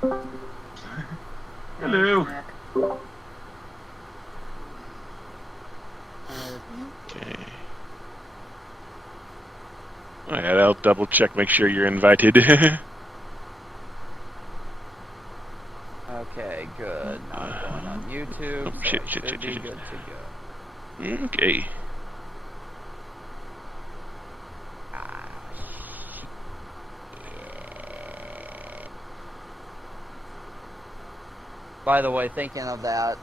Hello. Okay. Alright, I'll double check, make sure you're invited. Okay, good. Now I'm going on YouTube, Oh, so shit, I shit, should shit, be shit. good to go. Okay. Ah, shit. By the way, thinking of that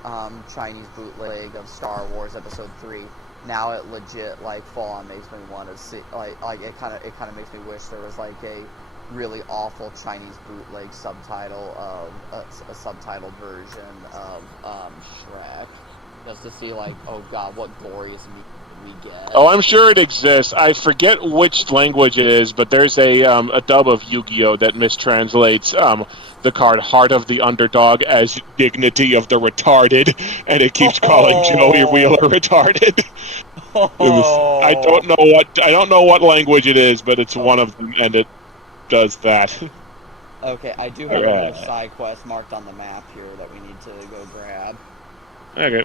Chinese bootleg of Star Wars Episode 3, now it legit like full on makes me want to see like it kind of makes me wish there was like a really awful Chinese bootleg subtitle of a subtitled version of Shrek, just to see like, oh god, what glorious meat we get. Oh, I'm sure it exists. I forget which language it is, but there's a dub of Yu-Gi-Oh that mistranslates the card "Heart of the Underdog" as "Dignity of the Retarded," and it keeps calling Joey Wheeler retarded. I Oh. don't know what language it is, but it's one of them, and it does that. Okay, I do have another Alright. side quest marked on the map here that we need to go grab. Okay.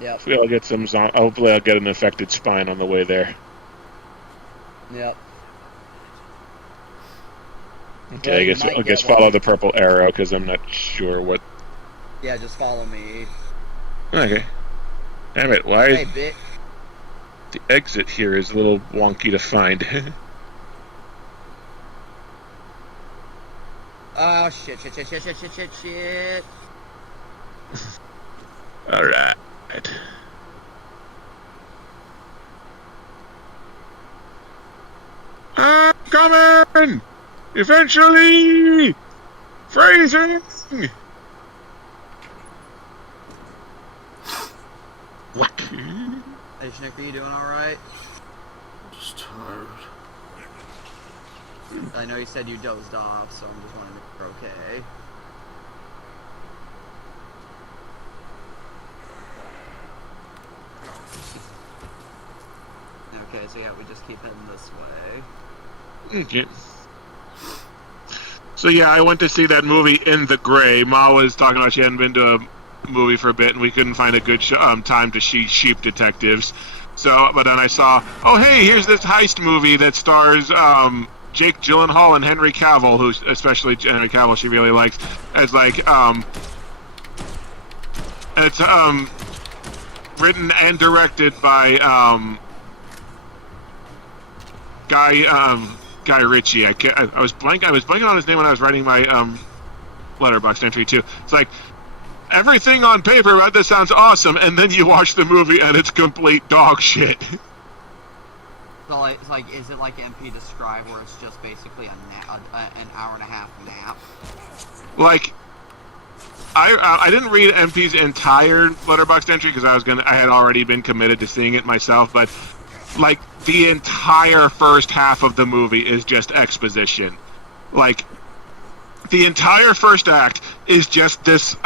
Yep. Hopefully I'll get hopefully I'll get an affected spine on the way there. Yep. Okay, Well, you I might guess get follow one. the purple arrow because I'm not sure what. Yeah, just follow me. Okay. Damn it! Why Hey, bit. the exit here is a little wonky to find? Oh, shit. All right. I'm coming. Eventually. Freezing. What? Hey, Schnick, are you doing alright? Just tired. I know you said you dozed off, so I'm just wondering if you're okay. Okay, so yeah, we just keep heading this way. Okay. So yeah, I went to see that movie In the Gray. Ma was talking about she hadn't been to a movie for a bit, and we couldn't find a good time to see Sheep Detectives. So, but then I saw, oh hey, here's this heist movie that stars Jake Gyllenhaal and Henry Cavill, who especially Henry Cavill she really likes, as like it's written and directed by Guy Ritchie. I was blanking on his name when I was writing my Letterboxd entry too. It's like everything on paper about this sounds awesome, and then you watch the movie and it's complete dog shit. So, it's like, is it like MP described, where it's just basically an hour and a half nap? Like, I didn't read MP's entire Letterboxd entry because I had already been committed to seeing it myself, but like the entire first half of the movie is just exposition. Like the entire first act is just this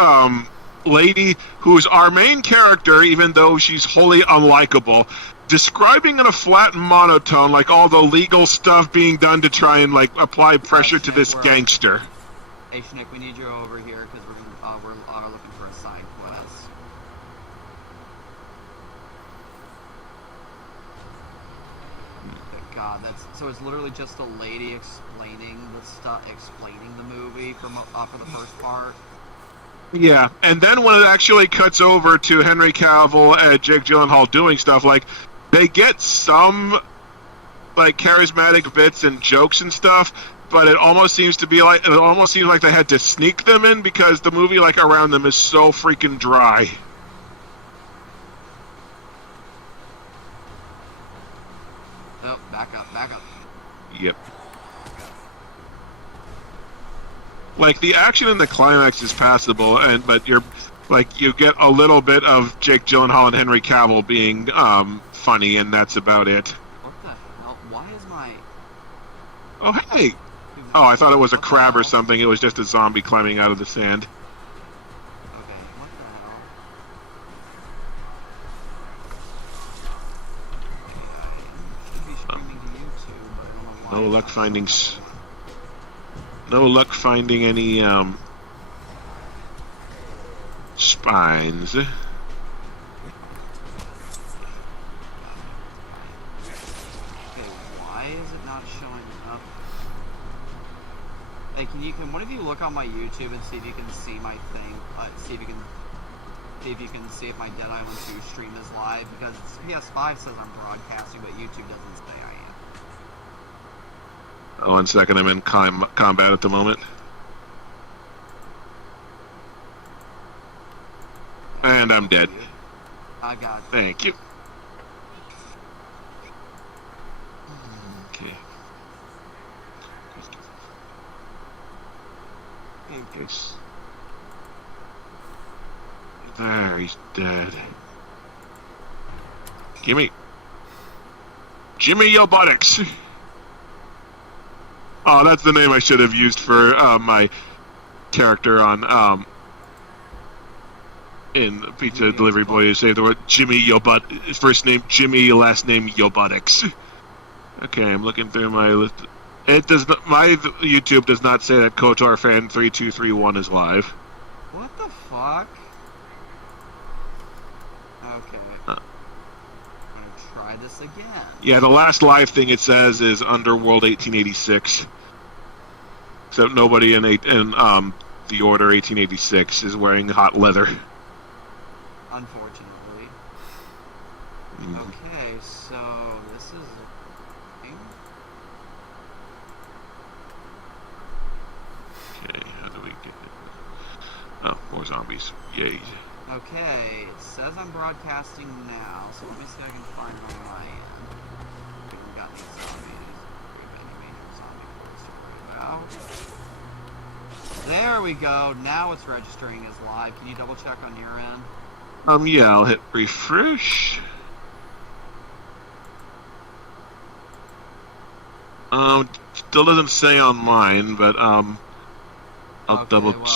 lady who's our main character, even though she's wholly unlikable, describing in a flat monotone like all the legal stuff being done to try and like apply pressure to this gangster. Hey, Schnick, we need you over here because we're looking for a side quest. God, so it's literally just a lady explaining the movie for the first part. Yeah, and then when it actually cuts over to Henry Cavill and Jake Gyllenhaal doing stuff, like they get some like charismatic bits and jokes and stuff, but it almost seems like they had to sneak them in because the movie like around them is so freaking dry. Oh, back up. Yep. Like the action in the climax is passable, but you get a little bit of Jake Gyllenhaal and Henry Cavill being funny, and that's about it. What the hell? Why is my... Oh hey! Oh, I thought it was a crab or something. It was just a zombie climbing out of the sand. Okay, what the hell? Okay, I should be streaming to YouTube, but I don't know why. No luck finding. No luck finding any spines. Okay, why is it not showing up? Hey, can one of you look on my YouTube and see if you can see my thing? See if you can see if my Dead Island 2 stream is live, because PS5 says I'm broadcasting, but YouTube doesn't say I am. 1 second, I'm in combat at the moment. And I'm dead. I got you. Thank you. Okay. Yes. There, he's dead. Gimme. Jimmy Yobotics. Oh, that's the name I should have used for my character on in Pizza Delivery Boy. You say the word Jimmy Yobot. His first name Jimmy, last name Yobotics. Okay, I'm looking through my list. It does not. My YouTube does not say that KOTOR Fan 3231 is live. What the fuck? Okay. I'm gonna try this again. Yeah, the last live thing it says is Underworld 1886. Except nobody in the Order 1886 is wearing hot leather. Unfortunately. Okay, so this is a thing. Okay, how do we get it? Oh, more zombies. Yay. Okay, it says I'm broadcasting now, so let me see if I can find it on my end. We haven't got any zombies. There we go. Now it's registering as live. Can you double check on your end? Yeah, I'll hit refresh. Still doesn't say on mine, but I'll Okay, double. well,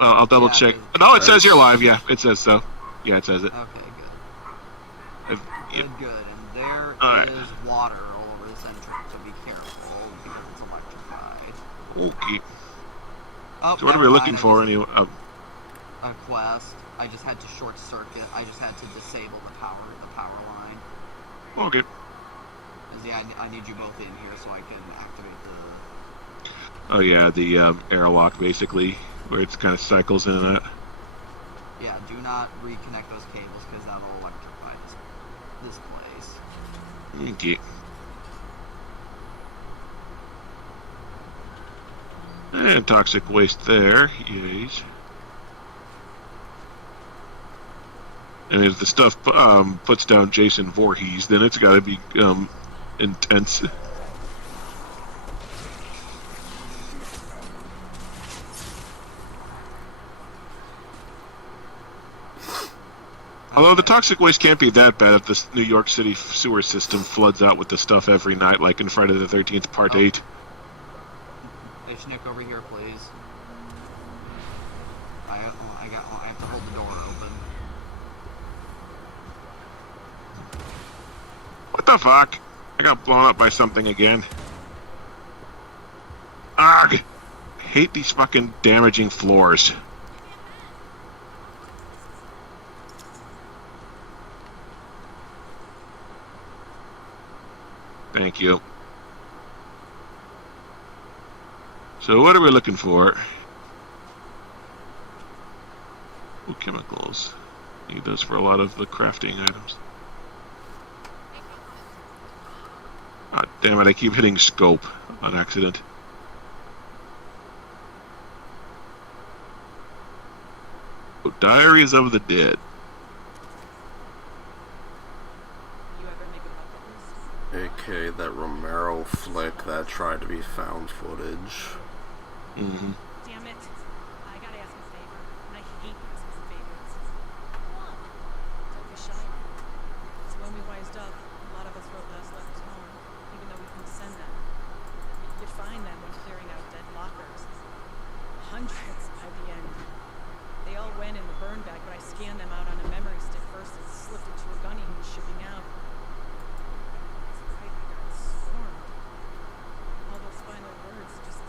I'll double yeah, check. 'cause- No, it says you're live. Yeah, it says so. Yeah, it says it. Okay, good. If- yeah. Good. And there Alright. is water all over this entrance, so be careful because it's electrified. Okay. Oh, So what are we never looking mind, for it was anyway? a quest. I just had to short circuit. I just had to disable the power line. Okay. 'Cause, yeah, I need you both in here so I can activate the. Oh yeah, the airlock basically, where it kind of cycles in and out. Yeah, do not reconnect those cables because that'll electrify this place. Okay. And toxic waste there. Yes. And if the stuff puts down Jason Voorhees, then it's got to be intense. Although the toxic waste can't be that bad if the New York City sewer system floods out with the stuff every night, like in Friday the 13th Part 8. Hey, Schnick, over here, please. I have to hold the door open. What the fuck? I got blown up by something again. Ugh! I hate these fucking damaging floors. Thank you. So what are we looking for? Oh, chemicals. Need those for a lot of the crafting items. Ah, damn it, I keep hitting scope on accident. Oh, Diaries of the Dead. AK that Romero flick that tried to be found footage. Mm-hmm. Damn it. I gotta ask a favor. And I hate asking favors. What? Don't be shy. So when we wised up, a lot of us wrote last letters home, even though we couldn't send them. You'd find them when clearing out dead lockers. Hundreds by the end. They all went in the burn bag, but I scanned them out on a memory stick first and slipped it to a gunny who was shipping out. That's right, I got swarmed. All those final words just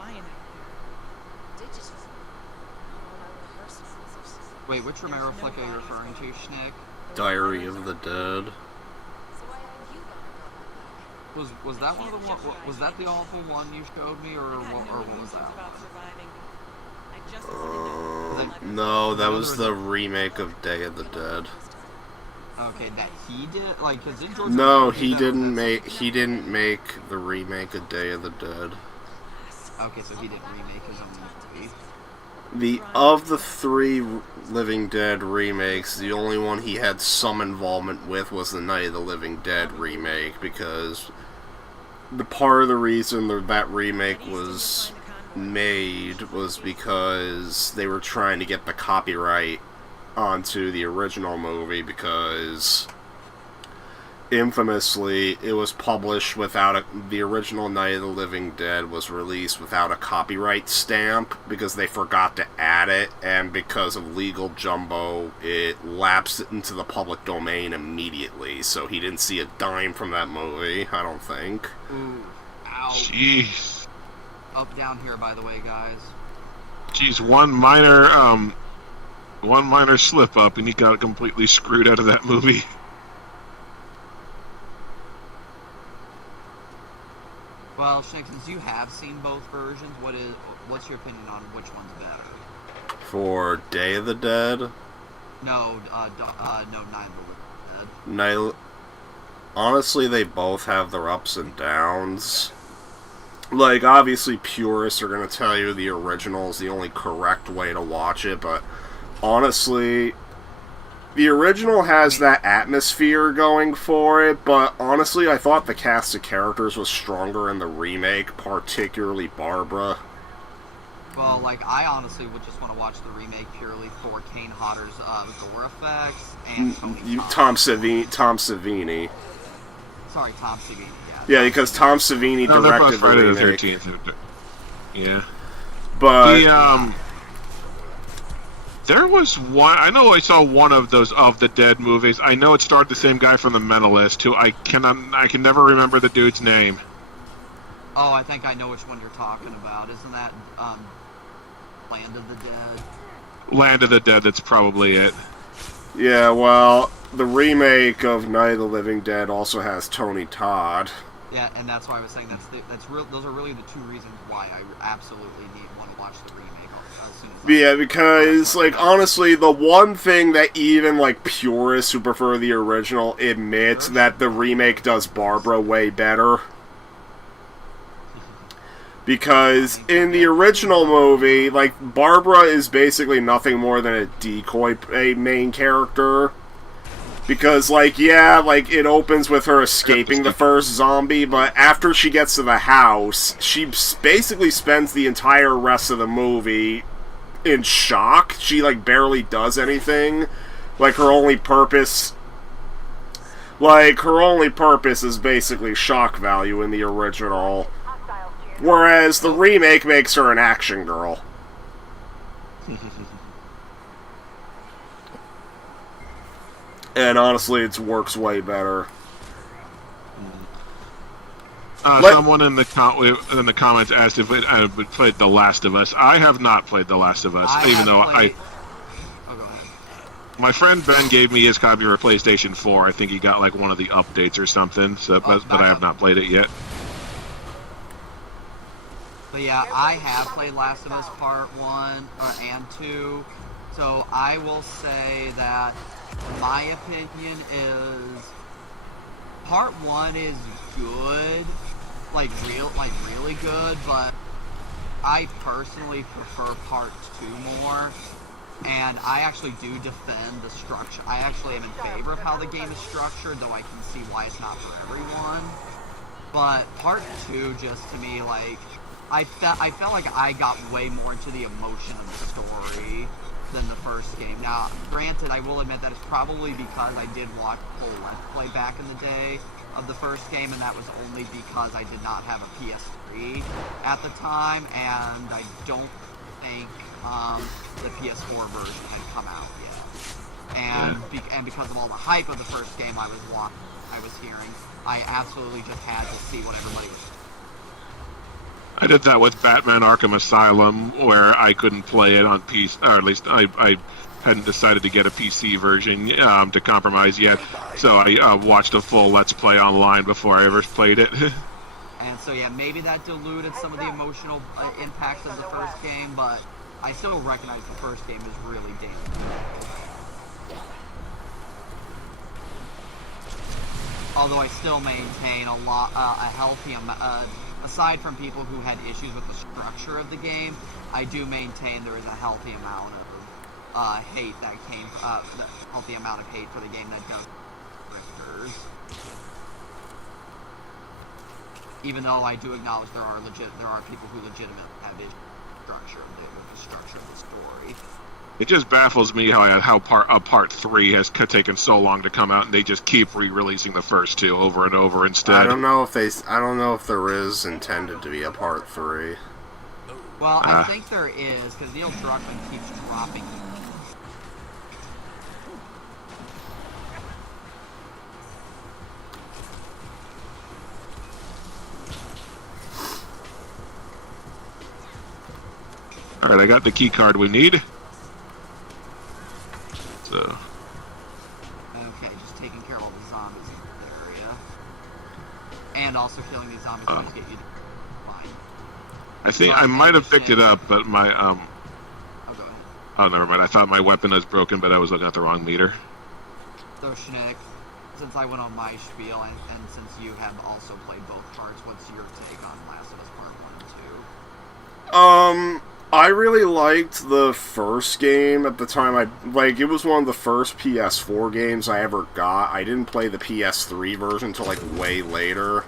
lying Wait, which Romero flick are you referring to, Schnick? Diary of the Dead. Was that one of the was that the awful one you showed me, or what was that? No, that was the remake of Day of the Dead. Okay, that he did, like, cause didn't George No, Romero do he that didn't make the remake of Day of the Dead. Okay, so he didn't remake his own movie. Of the 3 Living Dead remakes, the only one he had some involvement with was the Night of the Living Dead remake, because the part of the reason that remake was made was because they were trying to get the copyright onto the original movie, because infamously it was published without the original Night of the Living Dead was released without a copyright stamp because they forgot to add it, and because of legal jumbo it lapsed into the public domain immediately, so he didn't see a dime from that movie, I don't think. Ooh, ouch. Jeez. Up down here, by the way, guys. Jeez, one minor slip up and he got completely screwed out of that movie. Well, Schnick, since you have seen both versions, what's your opinion on which one's better? For Day of the Dead, No, Night of the Living Dead. honestly, they both have their ups and downs. Like, obviously, purists are going to tell you the original is the only correct way to watch it, but honestly, the original has that atmosphere going for it, but honestly, I thought the cast of characters was stronger in the remake, particularly Barbara. Well, like, I honestly would just want to watch the remake purely for Kane Hodder's gore effects and Tony Tom Savini. Sorry, Tom Savini, yeah. Yeah, because Tom Savini No, they're directed both Friday the the remake. 13th. Yeah. But There was one. I know I saw one of those of the Dead movies. I know it starred the same guy from The Mentalist, who I can never remember the dude's name. Oh, I think I know which one you're talking about. Isn't that Land of the Dead? Land of the Dead. That's probably it. yeah, well, the remake of Night of the Living Dead also has Tony Todd. Yeah, and that's why I was saying those are really the two reasons why I absolutely want to watch the remake as soon as. Yeah, because, like, honestly, the one thing that even, like, purists who prefer the original admit that the remake does Barbara way better. Because in the original movie, like, Barbara is basically nothing more than a decoy main character. Because, like, yeah, like, it opens with her escaping the first zombie, but after she gets to the house, she basically spends the entire rest of the movie in shock. She, like, barely does anything. Like, her only purpose is basically shock value in the original. Whereas the remake makes her an action girl. And honestly, it works way better. Someone in the comments asked if I would played The Last of Us. I have not played The Last of Us, Oh, go ahead. My friend Ben gave me his copy for PlayStation 4. I think he got like one of the updates or something. So, but I have not played it yet. But yeah, I have played Last of Us Part 1 and 2, so I will say that my opinion is Part 1 is good, like really good, but I personally prefer Part 2 more, and I actually do defend the structure. I actually am in favor of how the game is structured, though I can see why it's not for everyone. But Part 2 just, to me, like, I felt like I got way more into the emotion of the story than the first game. Now, granted, I will admit that it's probably because I did watch the whole Let's Play back in the day of the first game, and that was only because I did not have a PS3 at the time, and I don't think the PS4 version had come out yet. And because of all the hype of the first game I was hearing, I absolutely just had to see what everybody was. I did that with Batman Arkham Asylum, where I couldn't play it on PC, or at least I hadn't decided to get a PC version to compromise yet, so I watched a full Let's Play online before I ever played it. And so yeah, maybe that diluted some of the emotional impact of the first game, but I still recognize the first game is really damn good. Although I still maintain a healthy amount, aside from people who had issues with the structure of the game, I do maintain there is a healthy amount of hate that came, the healthy amount of hate for the game that does characters. Even though I do acknowledge there are people who legitimately have issues with the structure of the story. It just baffles me how part 3 has taken so long to come out, and they just keep re-releasing the first 2 over and over instead. I don't know if there is intended to be a part 3. Well, I think there is, because Neil Druckmann keeps dropping. Alright, I got the key card we need. So. Okay, just taking care of all the zombies in the area. And also killing these zombies to get you to fine. I think I might have picked it up, but my, Oh, go ahead. Oh, never mind. I thought my weapon was broken, but I was looking at the wrong meter. So, Schnick, since I went on my spiel, and since you have also played both parts, what's your take on Last of Us Part 1 and 2? I really liked the first game at the time. It was one of the first PS4 games I ever got. I didn't play the PS3 version until, way later.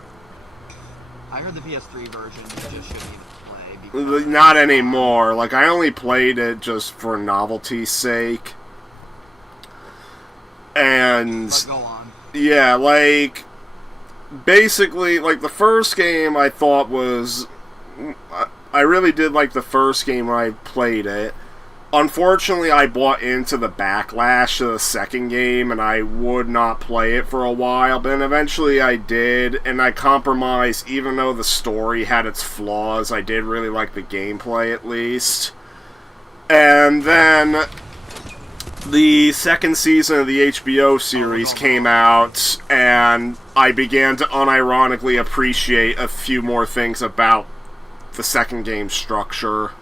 I heard the PS3 version you just shouldn't even play. Not anymore. I only played it just for novelty's sake. And... But go on. Yeah, basically, the first game I thought was... I really did like the first game when I played it. Unfortunately, I bought into the backlash to the second game, and I would not play it for a while, but then eventually I did, and I compromised. Even though the story had its flaws, I did really like the gameplay, at least. And then the second season of the HBO series came out, and I began to unironically appreciate a few more things about the second game structure.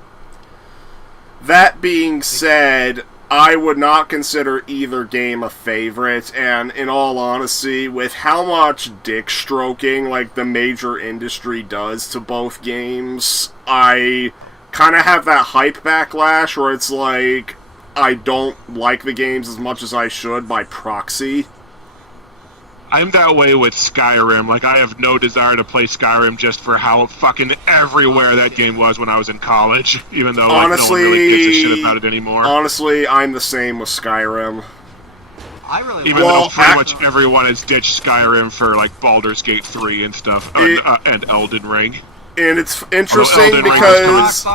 That being said, I would not consider either game a favorite, and in all honesty, with how much dick stroking the major industry does to both games, I kind of have that hype backlash where it's I don't like the games as much as I should by proxy. I'm that way with Skyrim. I have no desire to play Skyrim just for how fucking everywhere that game was when I was in college, even though honestly, no one really gives a shit about it anymore. Honestly, I'm the same with Skyrim. I really even though pretty much everyone has ditched Skyrim for Baldur's Gate 3 and stuff, and Elden Ring. And it's interesting because...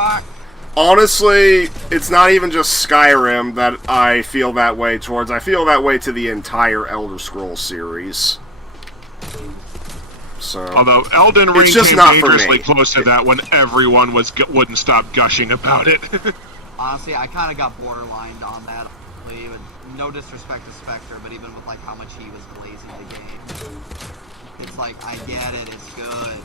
Honestly, it's not even just Skyrim that I feel that way towards. I feel that way to the entire Elder Scrolls series. So, although Elden Ring just came dangerously close to that when everyone wouldn't stop gushing about it. Honestly, I kind of got borderlined on that. No disrespect to Spectre, but even with how much he was glazing the game, it's I get it, it's good.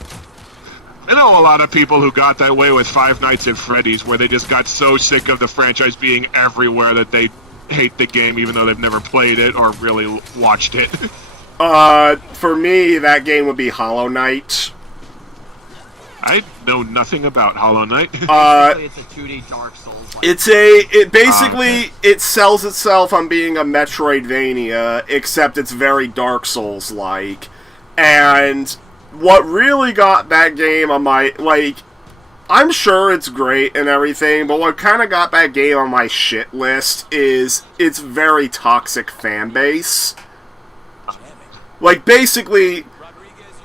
I know a lot of people who got that way with Five Nights at Freddy's, where they just got so sick of the franchise being everywhere that they hate the game even though they've never played it or really watched it. For me, that game would be Hollow Knight. I know nothing about Hollow Knight. It's a 2D Dark Souls. It sells itself on being a Metroidvania, except it's very Dark Souls-like. And what really got that game on my, I'm sure it's great and everything, but what kind of got that game on my shit list is its very toxic fan base. Basically,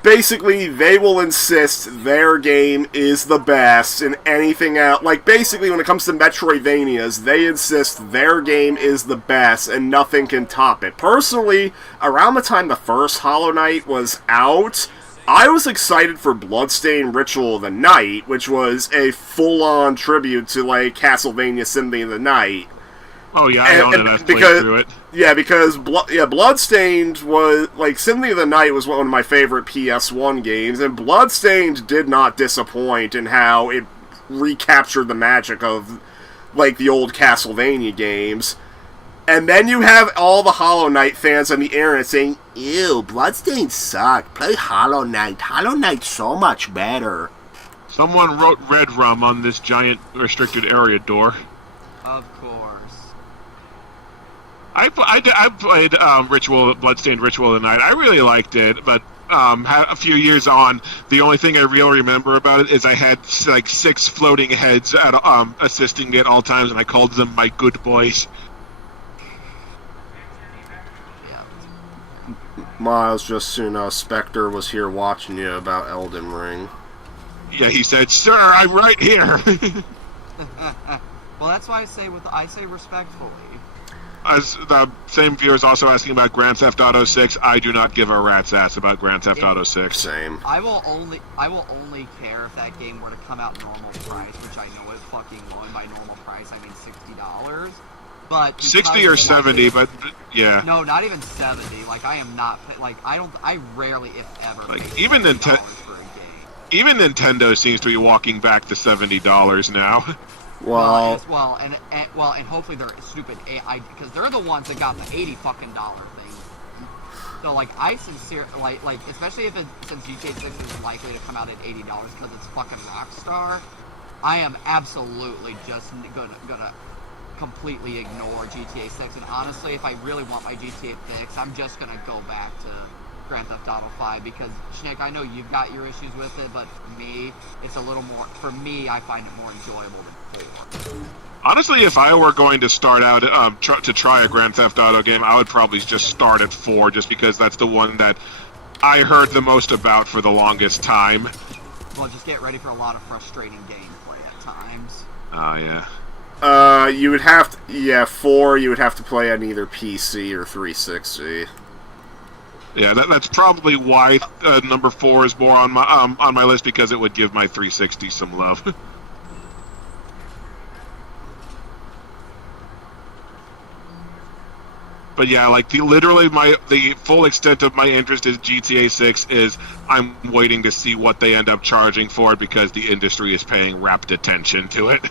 they will insist their game is the best and anything else. Basically, when it comes to Metroidvanias, they insist their game is the best and nothing can top it. Personally, around the time the first Hollow Knight was out, I was excited for Bloodstained Ritual of the Night, which was a full-on tribute to, Castlevania Symphony of the Night. Oh yeah, I own it. I've played because through it. yeah, because Bloodstained was like Symphony of the Night was one of my favorite PS1 games, and Bloodstained did not disappoint in how it recaptured the magic of like the old Castlevania games. And then you have all the Hollow Knight fans on the internet saying, "Ew, Bloodstained sucked. Play Hollow Knight. Hollow Knight's so much better." Someone wrote Red Rum on this giant restricted area door. Of course. I played Bloodstained Ritual of the Night. I really liked it, but had a few years on, the only thing I really remember about it is I had like 6 floating heads at assisting me at all times, and I called them my good boys. Miles, just so you know, Spectre was here watching you about Elden Ring. Yeah, he said, "Sir, I'm right here." Well, that's why I say respectfully. As the same viewer is also asking about Grand Theft Auto 6, I do not give a rat's ass about Grand Theft Auto 6. Same. I will only care if that game were to come out normal price, which I know it fucking won't. By normal price, I mean $60. But 60 or 70, but yeah. No, not even 70. Like I am not like I rarely, if ever, Like pay even $60 for a game. Even Nintendo seems to be walking back to $70 now. Well, And hopefully they're stupid AI, because they're the ones that got the $80 fucking thing. So like I sincerely like especially since GTA 6 is likely to come out at $80 because it's fucking Rockstar, I am absolutely just gonna completely ignore GTA 6. And honestly, if I really want my GTA fix, I'm just gonna go back to Grand Theft Auto 5, because Schnick, I know you've got your issues with it, but for me, it's a little more. For me, I find it more enjoyable than 4. Honestly, if I were going to start out to try a Grand Theft Auto game, I would probably just start at 4, just because that's the one that I heard the most about for the longest time. Well, just get ready for a lot of frustrating gameplay at times. Oh, yeah. You would have to, 4, you would have to play on either PC or 360. Yeah, that's probably why number 4 is more on my list, because it would give my 360 some love. But yeah, like the full extent of my interest in GTA 6 is I'm waiting to see what they end up charging for it, because the industry is paying rapt attention to it.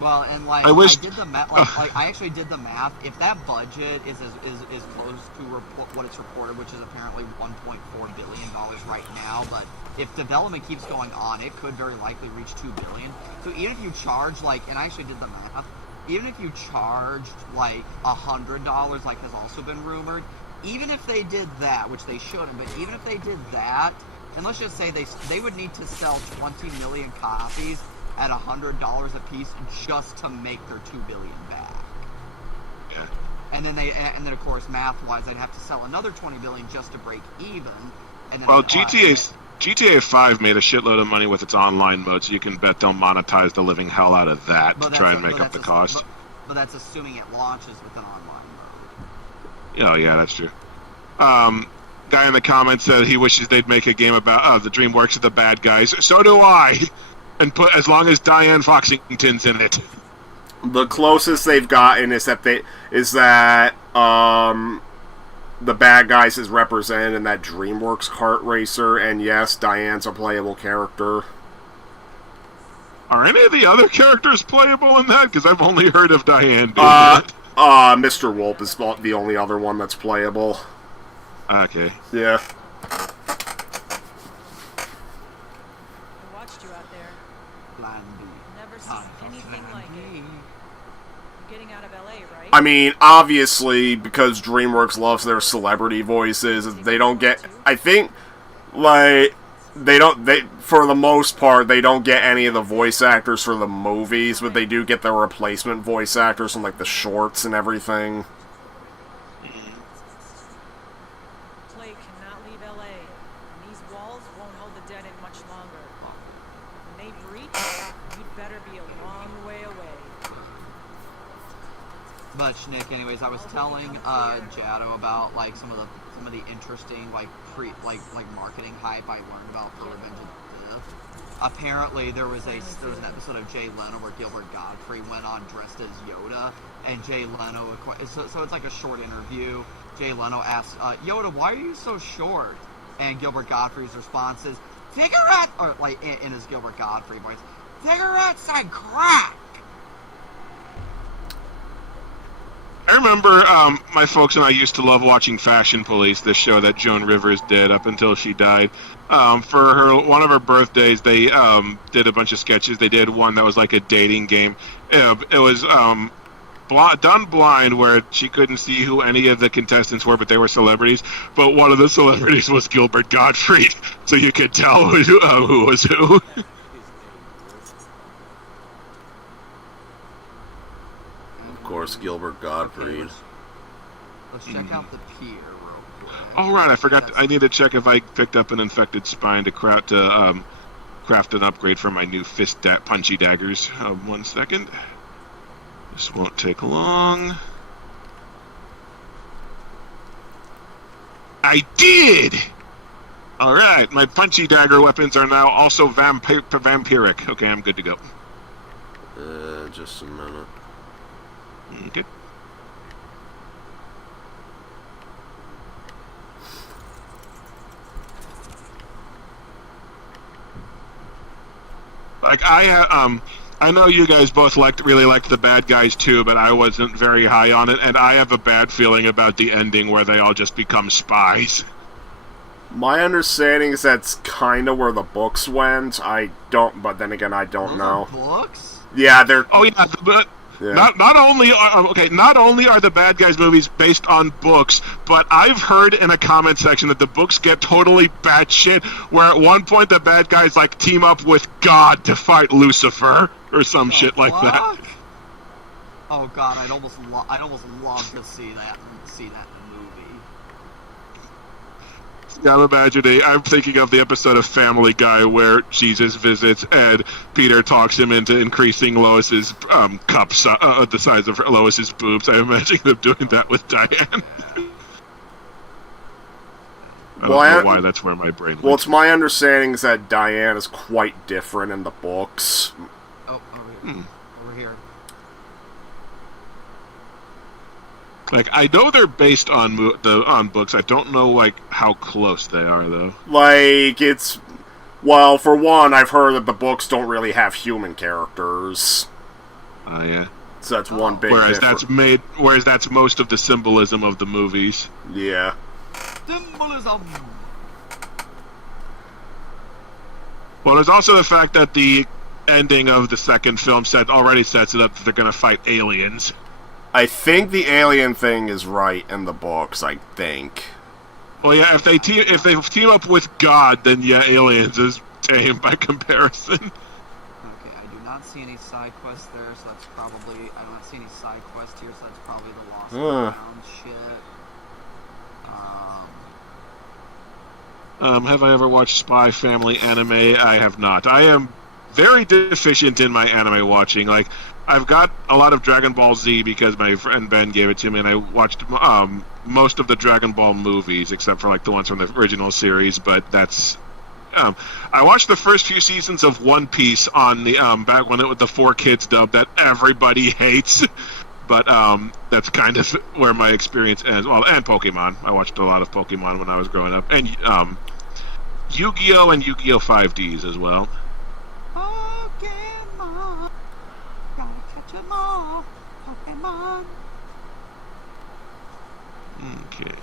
Well, and like I wish- did the math. Like I actually did the math. If that budget is close to what it's reported, which is apparently $1.4 billion right now, but if development keeps going on, it could very likely reach $2 billion. So even if you charge and I actually did the math, even if you charged like $100, like has also been rumored, even if they did that, which they shouldn't, but even if they did that, and let's just say they would need to sell 20 million copies at $100 a piece just to make their $2 billion back. Yeah. And then of course math-wise, they'd have to sell another 20 billion just to break even. And then Well, GTA 5 made a shitload of money with its online mode, so you can bet they'll monetize the living hell out of that to try and make up the cost. But that's assuming it launches with an online mode. Oh yeah, that's true. Guy in the comments said he wishes they'd make a game about the DreamWorks are the bad guys. So do I. And put as long as Diane Foxington's in it. The closest they've gotten is that the bad guys is represented in that DreamWorks kart racer, and yes, Diane's a playable character. Are any of the other characters playable in that? Because I've only heard of Diane doing it. Mr. Wolf is the only other one that's playable. Okay. Yeah. I watched you out there. Plan B. Never Time seen for anything Plan like it. B. You're getting out of LA, right? I mean, obviously, because DreamWorks loves their celebrity voices, they don't get... I think, like, for the most part, they don't get any of the voice actors for the movies, but they do get the replacement voice actors from, like, the shorts and everything. Plague cannot leave LA, and these walls won't hold the dead in much longer. When they breach, you'd better be a long way away. But Schnick, anyways, I was telling Jado about some of the interesting marketing hype I learned about for Revenge of Apparently, there was an episode of Jay Leno where Gilbert Gottfried went on dressed as Yoda, and Jay Leno. So it's like a short interview. Jay Leno asked Yoda, "Why are you so short?" And Gilbert Gottfried's response is, "Cigarette," or like in his Gilbert Gottfried voice, "Cigarettes and crack." I remember my folks and I used to love watching Fashion Police, this show that Joan Rivers did up until she died. For one of her birthdays, they did a bunch of sketches. They did one that was like a dating game. It was done blind, where she couldn't see who any of the contestants were, but they were celebrities. But one of the celebrities was Gilbert Gottfried, so you could tell who was who. Of course, Gilbert Gottfried. Let's check out the pier real quick. All right, I forgot. I need to check if I picked up an infected spine to craft an upgrade for my new punchy daggers. 1 second. This won't take long. I did! All right, my punchy dagger weapons are now also vampiric. Okay, I'm good to go. Just a minute. Okay. Like I know you guys both really liked the bad guys too, but I wasn't very high on it, and I have a bad feeling about the ending where they all just become spies. My understanding is that's kind of where the books went. But then again, I don't know. Books? Yeah, they're. Oh yeah, but Yeah. not only are the bad guys movies based on books, but I've heard in a comment section that the books get totally batshit, where at one point the bad guys like team up with God to fight Lucifer or some shit like that. Oh god, I'd almost love to see that in the movie. Yeah, I'm thinking of the episode of Family Guy where Jesus visits Ed. Peter talks him into increasing Lois's cups the size of Lois's boobs. I imagine them doing that with Diane. I don't know why that's where my brain went. Well, it's my understanding is that Diane is quite different in the books. Oh, over here. Like, I know they're based on books. I don't know like how close they are though. Like, well, for one, I've heard that the books don't really have human characters. Yeah. So that's one big Whereas that's most of the symbolism of the movies. Yeah. Symbolism. Well, there's also the fact that the ending of the second film already sets it up that they're going to fight aliens. I think the alien thing is right in the books, I think. Well, yeah, if they team up with God, then yeah, aliens is tame by comparison. Okay, I do not see any side quests there, so that's probably... I don't see any side quests here, so that's probably the Lost and Found shit. Have I ever watched Spy Family anime? I have not. I am very deficient in my anime watching. Like, I've got a lot of Dragon Ball Z because my friend Ben gave it to me, and I watched most of the Dragon Ball movies, except for like the ones from the original series. But that's I watched the first few seasons of One Piece on the back when it was the 4Kids dub that everybody hates. But that's kind of where my experience ends. Well, and Pokemon. I watched a lot of Pokemon when I was growing up, and Yu-Gi-Oh! And Yu-Gi-Oh! 5Ds as well. Pokemon, gotta catch 'em all. Pokemon. Okay.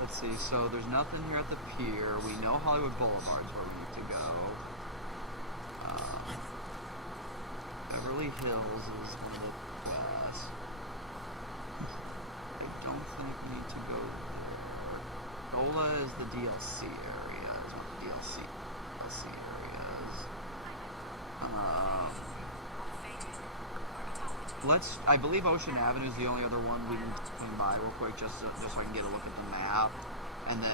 Let's see. So there's nothing here at the pier. We know Hollywood Boulevard's where we need to go. Beverly Hills is one of the best. I don't think we need to go there. Gola is the DLC area. Is what the DLC area is. I believe Ocean Avenue is the only other one we can swing by real quick, just so I can get a look at the map, and then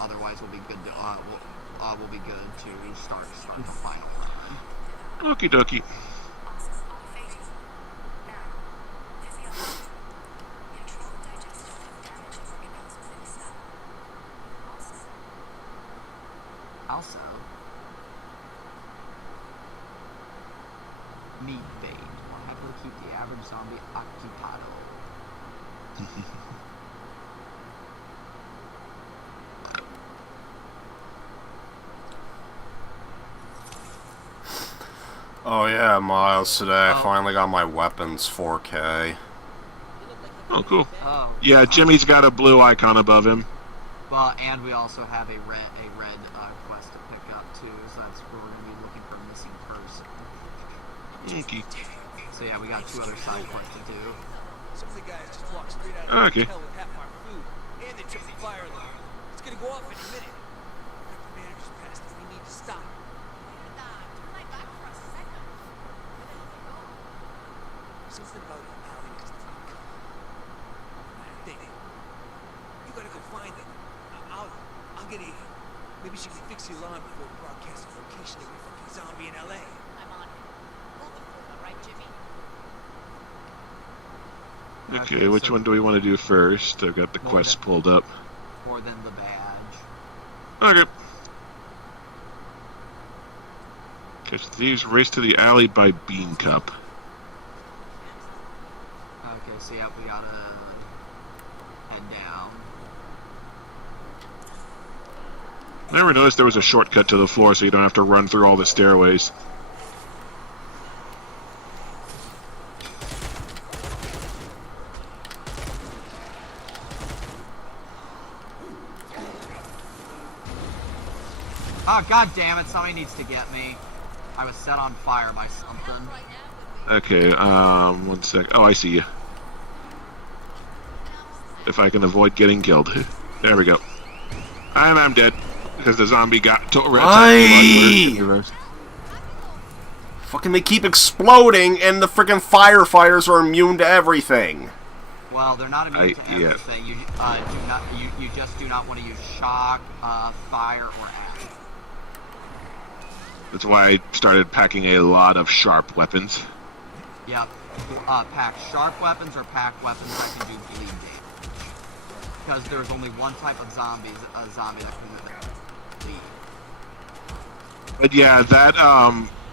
otherwise we'll be good to we'll be good to start the final run. Okie dokie. Also, meat bait will happily keep the average zombie occupado. Oh yeah, Miles, today I Oh. finally got my weapons 4K. Oh, cool. Oh. Yeah, Jimmy's got a blue icon above him. Well, and we also have a red quest to pick up too, so that's where we're gonna be looking for a missing person. Okay. So yeah, we got 2 other side quests to do. Some of the guys just walked straight out of Okay. the hotel with half our food, and they took the fire alarm. It's gonna go off any minute. The commander just passed us. We need to stop. Something about Allie needs to be cut. Think. You gotta go find them. I'll get Ava. Maybe she can fix the alarm before we broadcast the location of every fucking zombie in LA. I'm on it. Pull the full, right, Jimmy? Okay, which one do we want to do first? I've got the Well, quest then- pulled up. More than the badge. Okay. Catch thieves, race to the alley by Bean Cup. Okay, so yeah, we gotta head down. Never noticed there was a shortcut to the floor so you don't have to run through all the stairways. Oh, god damn it, somebody needs to get me. I was set on fire by something. Okay, one sec. Oh, I see you. If I can avoid getting killed. There we go. And I'm dead. Because the zombie got Aye! Fucking they keep exploding and the freaking firefighters are immune to everything. Well, they're not immune to yeah. everything. You just do not want to use shock, fire, or acid. That's why I started packing a lot of sharp weapons. Yep. Pack sharp weapons or pack weapons that can do bleed damage. Because there's only one type of zombie that can bleed. But yeah, that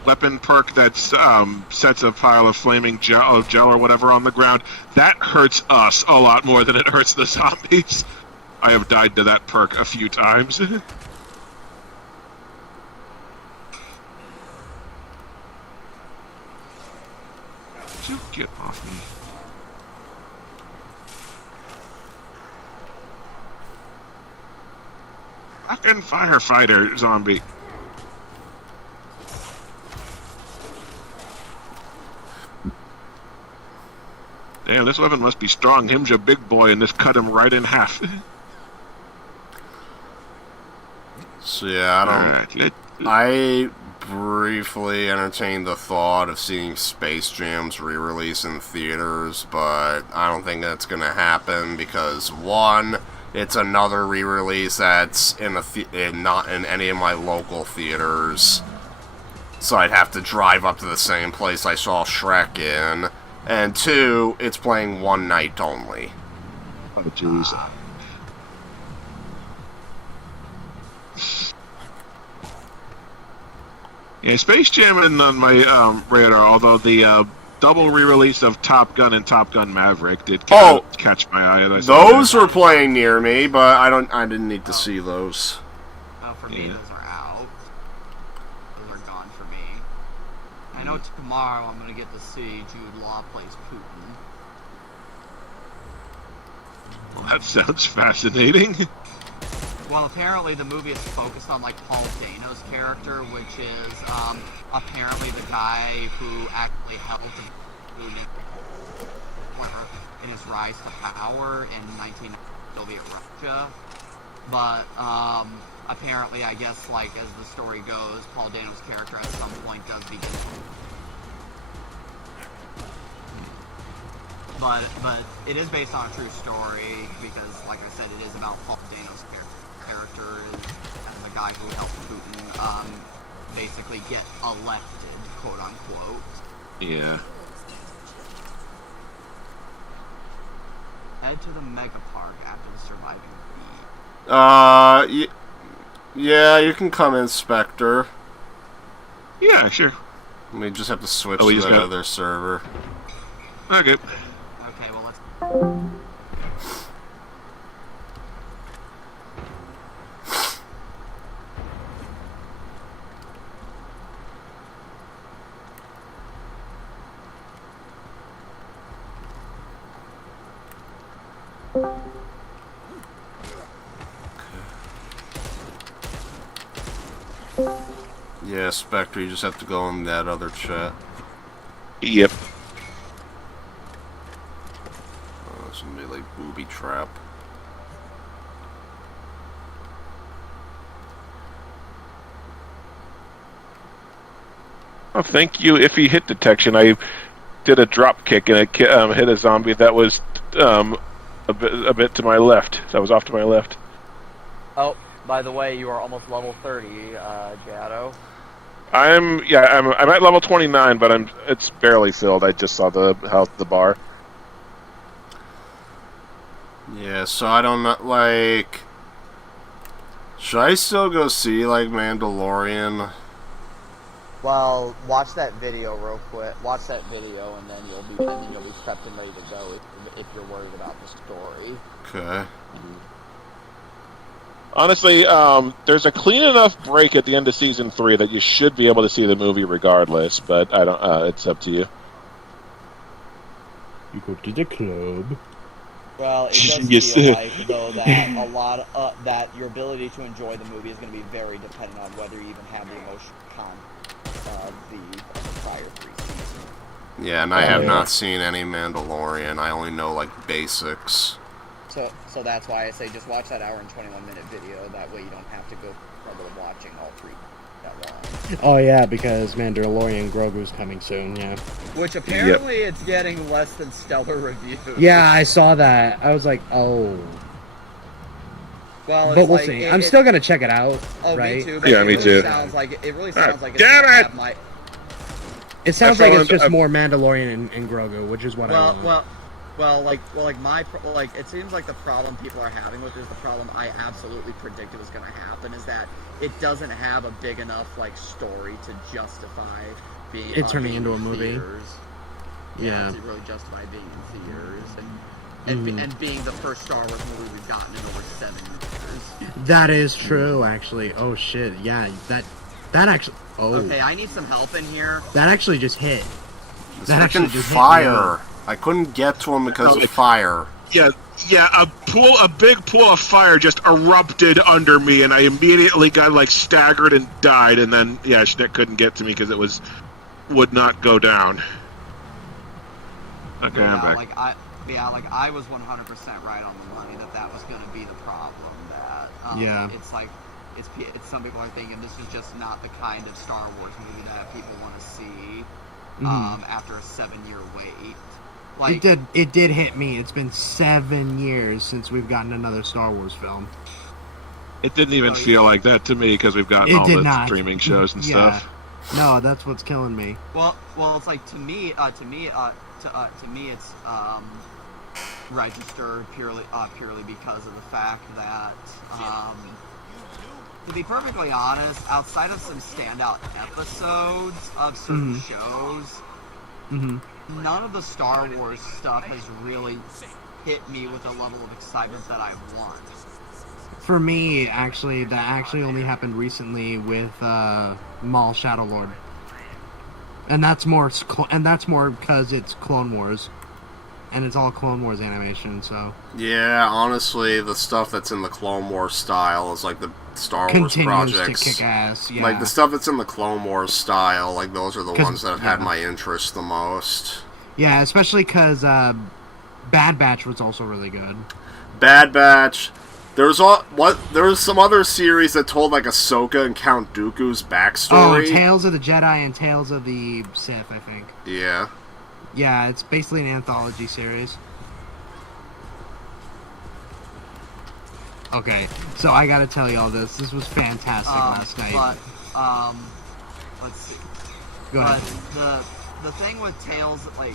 weapon perk that sets a pile of flaming gel or whatever on the ground, that hurts us a lot more than it hurts the zombies. I have died to that perk a few times. You get off me. Fucking firefighter zombie. Damn, this weapon must be strong. Him's a big boy and this cut him right in half. So yeah, Alright, I briefly entertained the thought of seeing Space Jam's re-release in theaters, but I don't think that's gonna happen because one, it's another re-release that's not in any of my local theaters, so I'd have to drive up to the same place I saw Shrek in, and two, it's playing one night only. Oh, jeez. Yeah, Space Jam isn't on my radar, although the double re-release of Top Gun and Top Gun Maverick did catch my eye. I saw Those were playing near me, but I didn't need to see those. For me, Yeah. those are out. Those are gone for me. I know tomorrow I'm gonna get to see Jude Law plays Putin. Well, that sounds fascinating. Well, apparently the movie is focused on like Paul Dano's character, which is apparently the guy who actually helped Putin in his rise to power in 1990 Soviet Russia. But apparently, I guess, like as the story goes, Paul Dano's character at some point does begin. But it is based on a true story because, like I said, it is about Paul Dano's character as the guy who helped Putin basically get elected, quote unquote. Yeah. Head to the mega park after the surviving feed. Yeah, you can come in, Spectre. Yeah, sure. We just have to switch we to just that got- other server. Okay. Okay, well let's. Yeah, Spectre, you just have to go in that other chat. Yep. Oh, it's gonna be like booby trap. Oh, thank you. If you hit detection, I did a drop kick and it hit a zombie that was a bit to my left. That was off to my left. Oh, by the way, you are almost level 30, Jado. I'm at level 29, but it's barely filled. I just saw the bar. Yeah, so I don't know, like... Should I still go see, like, Mandalorian? Well, watch that video real quick. Watch that video, and then you'll be prepped and ready to go if you're worried about the story. Okay. Honestly, there's a clean enough break at the end of season 3 that you should be able to see the movie regardless. But I don't. It's up to you. You go to the club. Well, it does Yes. feel like, though, that a lot that your ability to enjoy the movie is going to be very dependent on whether you even have the emotional of the prior 3 seasons. Yeah, and I have not seen any Mandalorian. I only know, like, basics. So that's why I say just watch that hour and 21-minute video. That way you don't have to go trouble of watching all 3 that long. Oh yeah, because Mandalorian Grogu's coming soon. Yeah. Which apparently it's getting less than stellar reviews. Yeah, I saw that. I was like, oh. Well, But we'll see. I'm still gonna check it out. Oh, right? me too. But Yeah, it me really too. Sounds like it really sounds like it's damn gonna it! have my. It sounds I like it's found- just more Mandalorian and Grogu, which is what I want. It seems like the problem people are having with it is the problem I absolutely predicted was going to happen is that it doesn't have a big enough like story to justify being. It turning being into a in movie. theaters. Yeah. Does it really justify being in theaters Mm-hmm. and being the first Star Wars movie we've gotten in over 7 years? That is true, actually. Oh shit, yeah, that actually. Oh, Okay, I need some help in here. that actually just hit. This That actually freaking just hit me fire. I couldn't get to him because of fire. Yeah, a big pool of fire just erupted under me, and I immediately got like staggered and died. And then Schnick couldn't get to me because it would not go down. Okay, I'm back. I was 100% right on the money that was going to be the problem. That Yeah. it's some people are thinking this is just not the kind of Star Wars movie that people want to see after a 7-year wait. Like, It did hit me. It's been 7 years since we've gotten another Star Wars film. It didn't even feel like that to me because we've gotten It all did the not. streaming shows and Yeah. stuff. No, that's what's killing me. well, it's like to me, it's registered purely because of the fact that, to be perfectly honest, outside of some standout episodes of certain shows, none of the Star Wars stuff has really hit me with a level of excitement that I want. For me, actually, that actually only happened recently with Maul Shadowlord, and that's more because it's Clone Wars, and it's all Clone Wars animation. So Yeah, honestly, the stuff that's in the Clone Wars style is like the Star Wars continues projects. to kick ass. Yeah. Like the stuff that's in the Clone Wars style, like those are the 'Cause- ones that have had yeah. my interest the most. Yeah, especially because Bad Batch was also really good. Bad Batch. There was some other series that told like Ahsoka and Count Dooku's Oh, backstory. Tales of the Jedi and Tales of the Sith, I think. Yeah. Yeah, it's basically an anthology series. Okay, so I gotta tell you all this. This was fantastic last night. But let's see. Go ahead. But the thing with Tales of the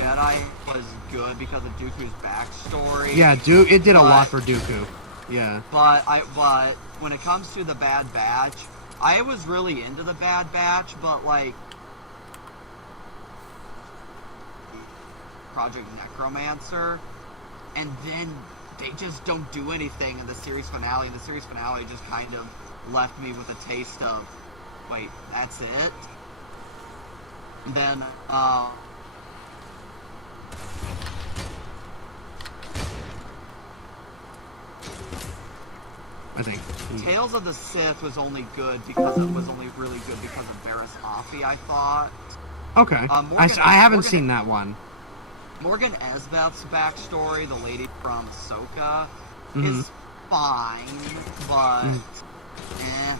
Jedi was good because of Dooku's backstory. Yeah, it did a lot for Dooku. Yeah. But when it comes to the Bad Batch, I was really into the Bad Batch, but like Project Necromancer, and then they just don't do anything in the series finale, and the series finale just kind of left me with a taste of, wait, that's it? And then, I think. Tales of the Sith was only good because it was only really good because of Barriss Offee, I thought. Okay. I haven't seen that one. Morgan Elsbeth's backstory, the lady from Ahsoka, Mhm. is fine, but eh.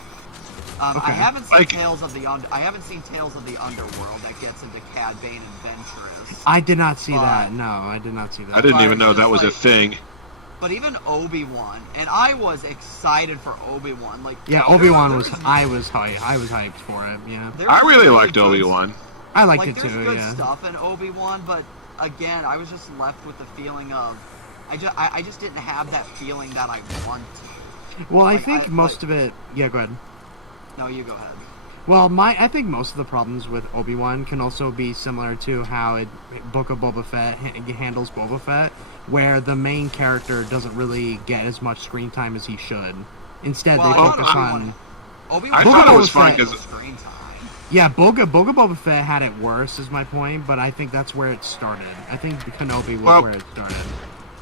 Okay. I haven't seen Like- Tales of the Underworld that gets into Cad Bane and Ventress. I did not see that. No, I did not see that. I didn't But even know it's that just was a like- thing. But even Obi-Wan, and I was excited for Obi-Wan. Like, Yeah, there- Obi-Wan was. there's- I was hyped for it. Yeah, there I was really liked good- Obi-Wan. I liked Like, it there's too. good Yeah. stuff in Obi-Wan, but again, I was just left with the feeling of, I just didn't have that feeling that I wanted. Well, I Like, think most of it. Yeah, go ahead. No, you go ahead. Well, I think most of the problems with Obi-Wan can also be similar to how Book of Boba Fett handles Boba Fett, where the main character doesn't really get as much screen time as he should. Instead, Well, they I thought focus on. Obi-Wan I Book thought of it was Boba fun Fett- because screen time. Yeah, Book of Boba Fett had it worse, is my point, but I think that's where it started. I think Kenobi was Well- where it started.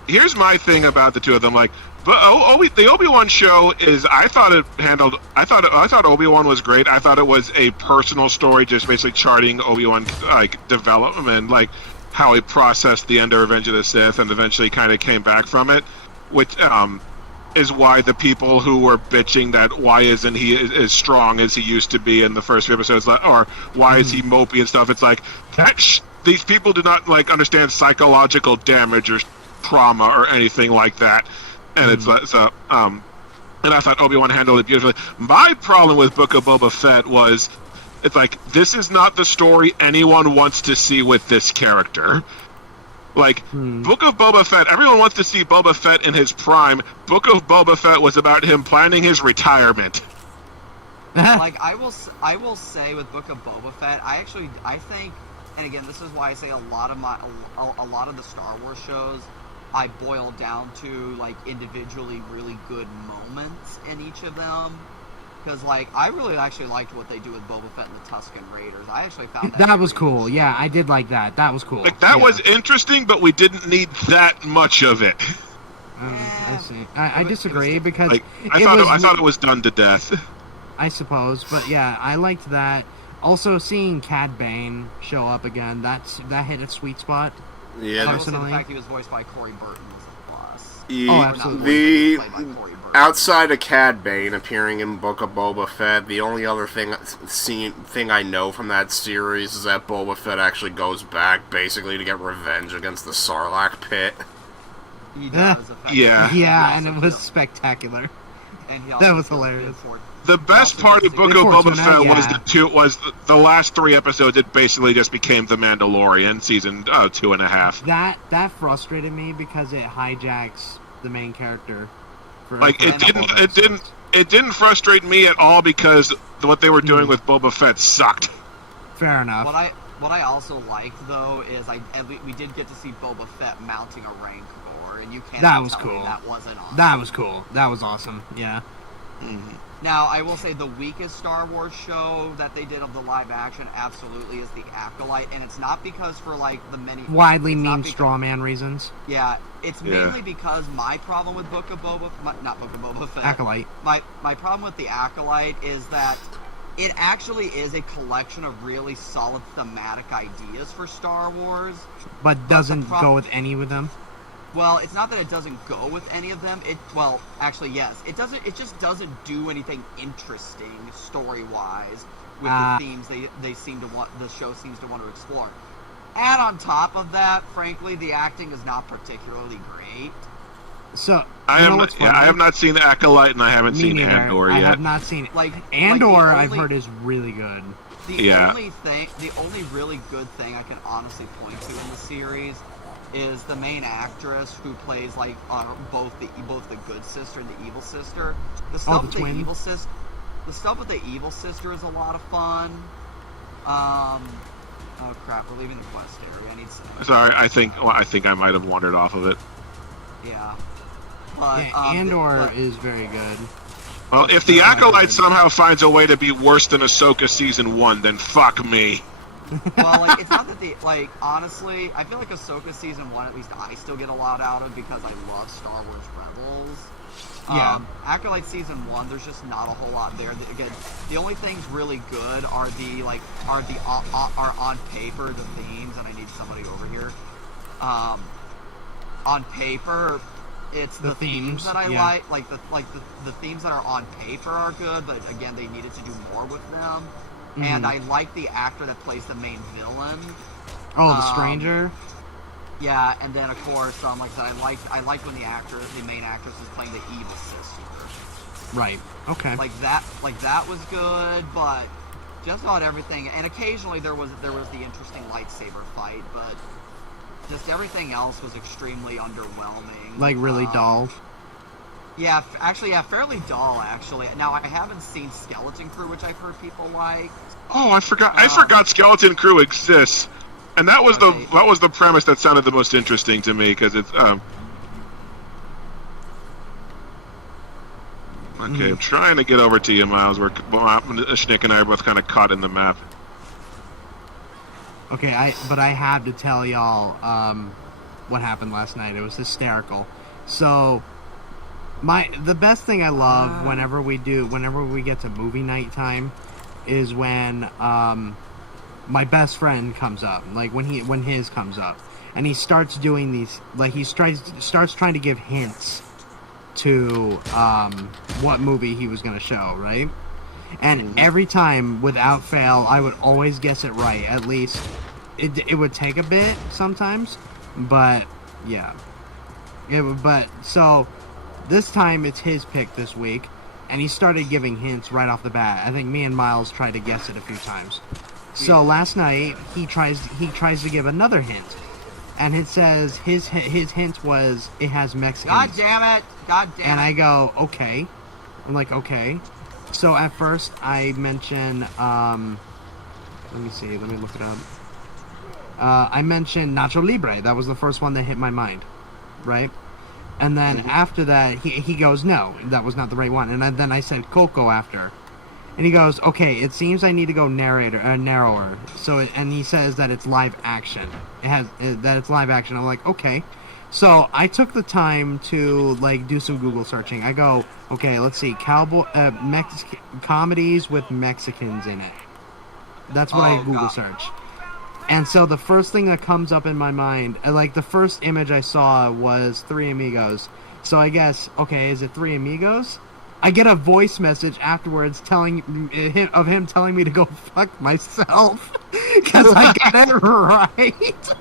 here's my thing about the two of them. Like, but the Obi-Wan show is. I thought Obi-Wan was great. I thought it was a personal story, just basically charting Obi-Wan like development, like how he processed the end of Revenge of the Sith, and eventually kind of came back from it, which is why the people who were bitching that why isn't he as strong as he used to be in the first few episodes, or why is he mopey and stuff. It's like that. These people do not like understand psychological damage or trauma or anything like that, and it's so. And I thought Obi-Wan handled it beautifully. My problem with Book of Boba Fett was, it's like, this is not the story anyone wants to see with this character. Like, Book of Boba Fett, everyone wants to see Boba Fett in his prime. Book of Boba Fett was about him planning his retirement. Like, I will say with Book of Boba Fett, I think, and again, this is why I say a lot of the Star Wars shows, I boil down to, like, individually really good moments in each of them. Because, like, I really actually liked what they do with Boba Fett and the Tusken Raiders. I actually found that That was very cool. interesting. Yeah, I did like that. That was cool. Like, that Yeah. was interesting, but we didn't need that much of it. I see. I It was- disagree it was- because Like, I it thought was, it was done to death. I suppose, but yeah, I liked that. Also, seeing Cad Bane show up again, that hit a sweet spot. Yeah, I will say the Personally. fact he was voiced by Corey Burton was a plus. Yeah, Oh, Or not absolutely. voiced, played by Corey Burton. outside of Cad Bane appearing in Book of Boba Fett, the only other thing I know from that series is that Boba Fett actually goes back basically to get revenge against the Sarlacc pit. He does, effectively. Yeah. He Yeah, also and it was kills- spectacular. and he that also was kills hilarious. The best part of Book of Before Boba Tuna, Fett yeah. was the last 3 episodes. It basically just became The Mandalorian season 2.5. That frustrated me because it hijacks the main character. Like for it a couple of episodes. it didn't frustrate me at all because what they were doing with Boba Fett sucked. Fair enough. What I also liked though is we did get to see Boba Fett mounting a Rancor, and you can't That was tell me cool. that wasn't awesome. That was cool. That was awesome. Yeah. Now, I will say the weakest Star Wars show that they did of the live action absolutely is The Acolyte, and it's not because for like the many Widely it's not memed because- straw man reasons. Yeah, it's Yeah. mainly because my problem with not Book of Boba Fett. Acolyte. My problem with The Acolyte is that it actually is a collection of really solid thematic ideas for Star Wars. But doesn't prob- go with any of them. Well, it's not that it doesn't go with any of them. Actually, yes. It doesn't. It just doesn't do anything interesting story-wise with the themes they seem to want. The show seems to want to explore. And on top of that, frankly, the acting is not particularly great. So I you know am what's I funny? have not seen Acolyte and I haven't Me seen neither. Andor I yet. have not seen it. Like Andor, the I've only- heard is really good. The Yeah. only really good thing I can honestly point to in the series is the main actress who plays like both the good sister and the evil sister. The stuff with the evil sister, is a lot of fun. Oh crap, we're leaving the quest area. I need some. Sorry, I think I might have wandered off of it. Yeah. But, Andor is very good. Well, if the Acolyte somehow finds a way to be worse than Ahsoka Season 1, then fuck me. Well, like, it's not that honestly, I feel like Ahsoka Season 1, at least I still get a lot out of because I love Star Wars Rebels. Yeah. Acolyte Season 1, there's just not a whole lot there. Again, the only things really good are on paper, the themes, and I need somebody over here. On paper, it's the themes that I like the themes that are on paper are good, but again, they needed to do more with them. Mm-hmm. And I like the actor that plays the main villain. Oh, the stranger. Yeah, and then of course, like I said, I like when the main actress is playing the evil sister. Right. Okay. Like that was good, but just not everything. And occasionally there was the interesting lightsaber fight, but just everything else was extremely underwhelming. Like really dull. Yeah, fairly dull actually. Now I haven't seen Skeleton Crew, which I've heard people like. Oh, I forgot Skeleton Crew exists, and that was the premise that sounded the most interesting to me because it's Okay, I'm trying to get over to you, Miles. Schnick and I are both kind of caught in the map. Okay, but I have to tell y'all what happened last night. It was hysterical. So, the best thing I love whenever we get to movie night time is when my best friend comes up, like when his comes up, and he starts doing these, like he starts trying to give hints to what movie he was going to show, right? And every time, without fail, I would always guess it right. At least it would take a bit sometimes, but yeah. So this time it's his pick this week, and he started giving hints right off the bat. I think me and Miles tried to guess it a few times. So last night he tries to give another hint, and it says his hint was it has Mexicans. God damn it! And I go, okay. I'm like, okay. So at first I mention, let me look it up. I mentioned Nacho Libre. That was the first one that hit my mind, right? And then after that, he goes, no, that was not the right one. And then I said Coco after. And he goes, okay, it seems I need to go narrower. And he says that it's live action. That it's live action. I'm like, okay. So I took the time to like do some Google searching. I go, okay, let's see, comedies with Mexicans in it. That's what I Google search. And so the first thing that comes up in my mind, like the first image I saw was Three Amigos. So I guess, okay, is it Three Amigos? I get a voice message afterwards telling him telling me to go fuck myself because I got it right.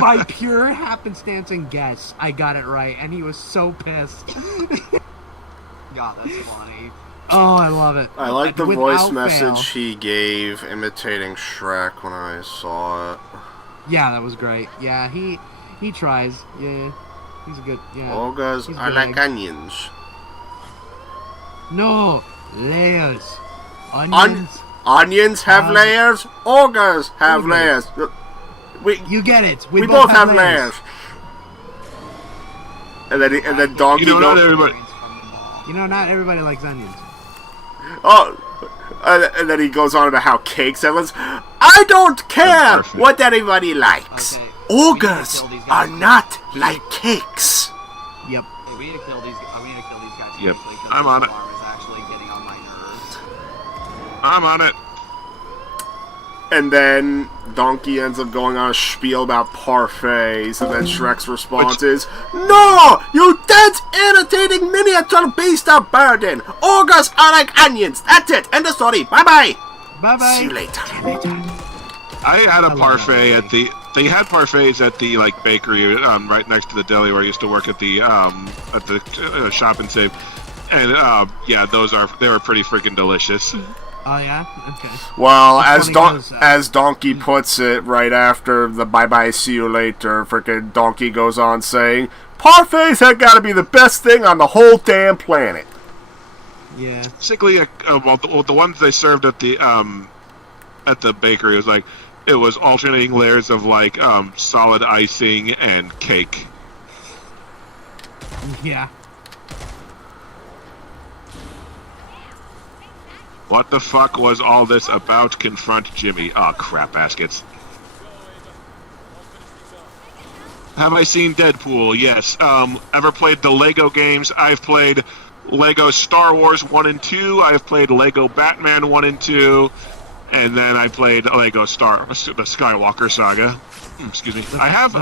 By pure happenstance and guess, I got it right, and he was so pissed. God, that's funny. Oh, I love it. I like the Without voice message fail. he gave imitating Shrek when I saw it. Yeah, that was great. Yeah, he tries. Yeah, he's a good. Yeah. Olga's he's a I good like egg. onions. No, layers. Onions. Onions have layers. Olga's have layers. We You get it. we both have layers. And then Donkey Not goes. everybody. Not everybody likes onions. Oh, and then he goes on about how cakes everyone's. I don't care Perfect. what anybody likes. Okay, Ogres we need to kill these are guys. not like cakes. Yep. Hey, we need to kill these guys Yep, quickly, 'cause I'm this on it. alarm is actually getting on my nerves. I'm on it. And then Donkey ends up going on a spiel about parfaits, and then Shrek's response is, "No, you dead, irritating miniature beast of burden! Ogres are like onions. That's it. End of story. Bye bye. Bye bye. See you later." I had a love parfait that at the. They had parfaits at the like bakery right next to the deli where I used to work at the Shop and Save, and yeah, they were pretty freaking delicious. Oh yeah. Okay. Well, It's funny 'cause, as Donkey puts it, right after the "bye bye, see you later," frickin' Donkey goes on saying, "Parfaits have got to be the best thing on the whole damn planet." Yeah. Basically, the ones they served at the bakery was like, it was alternating layers of like solid icing and cake. Yeah. What the fuck was all this about? Confront Jimmy. Oh crap, baskets. Have I seen Deadpool? Yes. Ever played the Lego games? I've played Lego Star Wars 1 and 2. I've played Lego Batman 1 and 2. And then I played Lego the Skywalker Saga. Excuse me. I have,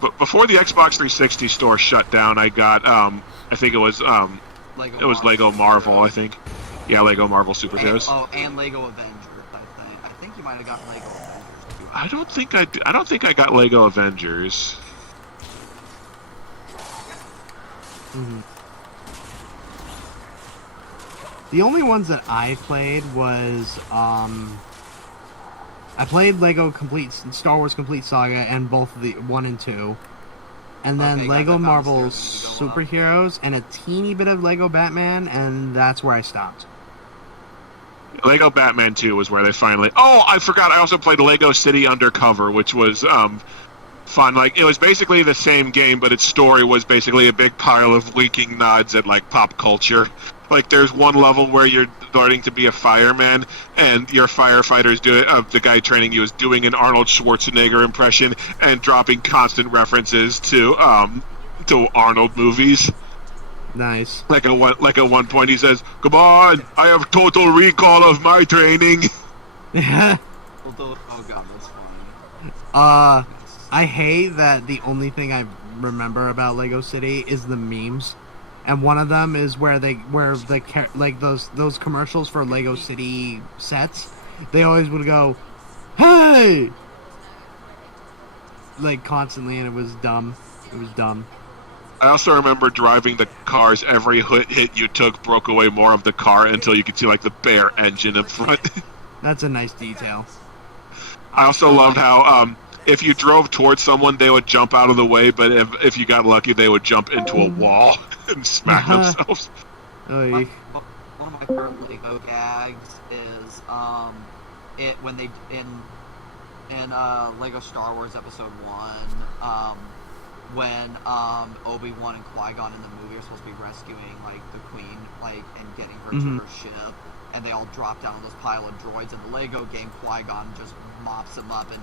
but before the Xbox 360 store shut down, I got, I think it was Lego Marvel, I think. Yeah, Lego Marvel Superheroes. And Lego Avengers, I think. I think you might have gotten Lego Avengers too. I don't think I got Lego Avengers. Mm-hmm. The only ones that I played was I played Lego Star Wars Complete Saga and both the 1 and 2. And then Okay, Lego guys, I found the Marvel stairs we need to go up. Superheroes and a teeny bit of Lego Batman, and that's where I stopped. Lego Batman 2 was where they finally... Oh, I forgot. I also played Lego City Undercover, which was fun. Like, it was basically the same game, but its story was basically a big pile of winking nods at, like, pop culture. Like, there's one level where you're learning to be a fireman, and your firefighter's the guy training you is doing an Arnold Schwarzenegger impression and dropping constant references to Arnold movies. Nice. Like at one point he says, "Come on, I have total recall of my training." Oh god, that's funny. I hate that the only thing I remember about Lego City is the memes, and one of them is where those commercials for Lego City sets, they always would go, "Hey!" like constantly, and it was dumb. It was dumb. I also remember driving the cars. Every hit you took broke away more of the car until you could see like the bare engine up front. That's a nice detail. I also loved how if you drove towards someone, they would jump out of the way, but if you got lucky, they would jump into a wall and smack themselves. Oy. One of my favorite Lego gags is when they in Lego Star Wars Episode 1, when Obi-Wan and Qui-Gon in the movie are supposed to be rescuing like the Queen, like, and getting her to her ship, and they all drop down on this pile of droids. In the Lego game, Qui-Gon just mops them up, and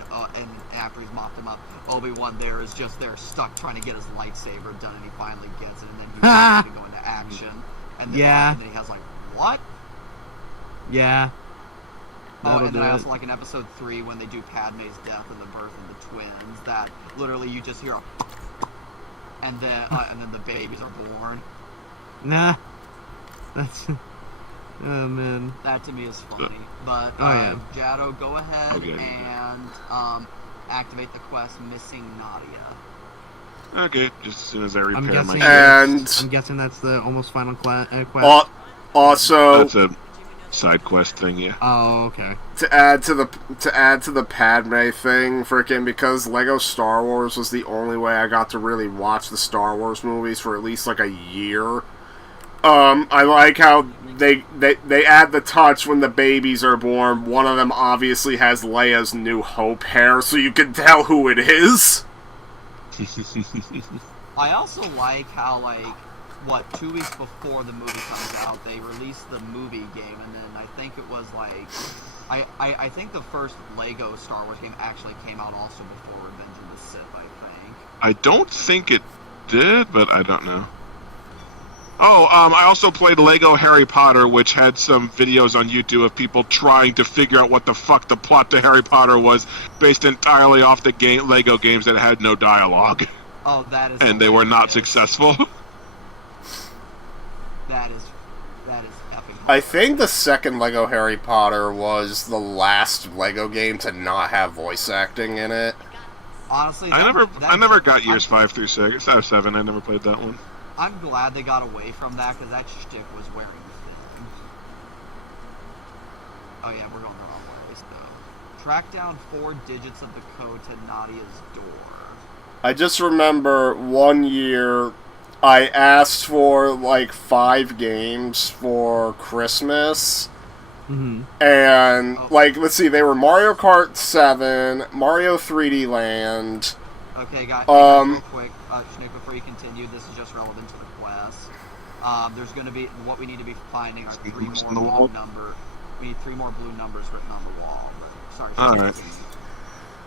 after he's mopped them up, Obi-Wan there is just there stuck trying to get his lightsaber done, and he finally gets it, and then he's ready to go into action, and then, and then he has like, what? Yeah. Oh, and then I also like in Episode 3 when they do Padme's death and the birth of the twins, that literally you just hear a and then the babies are born. Nah. That's... Oh, man. That to me is funny. But, Jado, go ahead and activate the quest Missing Nadia. Okay, just as soon as I repair my... And... I'm guessing that's the almost final quest. Also... That's a side quest thing, yeah. Oh, okay. To add to the Padme thing, frickin' because Lego Star Wars was the only way I got to really watch the Star Wars movies for at least like a year. I like how they add the touch when the babies are born. One of them obviously has Leia's New Hope hair, so you can tell who it is. I also like how, like, 2 weeks before the movie comes out, they released the movie game, and then I think it was like, I think the first Lego Star Wars game actually came out also before Revenge of the Sith, I think. I don't think it did, but I don't know. Oh, I also played Lego Harry Potter, which had some videos on YouTube of people trying to figure out what the fuck the plot to Harry Potter was, based entirely off the Lego games that had no dialogue. Oh, that is... And they were not successful. That is epic. I think the second Lego Harry Potter was the last Lego game to not have voice acting in it. Honestly, I never got years 5 through 6. I was 7. I never played that one. I'm glad they got away from that, because that shtick was wearing thin. Oh yeah, we're going the wrong way. So, track down 4 digits of the code to Nadia's door. I just remember one year I asked for like 5 games for Christmas. And, like, let's see, they were Mario Kart 7, Mario 3D Land. Okay, guys, real quick, Schnick, before you continue, this is just relevant to the quest. There's going to be, what we need to be finding are 3 more blue number. We need 3 more blue numbers written on the wall. But, sorry. Alright.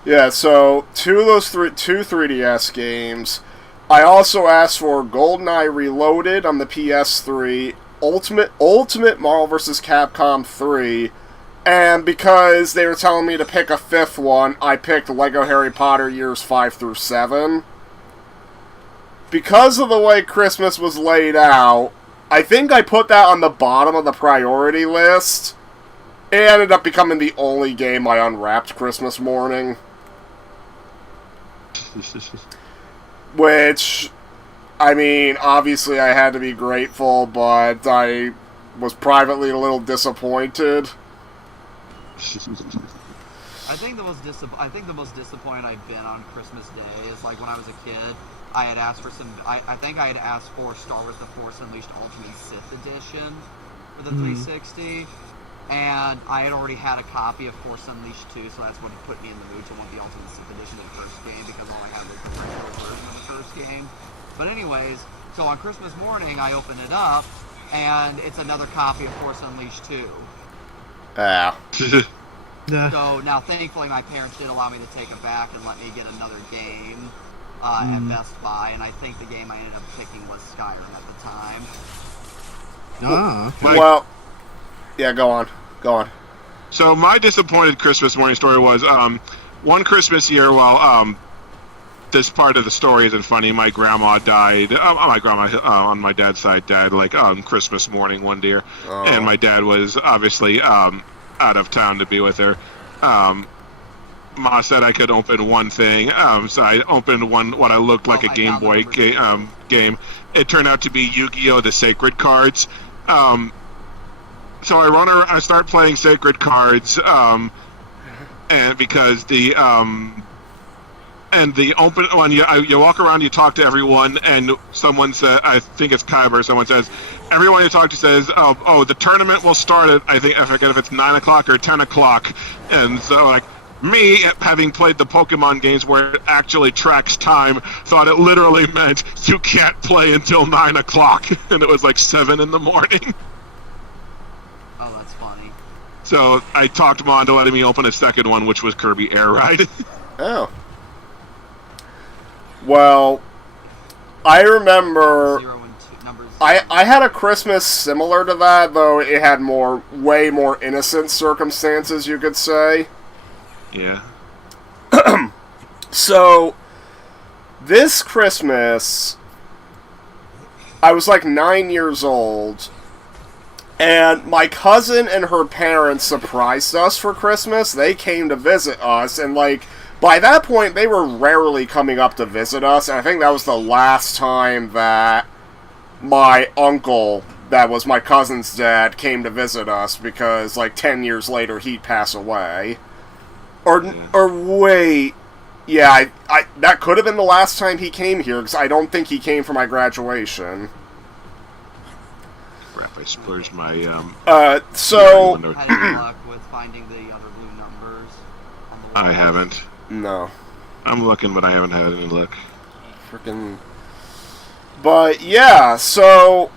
Yeah, so 2 of those 2 3DS games. I also asked for GoldenEye Reloaded on the PS3, Ultimate Marvel vs. Capcom 3, and because they were telling me to pick a 5th one, I picked Lego Harry Potter Years 5 through 7. Because of the way Christmas was laid out, I think I put that on the bottom of the priority list. It ended up becoming the only game I unwrapped Christmas morning. Which, I mean, obviously I had to be grateful, but I was privately a little disappointed. I think the most disappointed I've been on Christmas Day is like when I was a kid. I had asked for some. I think I had asked for Star Wars: The Force Unleashed Ultimate Sith Edition for the 360, and I had already had a copy of Force Unleashed 2, so that's what put me in the mood to want the Ultimate Sith Edition of the first game because all I had was the retro version of the first game. But anyways, so on Christmas morning I open it up, and it's another copy of Force Unleashed 2. So now, thankfully, my parents did allow me to take it back and let me get another game at Best Buy, and I think the game I ended up picking was Skyrim at the time. Oh, okay. Well, yeah, go on. So my disappointed Christmas morning story was one Christmas year while this part of the story isn't funny. My grandma died. My grandma on my dad's side died like Christmas morning one year, and my dad was obviously out of town to be with her. Ma said I could open one thing, so I opened what I looked like a Game Boy game. It turned out to be Yu-Gi-Oh! The Sacred Cards. So I start playing Sacred Cards, and because the open one, you walk around, you talk to everyone, and someone said, I think it's Kyber, someone says, everyone you talk to says, oh, the tournament will start at, I forget if it's 9 o'clock or 10 o'clock, and so, like, me, having played the Pokemon games where it actually tracks time, thought it literally meant you can't play until 9 o'clock, and it was like 7 in the morning. Oh, that's funny. So I talked him on to letting me open a second one, which was Kirby Air Ride. Oh. Well, I remember... I had a Christmas similar to that, though it had way more innocent circumstances, you could say. Yeah. So, this Christmas, I was like 9 years old, and my cousin and her parents surprised us for Christmas. They came to visit us, and like, by that point, they were rarely coming up to visit us, and I think that was the last time that my uncle, that was my cousin's dad, came to visit us, because like 10 years later, he'd pass away. Or wait, yeah, I that could have been the last time he came here, because I don't think he came for my graduation. Crap, I splurged my, so... Had any luck with finding the other blue numbers on the wall? I haven't. No. I'm looking, but I haven't had any luck. Freaking... But, yeah, so...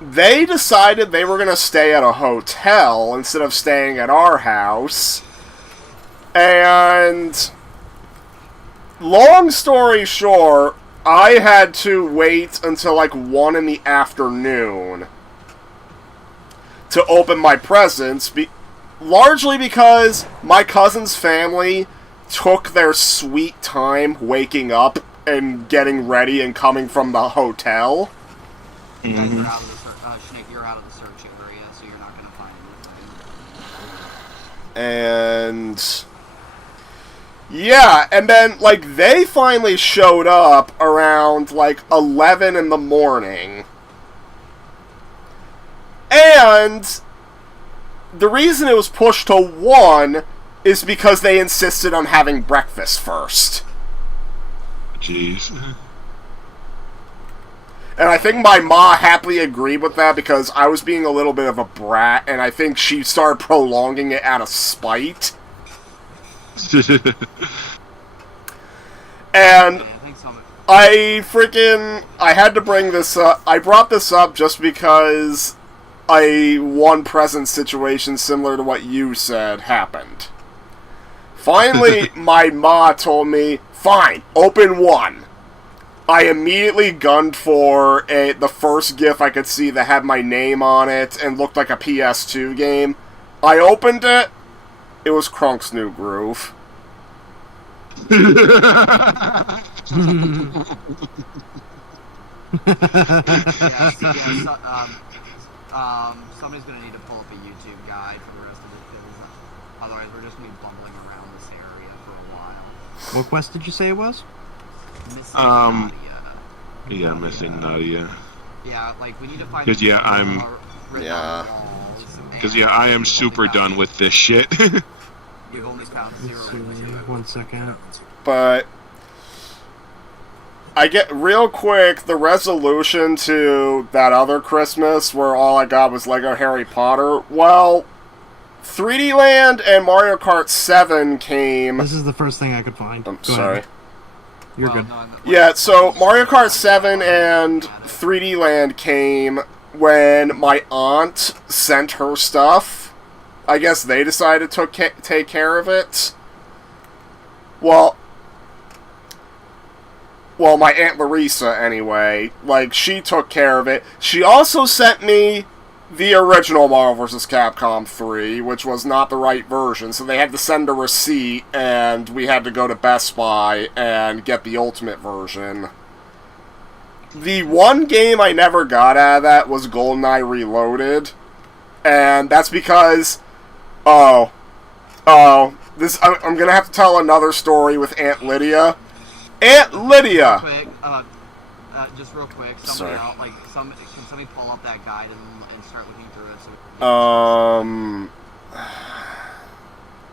They decided they were going to stay at a hotel instead of staying at our house. And... long story short, I had to wait until like 1 in the afternoon to open my presents, largely because my cousin's family took their sweet time waking up and getting ready and coming from the hotel. You guys are out of the Schnick, you're out of the search area, so you're not going to find anything. And... yeah, and then, like, they finally showed up around, like, 11 in the morning. And the reason it was pushed to 1 is because they insisted on having breakfast first. Jeez. And I think my ma happily agreed with that because I was being a little bit of a brat, and I think she started prolonging it out of spite. And Yeah, I think some. I had to bring this up. I brought this up just because one present situation similar to what you said happened. Finally, my ma told me, fine, open 1. I immediately gunned for the first GIF I could see that had my name on it and looked like a PS2 game. I opened it. It was Krunk's New Groove. Somebody's gonna need to pull up a YouTube guide for the rest of it, because otherwise we're just gonna be bumbling around this area for a while. What quest did you say it was? Missing Um, Nadia. Yeah, missing Nadia. Yeah, like we need to find. 'Cause, the yeah, people I'm- who are written Yeah. on the walls, Because, and yeah, I am we've super only found- done with this shit. We've only found Let's 0 see, and 2. 1 second. But I get real quick the resolution to that other Christmas where all I got was Lego Harry Potter. Well, 3D Land and Mario Kart 7 came. This is the first thing I could find. I'm Go sorry. ahead. You're Well, good. no, Yeah, so Mario Kart 7 and 3D Land came when my aunt sent her stuff. I guess they decided to take care of it. Well, my Aunt Larissa, anyway. Like, she took care of it. She also sent me the original Marvel vs. Capcom 3, which was not the right version, so they had to send a receipt, and we had to go to Best Buy and get the Ultimate version. The one game I never got out of that was GoldenEye Reloaded, and that's because... I'm gonna have to tell another story with Aunt Lydia. Aunt Lydia! Quick, just real quick, Sorry. can somebody pull up that guide and start looking through it?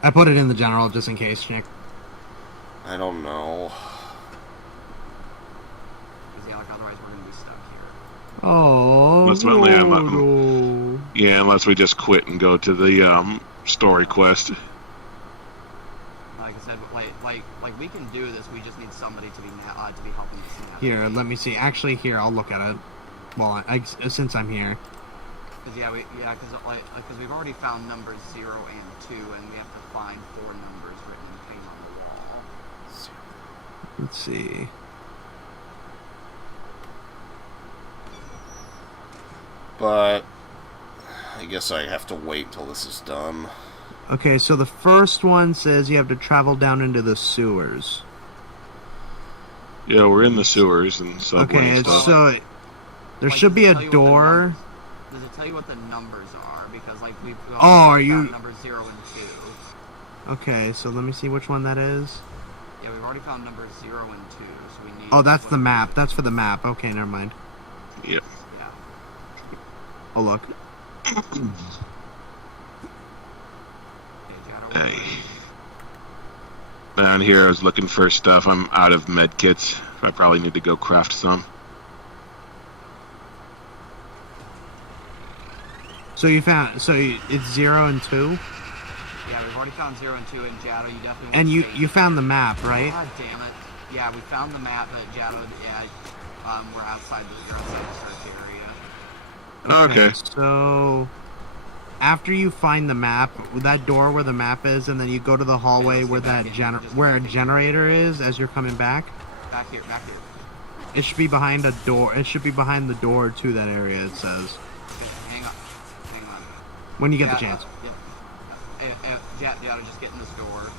I put it in the general just in case, Nick. I don't know. Because, yeah, like, otherwise we're gonna be stuck here. Oh, That's mainly I'm- no. Yeah, unless we just quit and go to the story quest. Like I said, like we can do this. We just need somebody to be helping us navigate. Here, let me see. Actually, here, I'll look at it. Well, since I'm here. Because we've already found numbers 0 and 2, and we have to find 4 numbers written in paint on the wall. Let's see. But I guess I have to wait until this is done. Okay, so the first one says you have to travel down into the sewers. Yeah, we're in the sewers and subway Okay, and stuff. so there should be a door. Does it tell you what the numbers are? Because like we Oh, are found you- numbers 0 and 2. Okay, so let me see which one that is. Yeah, we've already found numbers 0 and 2, so we need. Oh, that's the map. That's for the map. Okay, never mind. Yep. Yeah. I'll look. Okay, Jado, Hey. Down here, I was looking for stuff. I'm out of med kits. I probably need to go craft some. So you found. So it's 0 and 2, Yeah, we've already found 0 and 2, and Jado, you definitely. and want to you stay- found the map, right? God damn it! Yeah, we found the map, but Jado, we're outside the search area. Okay. So after you find the map, that door where the map is, and then you go to the hallway where that where a generator is as you're coming back. Back here. It should be behind a door. It should be behind the door to that area. It says Okay, hang on. when you get the chance. Jado, just get in this door.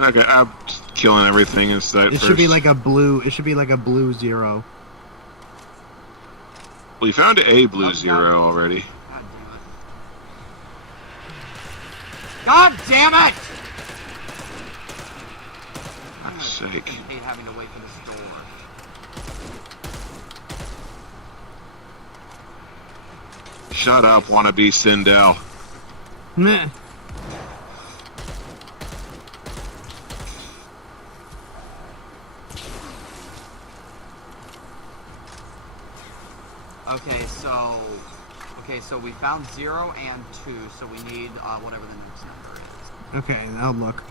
Okay, I'm killing everything inside It first. should be like a blue. It should be like a blue 0. We found a blue 0 already. God damn it! Fuck's sake. I hate having to wait for this door. Shut up, wannabe Sindel. Meh. Okay, so we found 0 and 2, so we need whatever the next number is. Okay, I'll look.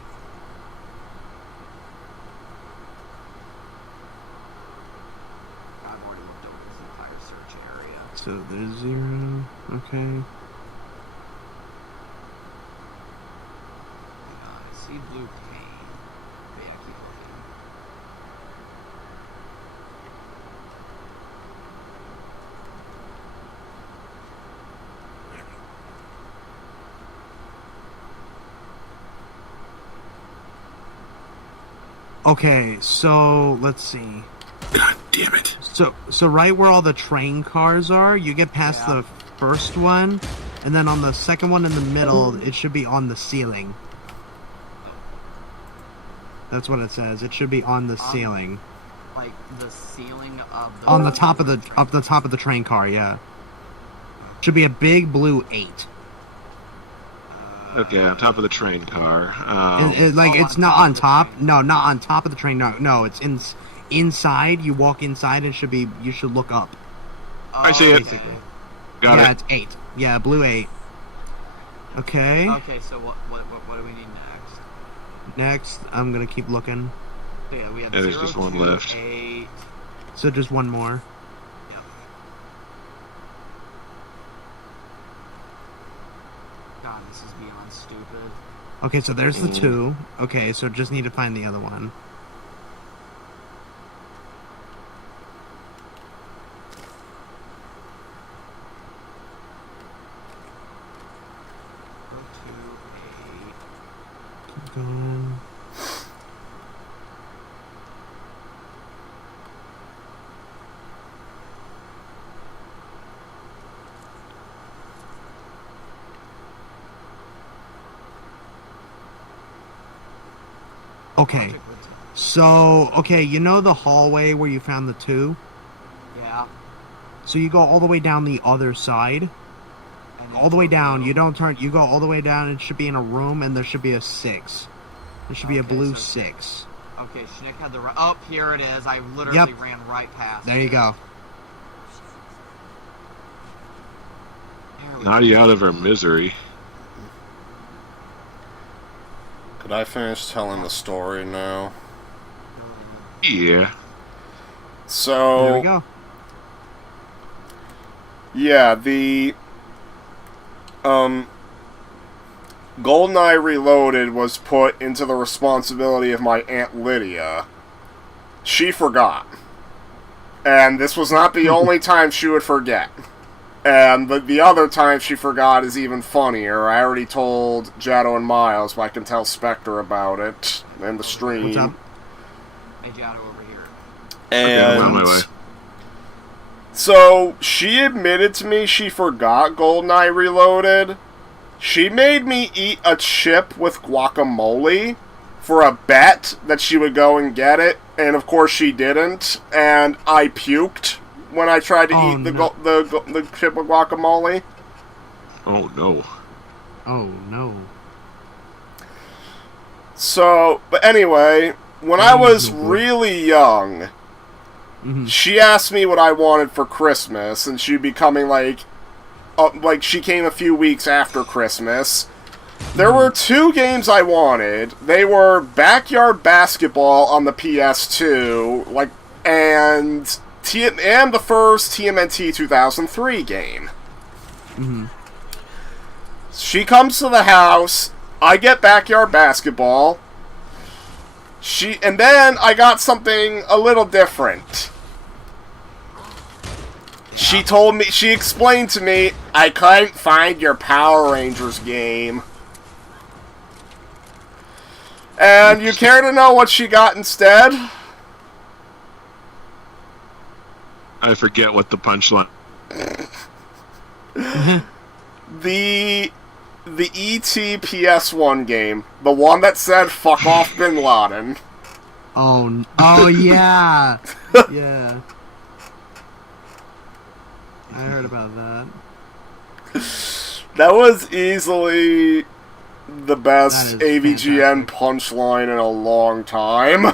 I've already looked over this entire search area. So there's 0. Okay. I see blue cane. But yeah, keep looking. Okay, so let's see. God damn it. So right where all the train cars are, you get past Yeah. the first one, and then on the second one in the middle, it should be on the ceiling. That's what it says. It should be on the ceiling. Like the ceiling of the On the top of the train car, yeah. Should be a big blue 8. Okay, on top of the train car. Like Oh, it's on not top on of the top. train. No, not on top of the train. No, it's inside. You walk inside, and you should look up. I see it. Basically. Got Yeah, it. it's 8. Yeah, blue 8. Okay. Okay, so what do we need next? Next, I'm gonna keep looking. So yeah, we have Yeah, there's 0, just one 2, left. 8. So just one more. Yep. God, this is beyond stupid. Okay, so there's the 2. Okay, so just need to find the other one. Go to 8. Keep going. Okay. So, okay, you know the hallway where you found the 2? Yeah. So you go all the way down the other side. And All the way into a down. room. You don't turn. You go all the way down. It should be in a room, and there should be a 6. There should be a Okay, blue so- 6. Okay, Schnick had the oh, here it is. I literally Yep. ran right past. There you it. go. There we Naughty out of her misery. Could I finish telling the story now? Yeah. So There we go. yeah, the GoldenEye Reloaded was put into the responsibility of my Aunt Lydia. She forgot. And this was not the only time she would forget. And the other time she forgot is even funnier. I already told Jado and Miles, but I can tell Spectre about it in the stream. What's up? Hey, Jado over here. Okay, I'm on my way. So, she admitted to me she forgot GoldenEye Reloaded. She made me eat a chip with guacamole for a bet that she would go and get it, and of course she didn't, and I puked when I tried to Oh, eat the, no. the chip with guacamole. Oh no. Oh no. So, but anyway, when I was really young, Mhm. she asked me what I wanted for Christmas, and she'd be coming like she came a few weeks after Christmas. There were 2 games I wanted. They were Backyard Basketball on the PS2, and the first TMNT 2003 game. Mhm. She comes to the house. I get Backyard Basketball. And then I got something a little different. She explained to me, I couldn't find your Power Rangers game. And you care to know what she got instead? I forget what the punchline. The ET PS1 game. The one that said, fuck off Bin Laden. Oh yeah. Yeah. I heard about that. That was easily the best That is AVGN fantastic. punchline in a long time.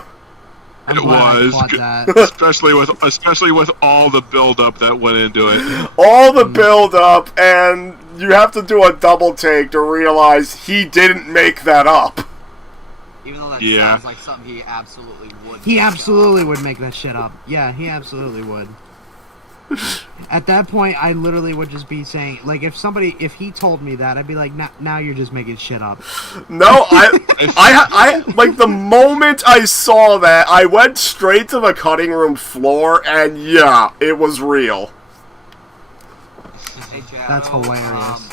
I'm It glad I was, caught that. especially with all the build-up that went into it. All the build up, and you have to do a double take to realize he didn't make that up. Even though that Yeah. sounds like something he absolutely would. He make absolutely up. would make that shit up. Yeah, he absolutely would. At that point, I literally would just be saying, like, if he told me that, I'd be like, now you're just making shit up. No, I like the moment I saw that, I went straight to the cutting room floor, and yeah, it was real. Hey, Jado, That's hilarious.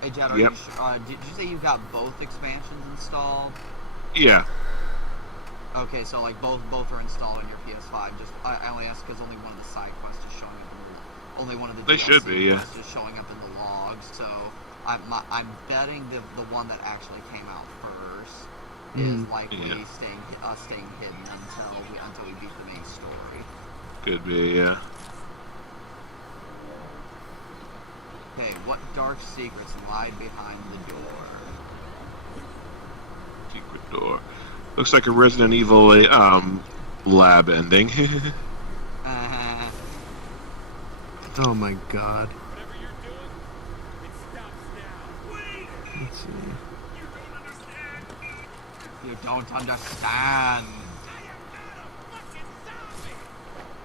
Hey, Jado, Yep. did you say you got both expansions installed? Yeah. Okay, so like both are installed on your PS5. Just I only asked because only one of the side quests is showing up. Only one of the They DLC should be, yeah. quests is showing up in the logs. So I'm betting the one that actually came out first is likely Yeah. staying hidden until we beat the main story. Could be, yeah. Okay, what dark secrets lie behind the door? Secret door. Looks like a Resident Evil lab ending. Oh my god. Let's see. You don't understand.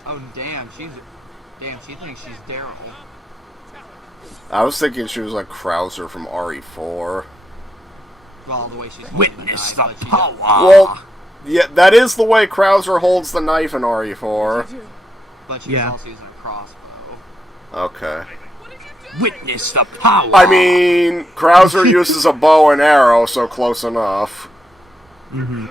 Oh damn, she thinks she's Daryl. I was thinking she was like Krauser from RE4. Well, the way she's holding Witness the the knife, but she power. Well, yeah, that is the way Krauser holds the knife in RE4. But she's Yeah. also using a crossbow. Okay. Witness the power. I mean, Krauser uses a bow and arrow, so close enough. Mm-hmm.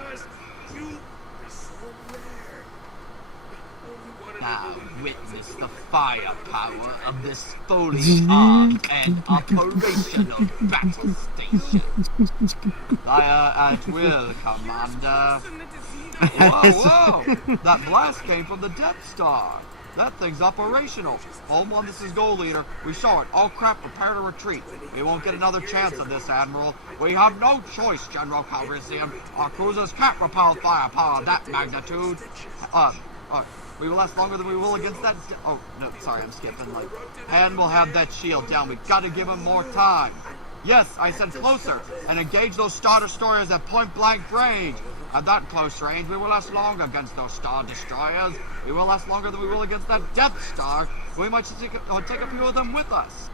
Now witness the firepower of this fully armed and operational battle station. Fire at will, Commander. Whoa, whoa! That blast came from the Death Star. That thing's operational. Home One, this is Gold Leader. We saw it. All crap, prepare to retreat. We won't get another chance at this, Admiral. We have no choice, General Calrissian. Our cruisers can't repel firepower of that magnitude. We will last longer than we will against that... Oh, no, sorry, I'm skipping. And we'll have that shield down. We've got to give him more time. Yes, I said closer, and engage those Star Destroyers at point-blank range. At that close range, we will last longer against those Star Destroyers. We will last longer than we will against that Death Star. We might just take a few of them with us.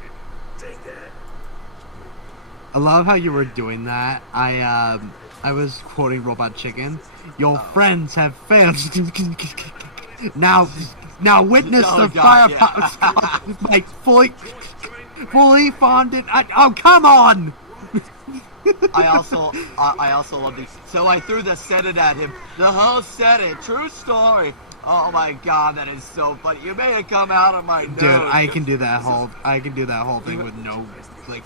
I love how you were doing that. I was quoting Robot Chicken. Your friends have failed. now witness Oh, the God, firepower. Like fully fonded. Oh, come on! I also love these. So I threw the set it at him. The host said it. True story. Oh my God, that is so funny. You made it come out of my nose. Dude, I can do that whole thing with no, like,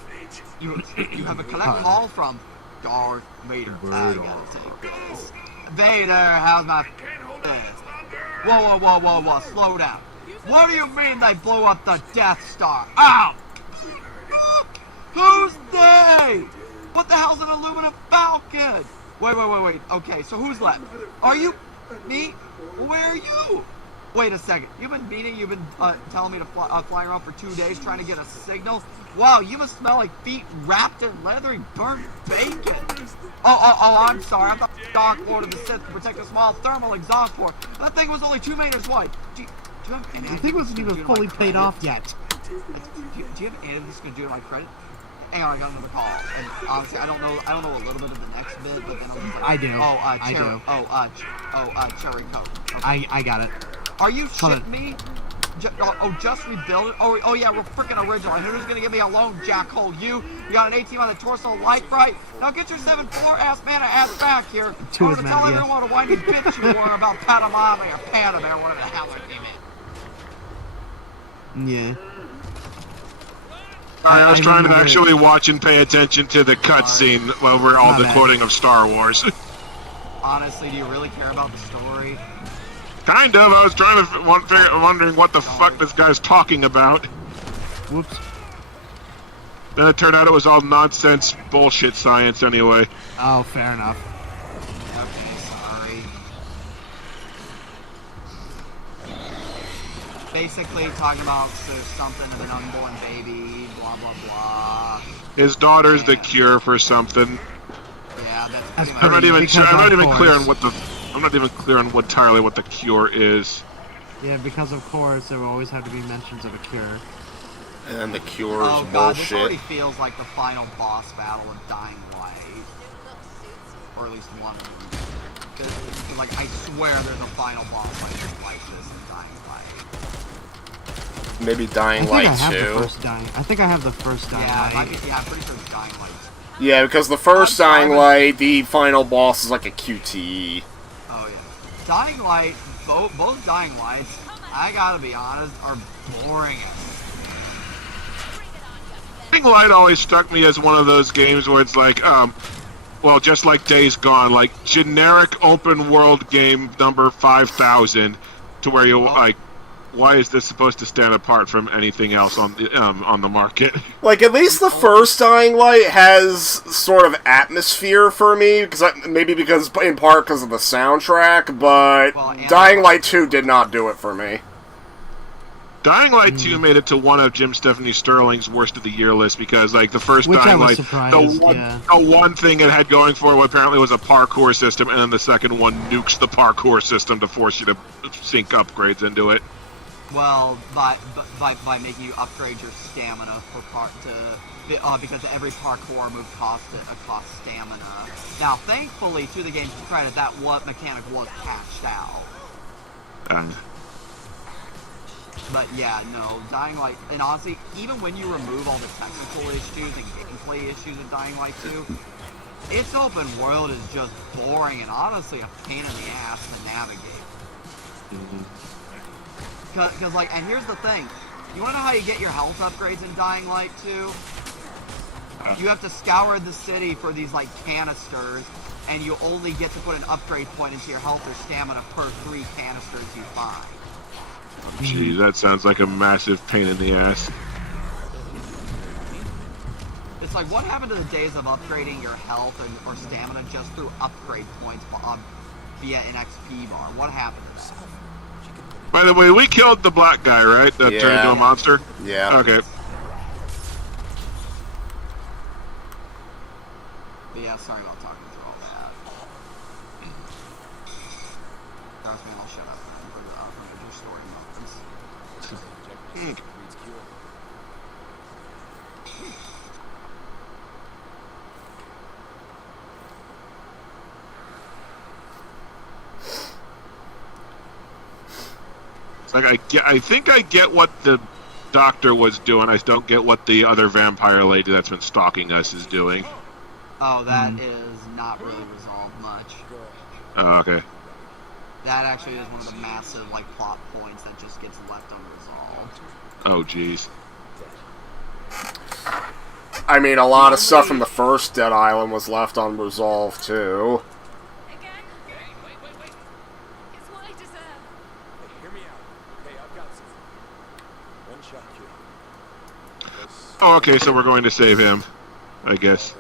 You have a collect call from Darth Vader. I gotta take this. Vader, how's my fist? Whoa, slow down. What do you mean they blew up the Death Star? Ow! Who's they? What the hell's an aluminum falcon? Wait. Okay, so who's left? Are you... me? Where are you? Wait a second. You've been telling me to fly around for 2 days trying to get a signal? Wow, you must smell like feet wrapped in leathery burnt bacon. Oh, I'm sorry. I thought Dark Lord of the Sith to protect a small thermal exhaust port. That thing was only 2 meters wide. Do you have any I think it wasn't even fully paid off yet. Do you have any of this to do to my credit? Hang on, I got another call. And honestly, I don't know a little bit of the next bit, but then I'm just like, I do. Oh, cherry coke. Okay. I got it. Are you Hold shitting me? Just rebuild it? Oh yeah, we're freaking original. And who's gonna give me a loan, jackhole? You got an 18 on the torso light right? Now get your 7'4" ass back here. Two I'm is gonna man, tell yes. everyone what a whiny bitch you were about Panamame or Panama or whatever the hell their name is. Yeah. I was I trying to remember- actually watch and pay attention to the cutscene while we're all My the bad. quoting of Star Wars. Honestly, do you really care about the story? Kind of. I was trying to wondering what the fuck this guy's talking about. Whoops. Then it turned out it was all nonsense, bullshit science anyway. Oh, fair enough. Okay, sorry. Basically, talking about there's something of an unborn baby, blah blah blah. His daughter's the cure for something. Yeah, that's That's pretty I'm much. not even. Because I'm not of even clear course. on what the. I'm not even clear on what entirely what the cure is. Yeah, because of course there will always have to be mentions of a cure. And then the cure is Oh god, this already bullshit. feels like the final boss battle of Dying Light. Or at least one of them. 'Cause, like, I swear there's a final boss fight just like this in Dying Light. Maybe I Dying think I Light have the 2. first dying. I think I have the first dying Yeah, light. I'm pretty sure it's Dying Light. Yeah, because the first I'm Dying sorry. Light, the final boss is like a QTE. Oh yeah. Dying Light, both Dying Lights, I gotta be honest, are boring as Dying Light always struck me as one of those games where it's like, well, just like Days Gone, like generic open world game number 5,000, to where you like, why is this supposed to stand apart from anything else on the market? Like, at least the first Dying Light has sort of atmosphere for me, maybe in part because of the soundtrack, but Well, and- Dying Light 2 did not do it for me. Dying Light 2 made it to one of Jim Stephanie Sterling's worst of the year list because, like, the first Which I Dying was Light, surprised, the one thing it had going for it apparently was a parkour system, and then the second one nukes the parkour system to force you to sink upgrades into it. well, by making you upgrade your stamina because every parkour move costs stamina. Now, thankfully, to the game's credit, that mechanic was patched out. But yeah, no, Dying Light, and honestly, even when you remove all the technical issues and gameplay issues in Dying Light 2, its open world is just boring and honestly a pain in the ass to navigate. Cause like, and here's the thing, you wanna know how you get your health upgrades in Dying Light 2? You have to scour the city for these like canisters, and you only get to put an upgrade point into your health or stamina per 3 canisters you find. Jeez, that sounds like a massive pain in the ass. It's like, what happened to the days of upgrading your health or stamina just through upgrade points via an XP bar? What happened to that? By the way, we killed the black guy, right? That turned into Yeah. a monster? Yeah. Okay. But yeah, sorry about talking through all that. Darth Maul, shut up for your story moments. It's like I think I get what the doctor was doing. I just don't get what the other vampire lady that's been stalking us is doing. Oh, that is not really resolved much. Oh, okay. That actually is one of the massive like plot points that just gets left unresolved. Oh, jeez. I mean, a lot of stuff from the first Dead Island was left unresolved, too. Again? Wait. It's what I deserve. Hey, hear me out. Okay, I've got something. One shot kill. Oh, okay, so we're going to save him, I guess.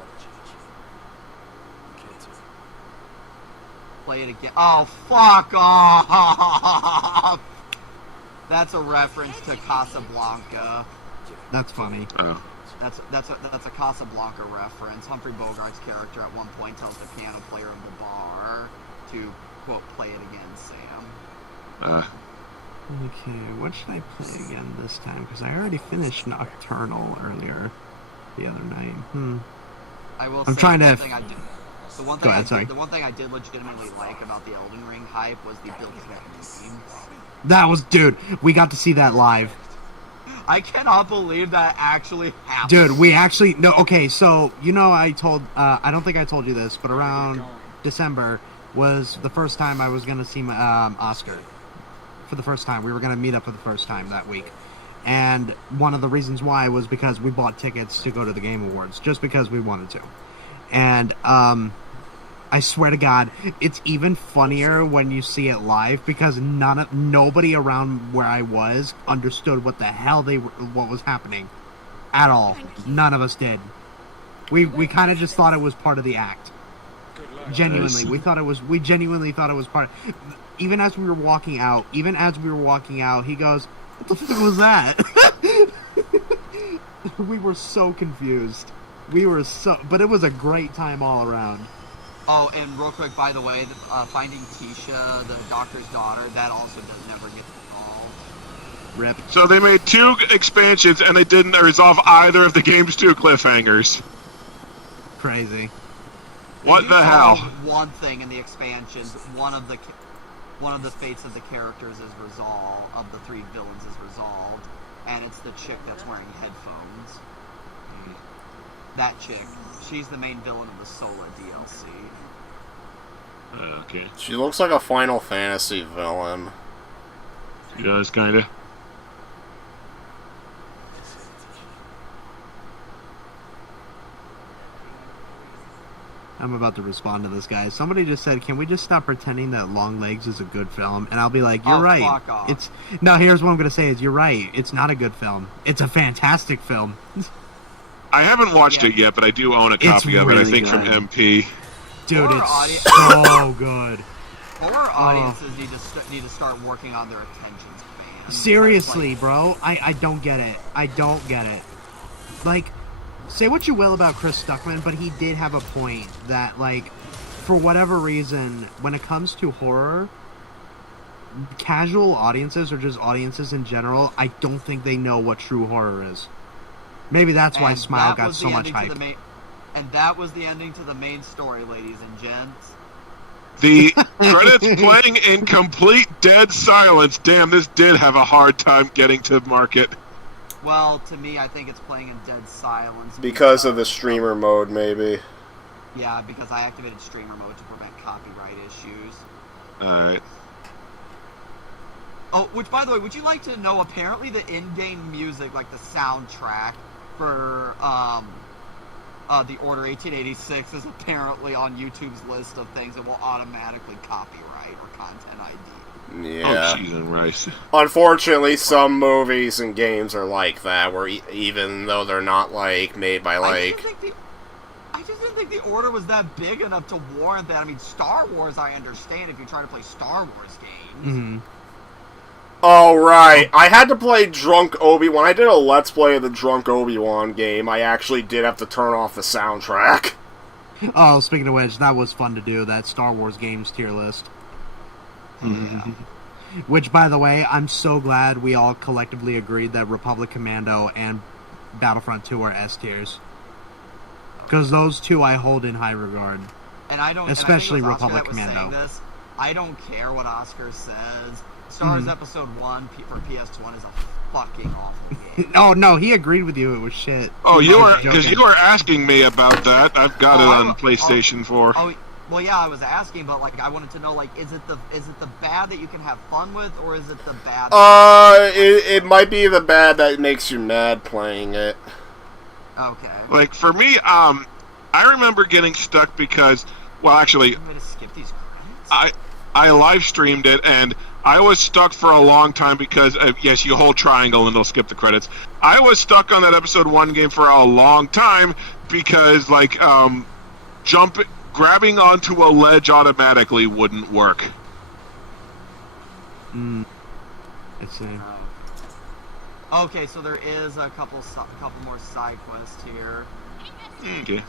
Play it again. Oh, fuck off! That's a reference to Casablanca. That's funny. Oh. That's a Casablanca reference. Humphrey Bogart's character at one point tells the piano player of the bar to, quote, play it again, Sam. Okay, what should I play again this time? Because I already finished Nocturnal earlier the other night. I will I'm say trying the to- one thing I did. The one Go thing ahead, I sorry. did, the one thing I did legitimately like about the Elden Ring hype was the built-in games. That was, dude, we got to see that live. I cannot believe that actually happened. Dude, we actually, no, okay, so, you know, I don't think I told you this, but around December was the first time I was going to see Oscar. For the first time. We were going to meet up for the first time that week. And one of the reasons why was because we bought tickets to go to the Game Awards, just because we wanted to. And, I swear to God, it's even funnier when you see it live because nobody around where I was understood what the hell what was happening. At all. None of us did. We kind of just thought it was part of the act. Genuinely, Nice. we genuinely thought it was part of, even as we were walking out, he goes, "What the fuck was that?" We were so confused. But it was a great time all around. Oh, and real quick, by the way, finding Tisha, the doctor's daughter, that also does never get resolved. Rip. So they made 2 expansions and they didn't resolve either of the game's 2 cliffhangers. Crazy. What They the do hell? solve one thing in the expansions, one of the fates of the characters is resolved, of the 3 villains is resolved, and it's the chick that's wearing headphones. That chick, she's the main villain of the Sola DLC. Okay. She looks like a Final Fantasy villain. She does, kinda. I'm about to respond to this guy. Somebody just said, "Can we just stop pretending that Long Legs is a good film?" And I'll be like, "You're Oh, right. fuck off. Here's what I'm gonna say: is you're right. It's not a good film. It's a fantastic film. I haven't watched it yet, but I do own a copy of it, I really think from good. MP. Dude, Horror it's audience- so good. Horror audiences need to start working on their attention span. Seriously, Like, bro. I don't get it. I don't get it. Like, say what you will about Chris Stuckman, but he did have a point that, like, for whatever reason, when it comes to horror, casual audiences or just audiences in general, I don't think they know what true horror is. Maybe that's why and Smile that got was so the much ending to hype. and that was the ending to the main story, ladies and gents. The credits playing in complete dead silence. Damn, this did have a hard time getting to market. Well, to me, I think it's playing in dead silence. Because of the streamer mode, maybe. Yeah, because I activated streamer mode to prevent copyright issues. Alright. Oh, which, by the way, would you like to know, apparently the in-game music, like the soundtrack for, the Order 1886 is apparently on YouTube's list of things that will automatically copyright or content ID. Yeah. Oh, cheese and rice. Unfortunately, some movies and games are like that, where even though they're not, like, made by, I like... just didn't think the Order was that big enough to warrant that. I mean, Star Wars, I understand if you're trying to play Star Wars games. Mm-hmm. Oh, right. I had to play Drunk Obi... When I did a Let's Play of the Drunk Obi-Wan game, I actually did have to turn off the soundtrack. Oh, speaking of which, that was fun to do, that Star Wars games tier list. Mm-hmm. Which, by the way, I'm so glad we all collectively agreed that Republic Commando and Battlefront 2 are S tiers. Because those two I hold in high regard. And I don't... Especially and I think it was Republic Oscar that was Commando. saying this. I don't care what Oscar says. Star Wars Episode 1 for PS1 is a fucking awful game. Oh, no, he agreed with you. It was shit. Oh, He you was were... Because joking. you were asking me about that. I've got it on PlayStation 4. Oh, well, yeah, I was asking, but, like, I wanted to know, like, is it the bad that you can have fun with, or is it the bad... It might be the bad that makes you mad playing it. Okay. Like, for me, I remember getting stuck because... Well, actually, I'm gonna skip these credits. I live streamed it, and I was stuck for a long time because, yes, you hold triangle and it'll skip the credits. I was stuck on that episode 1 game for a long time because, like, grabbing onto a ledge automatically wouldn't work. It's Okay, so there is a couple more side quests here. Okay.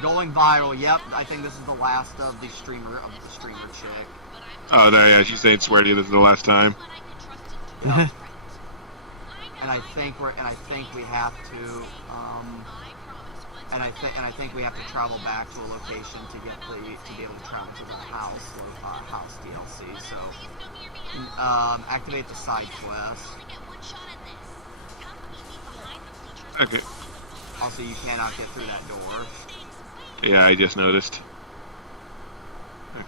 Going viral. Yep, I think this is the last of the streamer chick. Oh, there, yeah, she's saying swear to you this is the last time. And I think we have to and I think we have to travel back to a location to be able to travel to the house DLC. So activate the side quest. Okay. Also, you cannot get through that door. Yeah, I just noticed.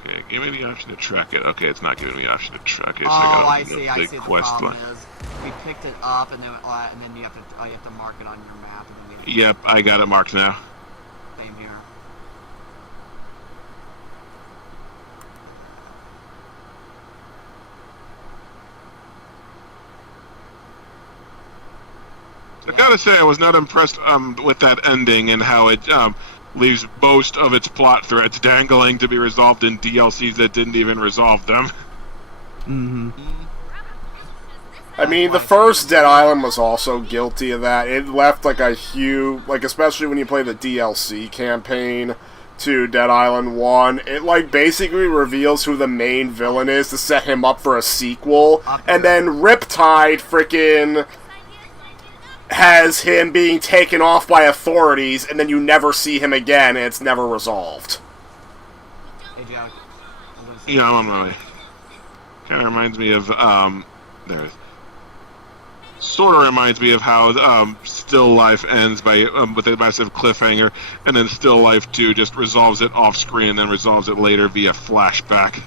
Okay, give me the option to track it. Okay, it's not giving me the option to track it. So I gotta see. open up I the see. The quest problem line. is we picked it up, and then you have to mark it on your map, and then we have to Yep, I got it marked now. same here. I gotta say, I was not impressed with that ending and how it leaves most of its plot threads dangling to be resolved in DLCs that didn't even resolve them. Mm-hmm. I mean, the first Dead Island was also guilty of that. It left like a huge, like especially when you play the DLC campaign to Dead Island 1, it like basically reveals who the main villain is to set him up for a sequel, and then Riptide frickin' has him being taken off by authorities, and then you never see him again, and it's never resolved. Hey, Jack. I'm gonna say Yeah, I'm on my way. Kind of reminds me of there. Sort of reminds me of how Still Life ends by with a massive cliffhanger, and then Still Life 2 just resolves it off screen and then resolves it later via flashback.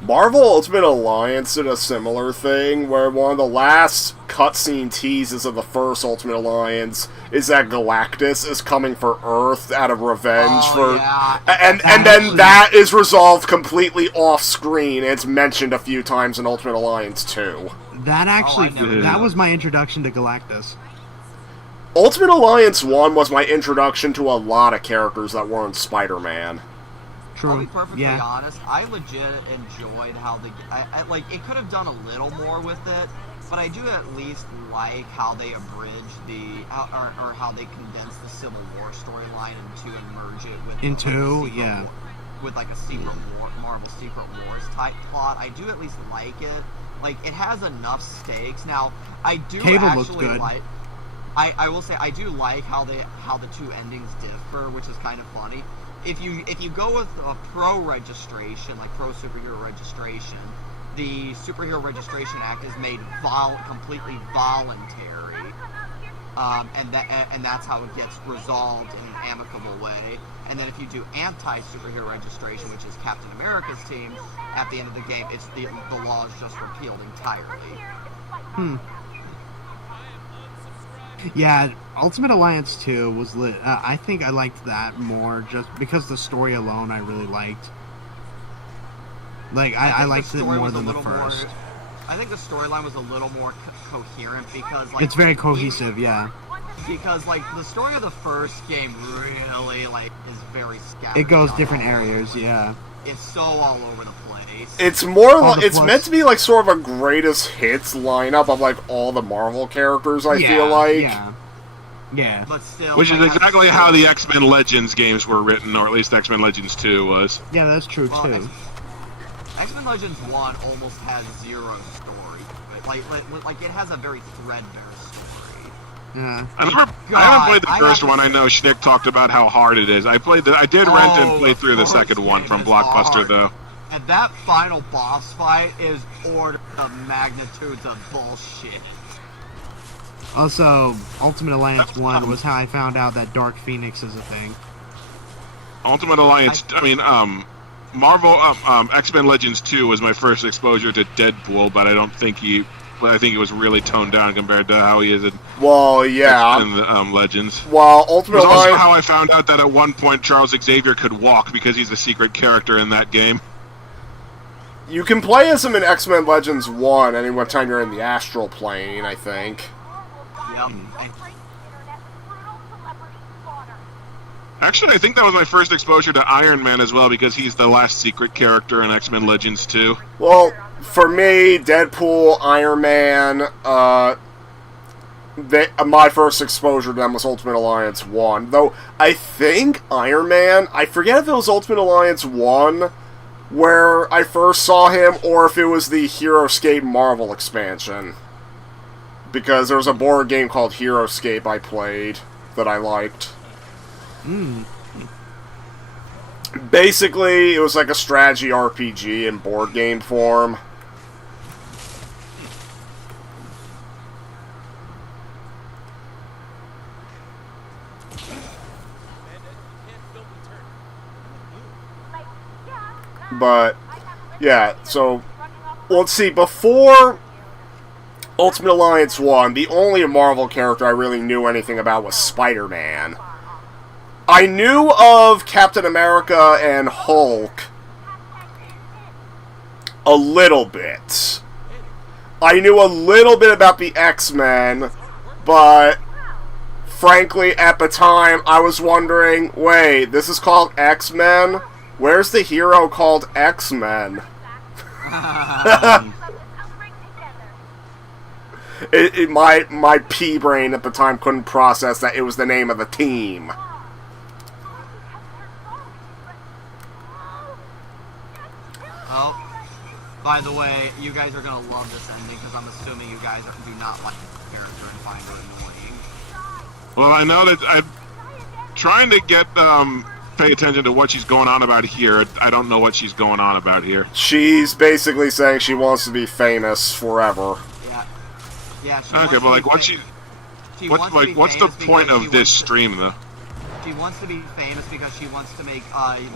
Marvel Ultimate Alliance did a similar thing, where one of the last cutscene teases of the first Ultimate Alliance is that Galactus is coming for Earth out of revenge and then that is resolved completely off screen, and it's mentioned a few times in Ultimate Alliance 2. That actually, never- that was my introduction to Galactus. Ultimate Alliance 1 was my introduction to a lot of characters that weren't Spider-Man. I'll be True. perfectly Yeah. honest. I legit enjoyed how I like. It could have done a little more with it, but I do at least like how they abridged or how they condensed the Civil War storyline into and merge it with with like a Secret War, Marvel Secret Wars type plot. I do at least like it. Like, it has enough stakes. Now, I do Cable looks actually good. like. I will say I do like how the two endings differ, which is kind of funny. If you go with a pro registration, like pro superhero registration, the Superhero Registration Act is made completely voluntary, and that's how it gets resolved in an amicable way. And then if you do anti-superhero registration, which is Captain America's team, at the end of the game, it's the law is just repealed entirely. Yeah, Ultimate Alliance 2 was lit. I think I liked that more just because the story alone I really liked. Like, I think liked the it story more was a than the little more- first. I think the storyline was a little more coherent because, like, It's very cohesive, yeah. Because, like, the story of the first game really, like, is very scattered. It goes different areas, yeah. It's so all over the place. It's more All like, the it's plus- meant to be like sort of a greatest hits lineup of like all the Marvel characters, I feel like. Yeah. But still, Which is like, exactly how the X-Men Legends games were written, or at least X-Men Legends 2 was. Yeah, that's true, Well, too. X-Men Legends 1 almost has zero story. Like it has a very threadbare story. Yeah. I haven't played the first one. I know Schnick talked about how hard it is. I did rent and play through the second one from Blockbuster, though. And that final boss fight is order of magnitudes of bullshit. Also, Ultimate Alliance 1 was how I found out that Dark Phoenix is a thing. Ultimate Alliance, Marvel, X-Men Legends 2 was my first exposure to Deadpool, but I think it was really toned down compared to how he is in Well, yeah. X-Men Legends. Well, It Ultimate was also Alliance. how I found out that at one point Charles Xavier could walk because he's a secret character in that game. You can play as him in X-Men Legends 1 any time you're in the astral plane, I think. Yep. Actually, I think that was my first exposure to Iron Man as well, because he's the last secret character in X-Men Legends 2. Well, for me, Deadpool, Iron Man, my first exposure to them was Ultimate Alliance 1. Though, I think Iron Man, I forget if it was Ultimate Alliance 1 where I first saw him, or if it was the HeroScape Marvel expansion. Because there was a board game called HeroScape I played that I liked. Basically, it was like a strategy RPG in board game form. But, yeah, so, let's see, before Ultimate Alliance 1, the only Marvel character I really knew anything about was Spider-Man. I knew of Captain America and Hulk a little bit. I knew a little bit about the X-Men, but frankly, at the time, I was wondering, wait, this is called X-Men? Where's the hero called X-Men? My pea brain at the time couldn't process that it was the name of the team. Oh, by the way, you guys are gonna love this ending because I'm assuming you guys do not like the character and find her annoying. Well, I know that I'm trying to get pay attention to what she's going on about here. I don't know what she's going on about here. She's basically saying she wants to be famous forever. Yeah. Yeah. She Okay, but like, what's what's the point of this stream though? She wants to be famous because she wants to make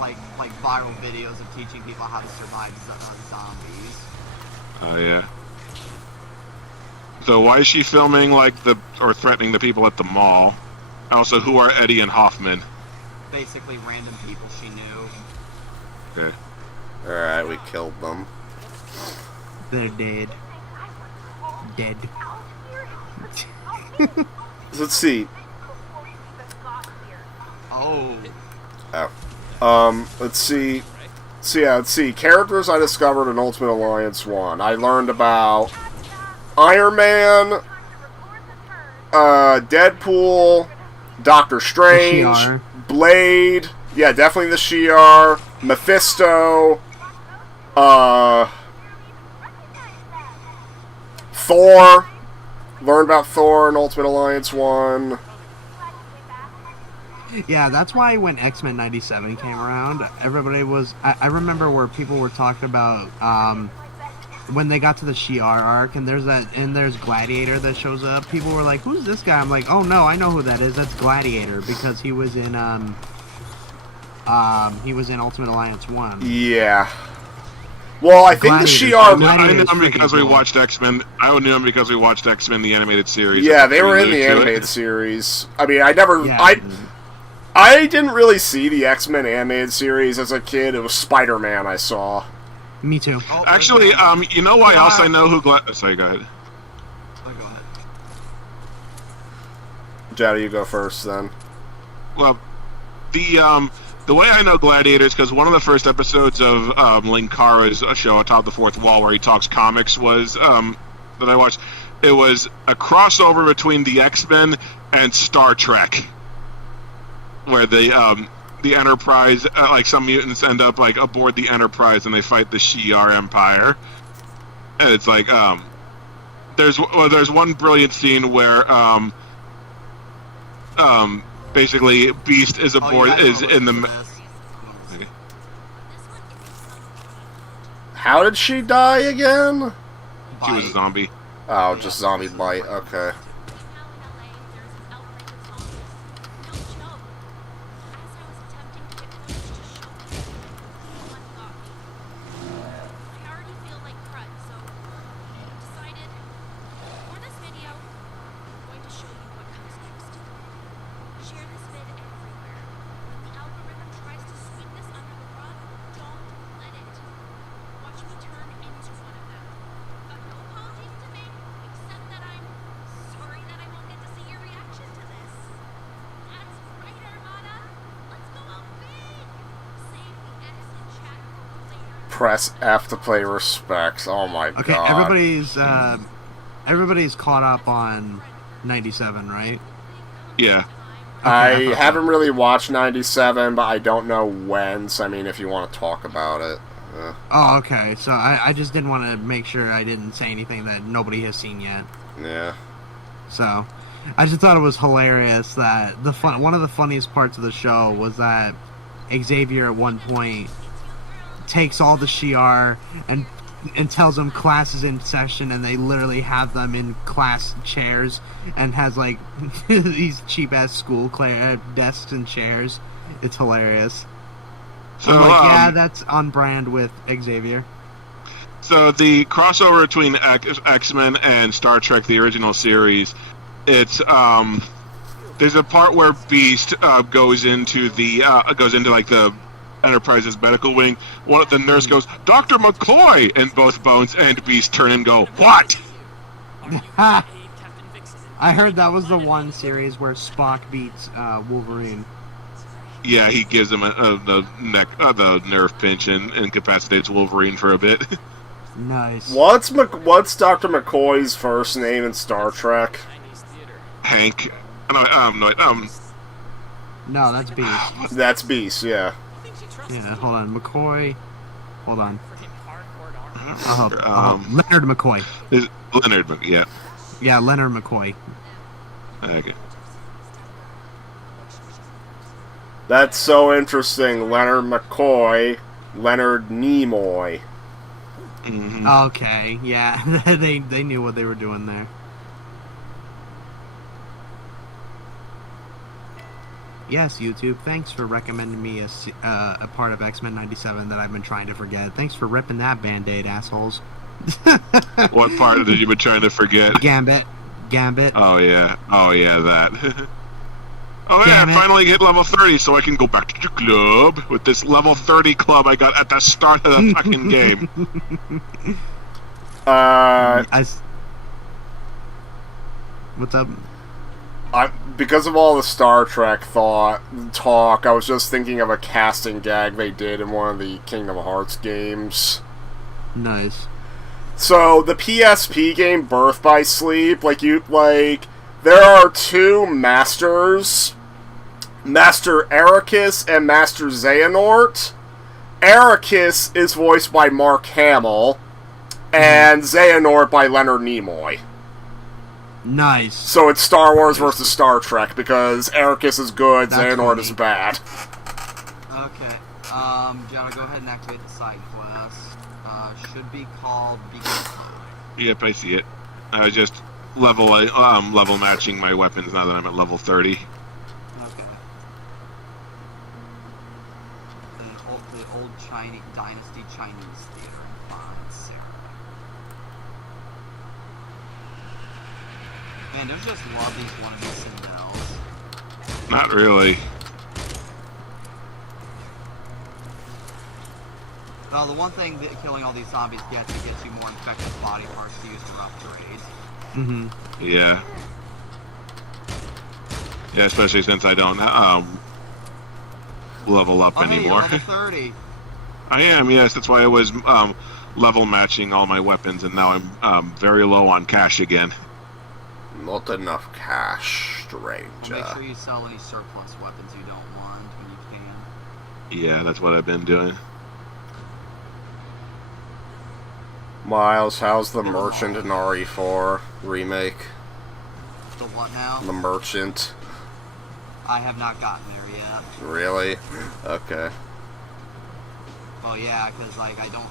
like viral videos of teaching people how to survive zombies. Oh yeah. So why is she filming or threatening the people at the mall? Also, who are Eddie and Hoffman? Basically, random people she knew. Okay. Alright, we killed them. They're dead. Dead. Let's see. Oh. Let's see. So yeah, let's see. Characters I discovered in Ultimate Alliance 1. I learned about Iron Man, Deadpool, Doctor Strange, Shi'ar. Blade. Yeah, definitely the Shi'ar. Mephisto. Thor. Learned about Thor in Ultimate Alliance 1. Yeah, that's why when X-Men 97 came around, everybody was... I remember where people were talking about when they got to the Shi'ar arc, and there's Gladiator that shows up. People were like, "Who's this guy?" I'm like, "Oh no, I know who that is. That's Gladiator because he was in Ultimate Alliance 1." Yeah. Well, I think the Gladiator. Shi'ar... I knew Gladiator's him because we freaking cool. watched X-Men. I knew him because we watched X-Men the animated series. Yeah, they were in Prelude the to it. animated series. I mean, I never... Yeah. I didn't really see the X-Men animated series as a kid. It was Spider-Man I saw. Me too. Oh, Actually, you know why else I know who Sorry, go ahead. Go ahead. Jada, you go first, then. Well, the way I know Gladiator is because one of the first episodes of Linkara's show, Atop the Fourth Wall, where he talks comics, was that I watched. It was a crossover between the X-Men and Star Trek, where the Enterprise, some mutants end up aboard the Enterprise and they fight the Shi'ar Empire, and it's there's one brilliant scene where basically Beast is aboard in the. Okay. How did she die again? She was a zombie. Oh, just zombie bite. Okay. Press F to play respects. Oh my Okay, god. everybody's caught up on 97, right? Yeah. I haven't really watched 97, but I don't know when, so I mean, if you want to talk about it. Oh, okay. So I just didn't want to make sure I didn't say anything that nobody has seen yet. Yeah. So I just thought it was hilarious that one of the funniest parts of the show was that Xavier at one point takes all the Shi'ar and tells them class is in session, and they literally have them in class chairs and has these cheap ass school desks and chairs. It's hilarious. So I'm yeah, that's on brand with Xavier. So the crossover between X-Men and Star Trek, the original series, it's there's a part where Beast goes into the Enterprise's medical wing. The nurse goes, "Dr. McCoy!" and both Bones and Beast turn and go, "What?" I heard that was the one series where Spock beats Wolverine. Yeah, he gives him the nerve pinch and incapacitates Wolverine for a bit. Nice. What's Dr. McCoy's first name in Star Trek? Hank. No, that's Beast. That's Beast, yeah. Yeah, hold on. McCoy. Hold on. Um, Leonard McCoy. Leonard, yeah. Yeah, Leonard McCoy. Okay. That's so interesting. Leonard McCoy, Leonard Nimoy. Mm-hmm. Okay, yeah, they knew what they were doing there. Yes, YouTube, thanks for recommending me a part of X-Men 97 that I've been trying to forget. Thanks for ripping that Band-Aid, assholes. What part did you been trying to forget? Gambit. Oh yeah, that. Oh yeah, Damn I it. finally hit level 30, so I can go back to the club with this level 30 club I got at the start of the fucking game. What's up? Because of all the Star Trek talk, I was just thinking of a casting gag they did in one of the Kingdom Hearts games. Nice. So the PSP game Birth by Sleep, there are two masters, Master Ericus and Master Xehanort. Ericus is voiced by Mark Hamill, and Xehanort by Leonard Nimoy. Nice. So it's Star Wars versus Star Trek, because Ericus is good, That's Xehanort funny. is bad. Okay. Jonah, go ahead and activate the side quest. Should be called Beacon Code. Yep, I see it. I was just level matching my weapons now that I'm at level 30. Okay. The old Chinese Dynasty Chinese Theater in Font, Sarah. Man, don't you just love these wannabe Cindels? Not really. The one thing that killing all these zombies gets you more infected body parts to use for upgrades. Mm-hmm. Yeah. Yeah, especially since I don't level up Oh, hey, you're anymore. level 30. I am, yes. That's why I was level matching all my weapons, and now I'm very low on cash again. Not enough cash, Make stranger. sure you sell any surplus weapons you don't want when you can. Yeah, that's what I've been doing. Miles, how's the Merchant in RE4 remake? The what now? The Merchant. I have not gotten there yet. Really? Okay. Well, yeah, because I don't.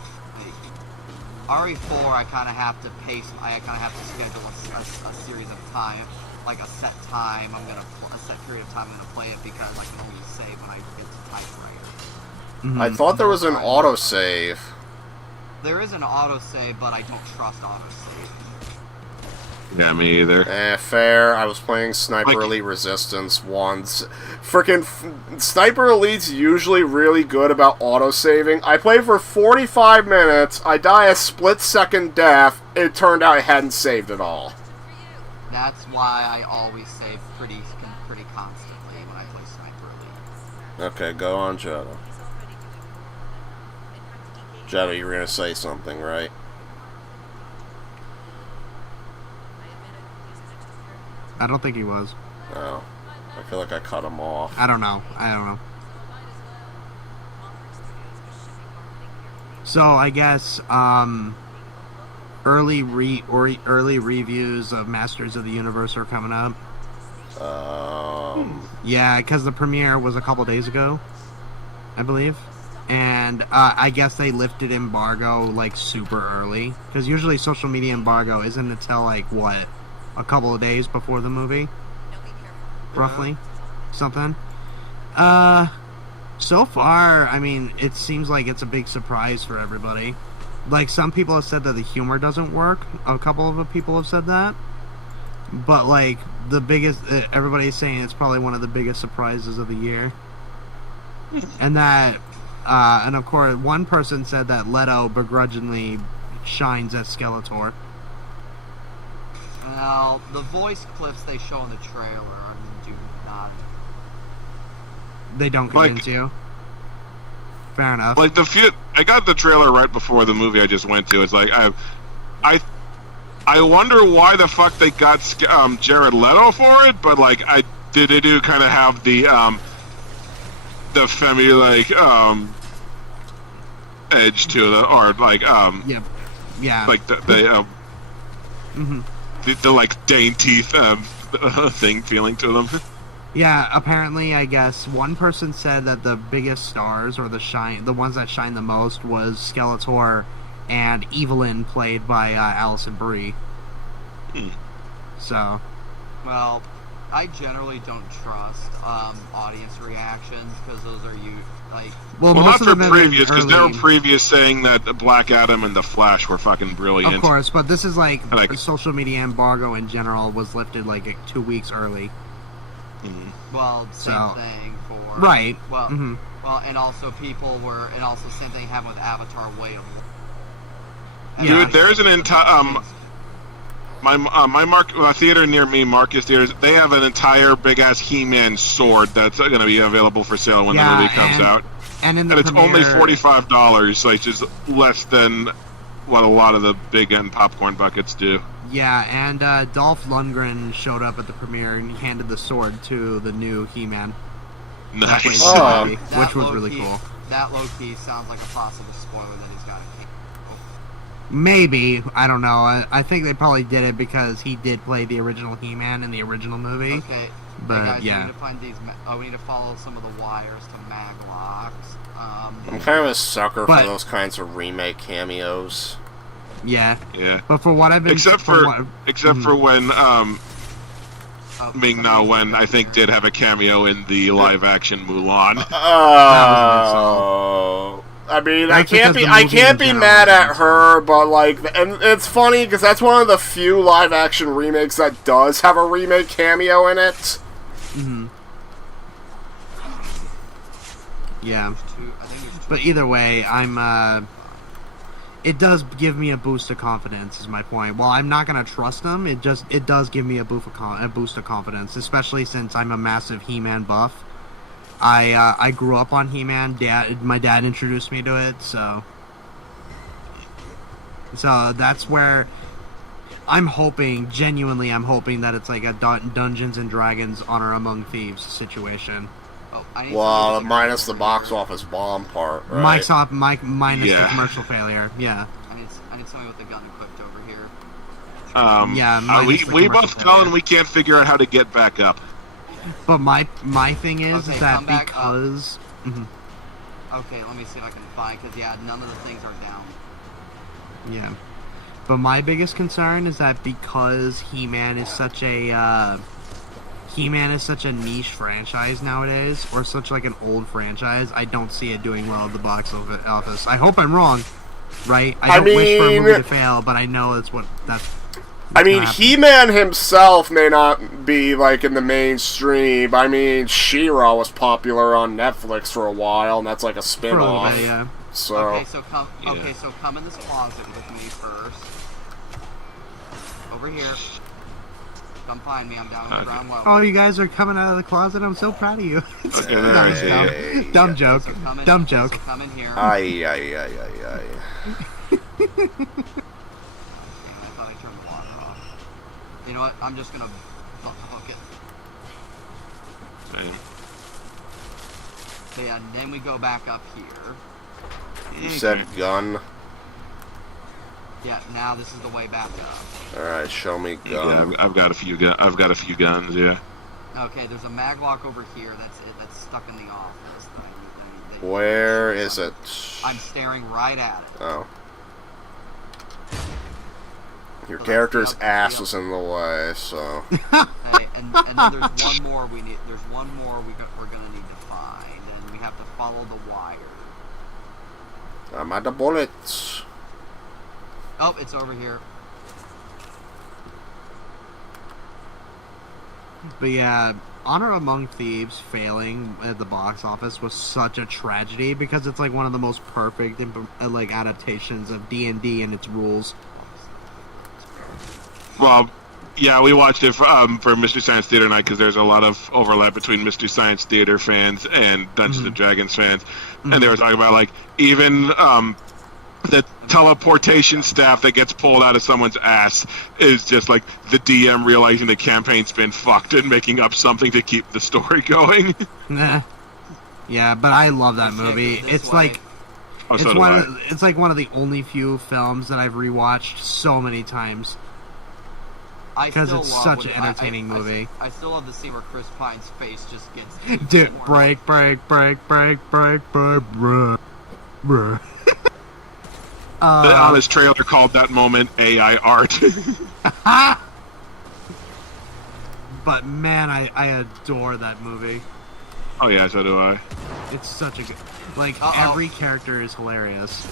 RE4, I kind of have to pace. I kind of have to schedule a series of time, like a set time. A set period of time I'm gonna play it because I can only save when I get to typewriter. Mm-hmm. I thought there was an autosave. There is an autosave, but I don't trust autosave. Yeah, me either. Fair. I was playing Sniper Elite Resistance once. Sniper Elite's usually really good about autosaving. I played for 45 minutes, I die a split-second death, it turned out I hadn't saved at all. That's why I always save pretty constantly when I play Sniper Elite. Okay, go on, Jodo. Jodo, you were gonna say something, right? I don't think he was. Oh. I feel like I cut him off. I don't know. So I guess early reviews of Masters of the Universe are coming up. Yeah, because the premiere was a couple days ago, I believe, and I guess they lifted embargo like super early because usually social media embargo isn't until like what, a couple of days before the movie, roughly, something. So far, I mean, it seems like it's a big surprise for everybody. Like, some people have said that the humor doesn't work. A couple of people have said that. But, like, the biggest... everybody's saying it's probably one of the biggest surprises of the year. And that... and, of course, one person said that Leto begrudgingly shines as Skeletor. Well, the voice clips they show in the trailer do not. They don't Like- convince you. Fair enough. Like I got the trailer right before the movie I just went to. It's like I wonder why the fuck they got Jared Leto for it, but like they do kind of have the femi edge to the or like Yeah. like the hmm the like dainty thing feeling to them. Yeah, apparently, I guess one person said that the biggest stars, or the ones that shine the most, was Skeletor and Evelyn, played by Alison Brie. So, Well, I generally don't trust audience reactions because those are Well, most not of for them have been previous, because there were early. previous saying that Black Adam and the Flash were fucking brilliant. Of course, but this is like Like- social media embargo in general was lifted like 2 weeks early. Mhm. well, same So- thing for Right. Well, hmm well, and also and also same thing happened with Avatar: Way of Yeah. Dude, there's an entire my theater near me, Marcus Theaters. They have an entire big ass He-Man sword that's going to be available for sale when the Yeah, movie comes and- out, And in the and it's only premiere- $45, which is less than what a lot of the big end popcorn buckets do. Yeah, and Dolph Lundgren showed up at the premiere and he handed the sword to the new He-Man, Nice. Oh. which was really cool. That low key sounds like a possible spoiler that he's got a Maybe, I don't know. I think they probably did it because he did play the original He-Man in the original movie. Okay. But, hey guys, yeah. we need to find these. We need to follow some of the wires to maglocks. I'm kind of a sucker But- for those kinds of remake cameos. Yeah, Yeah. but for what I've been... Except from for when oh, Ming Na Wen I think did have a cameo in the live action Mulan. Oh, I mean, That's because the I movie can't in be general mad is at awesome. her, but like, and it's funny because that's one of the few live action remakes that does have a remake cameo in it. Mhm. Yeah. I think there's two. But either way, it does give me a boost of confidence, is my point. While I'm not gonna trust them, it does give me a boost of confidence, especially since I'm a massive He-Man buff. I grew up on He-Man. My dad introduced me to it, so that's where I'm genuinely hoping that it's like a Dungeons and Dragons Honor Among Thieves situation. Oh, I need Well, somebody to- minus the box office bomb part, right? Minus the Yeah. commercial failure. Yeah. I need somebody with a gun equipped over here. Yeah, minus the we commercial both failure. fell and we can't figure out how to get back up. But my thing is Okay, that come back up. because mhm, Okay, let me see if I can find, because yeah, none of the things are down. yeah, but my biggest concern is that because He-Man is such a niche franchise nowadays, or such like an old franchise, I don't see it doing well at the box office. I hope I'm wrong, right? I don't wish for a mean- movie to fail, but I know that's I mean, gonna happen. He-Man himself may not be like in the mainstream. I mean, She-Ra was popular on Netflix for a while, and that's like a for a spin-off. little bit, yeah. So, Okay, so Yeah. come in this closet with me first. Over here. Come find me. I'm down on the Okay. ground level. Oh, you guys are coming out of the closet. I'm so proud of you. Okay, That there was I dumb. see. Dumb joke. So come in, Dumb so joke. come in here. ay. I thought I turned the water off. You know what? I'm just gonna hook it. Same. Yeah, and then we go back up here. You said gun. Yeah, now this is the way back up. Alright, show me Yeah, gun. I've got a few I've got a few guns. Yeah. Okay, there's a maglock over here. That's it. That's stuck in the office. That you- Where is it? I'm staring right at it. Oh. Your character's ass was in the way, so... Okay, and then there's one more we need. There's one more we're gonna need to find, and we have to follow the wire. I'm at the bullets. Oh, it's over here. But yeah, Honor Among Thieves failing at the box office was such a tragedy because it's like one of the most perfect like adaptations of D&D and its rules. Well, Yeah, we watched it for Mystery Science Theater Night because there's a lot of overlap between Mystery Science Theater fans and Dungeons and Dragons fans, and they were talking about like even the teleportation staff that gets pulled out of someone's ass is just like the DM realizing the campaign's been fucked and making up something to keep the story going. Nah. Yeah, but I love that I can't movie. go this It's way. like Oh, so do I. it's like one of the only few films that I've rewatched so many times. I 'Cause still it's love such when- an entertaining movie. I still love the scene where Chris Pine's face just gets. Dude, more- break, bruh. The honest trailer called that moment AI art. But man, I adore that movie. Oh yeah, so do I. It's such a good... Like, Uh-oh. every character is hilarious.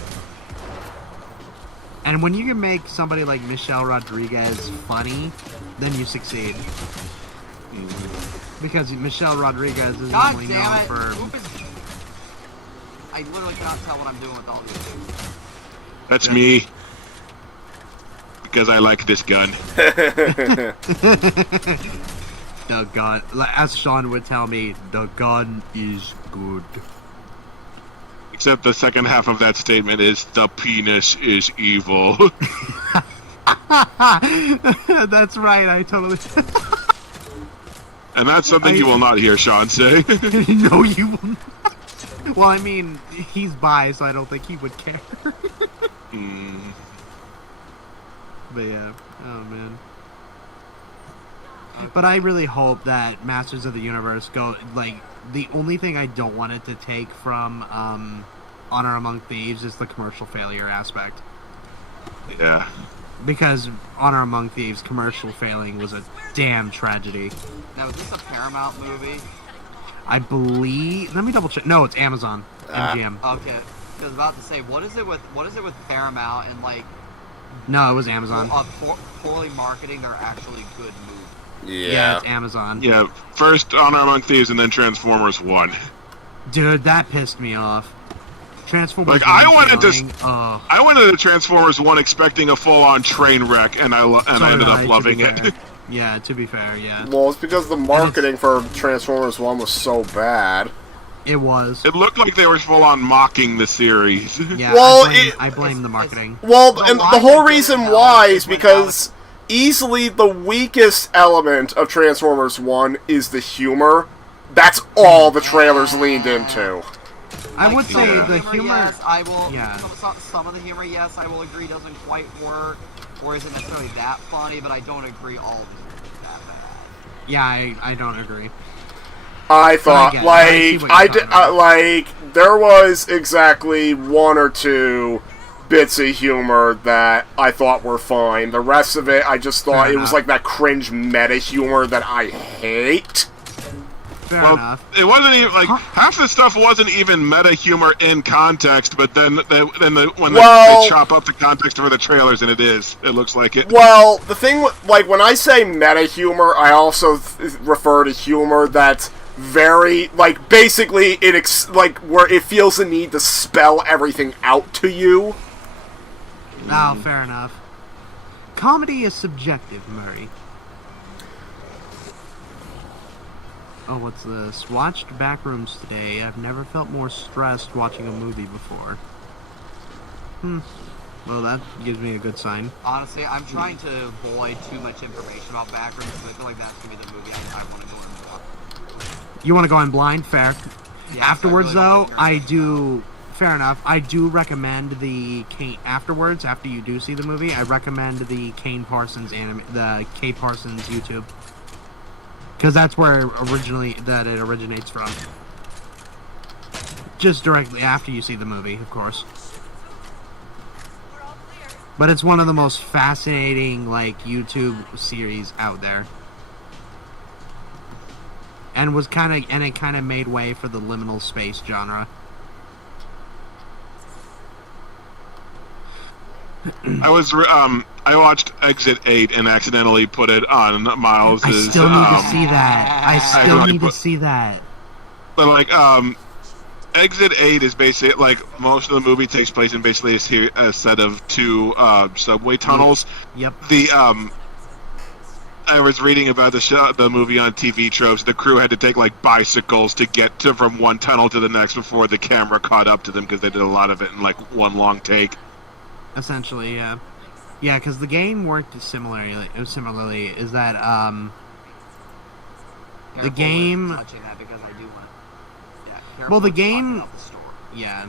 And when you can make somebody like Michelle Rodriguez funny, then you succeed. Because Michelle Rodriguez is God only damn known it! for... Whoop is- I literally cannot tell what I'm doing with all these. That's me. Because I like this gun. The gun... As Sean would tell me, the gun is good. Except the second half of that statement is the penis is evil. That's right, I totally... And that's something you will not hear Sean say. No, you will not. Well, I mean, he's bi, so I don't think he would care. But yeah, oh man. But I really hope that Masters of the Universe go, like, the only thing I don't want it to take from Honor Among Thieves is the commercial failure aspect. Yeah. Because Honor Among Thieves commercial failing was a damn tragedy. Now, is this a Paramount movie? I believe... Let me double check. No, it's Amazon. MGM. Okay. I was about to say, what is it with Paramount and like No, it was Amazon. poorly marketing their actually good movies? Yeah, it's Amazon. Yeah, first Honor Among Thieves and then Transformers 1. Dude, that pissed me off. Transformers. Like, I 1 wanted to- failing, ugh. I went into Transformers 1 expecting a full-on train wreck, and I So ended did up I, to loving be it. fair. Yeah, to be fair, yeah. Well, it's because the marketing for Transformers 1 was so bad. It was. It looked like they were full-on mocking the series. Yeah, Well, I blame the marketing. Well, The and the line whole that reason goes why down is because easily the weakest element of Transformers 1 is the humor. That's all the trailers leaned into. I Like, would some say of the humor... yes, I will. Yeah. Some of the humor, yes, I will agree, doesn't quite work, or isn't necessarily that funny. But I don't agree all of it is that bad. Yeah, I don't agree. I thought, get it. I see what you're I did, talking about. like, there was exactly one or two bits of humor that I thought were fine. The rest of it, I just thought Fair it was enough. like that cringe meta humor that I hate. Fair Well, enough. it wasn't even like half the stuff wasn't even meta humor in context, but then when they chop up the context for the trailers, and it looks like it. Well, the thing, like, when I say meta humor, I also refer to humor that's very, like, basically, like, where it feels the need to spell everything out to you. Oh, fair enough. Comedy is subjective, Murray. Oh, what's this? Watched Backrooms today. I've never felt more stressed watching a movie before. Well, that gives me a good sign. Honestly, I'm trying to avoid too much information about Backrooms because I feel like that's gonna be the movie I want to go and watch. You want to go in blind? Fair. Yes, Afterwards, I really don't though, think I there's- do... Fair enough. I do recommend the Kane... Afterwards, after you do see the movie, I recommend the Kane Parsons the K Parsons YouTube. Because that's where it originates from. Just directly after you see the movie, of course. But it's one of the most fascinating, like, YouTube series out there. And it kind of made way for the liminal space genre. I watched Exit 8 and accidentally put it on Miles's. I still need to see that. I still really need to put- see that. But like, Exit 8 is basically like most of the movie takes place in basically a set of two subway tunnels. Yep. I was reading about the movie on TV Tropes. The crew had to take like bicycles to get to from one tunnel to the next before the camera caught up to them because they did a lot of it in like one long take. Essentially, yeah. Yeah, because the game worked similarly. Is that Careful with game- touching that because I do want. Yeah. Careful Well, the with talking game- about the story. yeah.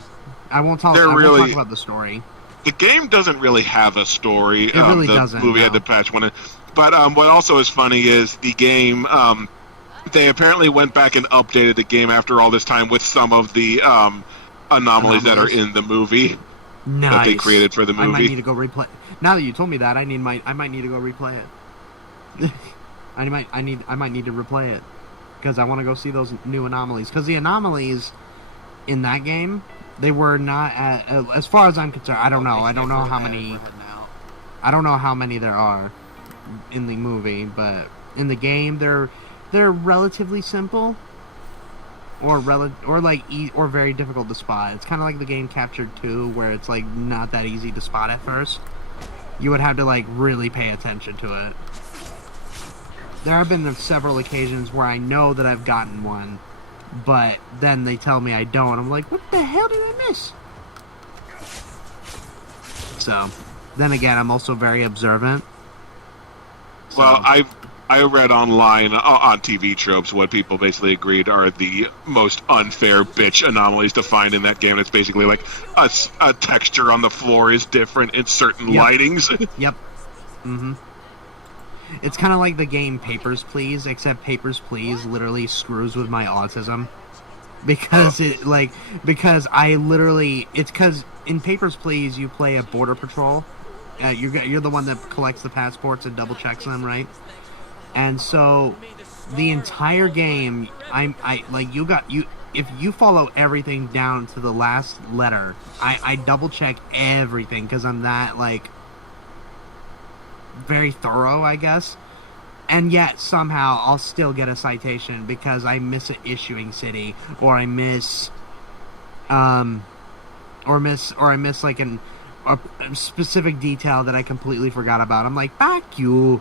I won't talk. They're I won't really- talk about the story. The game doesn't really have a story. It really the doesn't, movie had no. to patch one. But what also is funny is the game. They apparently went back and updated the game after all this time with some of the anomalies that are in the movie Nice. that they created for the I might movie. need to go replay. Now that you told me that, I might need to go replay it. I might need to replay it because I want to go see those new anomalies. Because the anomalies in that game, they were not as far as I'm concerned. I don't know. I don't know how many. We're heading out. I don't know how many there are in the movie, but in the game, they're relatively simple, or very difficult to spot. It's kind of like the game Captured 2, where it's like not that easy to spot at first. You would have to like really pay attention to it. There have been several occasions where I know that I've gotten one, but then they tell me I don't. I'm like, what the hell did I miss? So, then again, I'm also very observant. So- Well, I read online on TV Tropes what people basically agreed are the most unfair bitch anomalies to find in that game. It's basically like a texture on the floor is different in certain Yep. lightings. Yep. It's kind of like the game Papers, Please, except Papers, Please literally screws with my autism. Because it's because in Papers, Please, you play a border patrol. You're the one that collects the passports and double checks them, right? And so the entire game, if you follow everything down to the last letter, I double check everything because I'm that like very thorough, I guess. And yet somehow I'll still get a citation because I miss an issuing city, or I miss like a specific detail that I completely forgot about. I'm like, fuck you.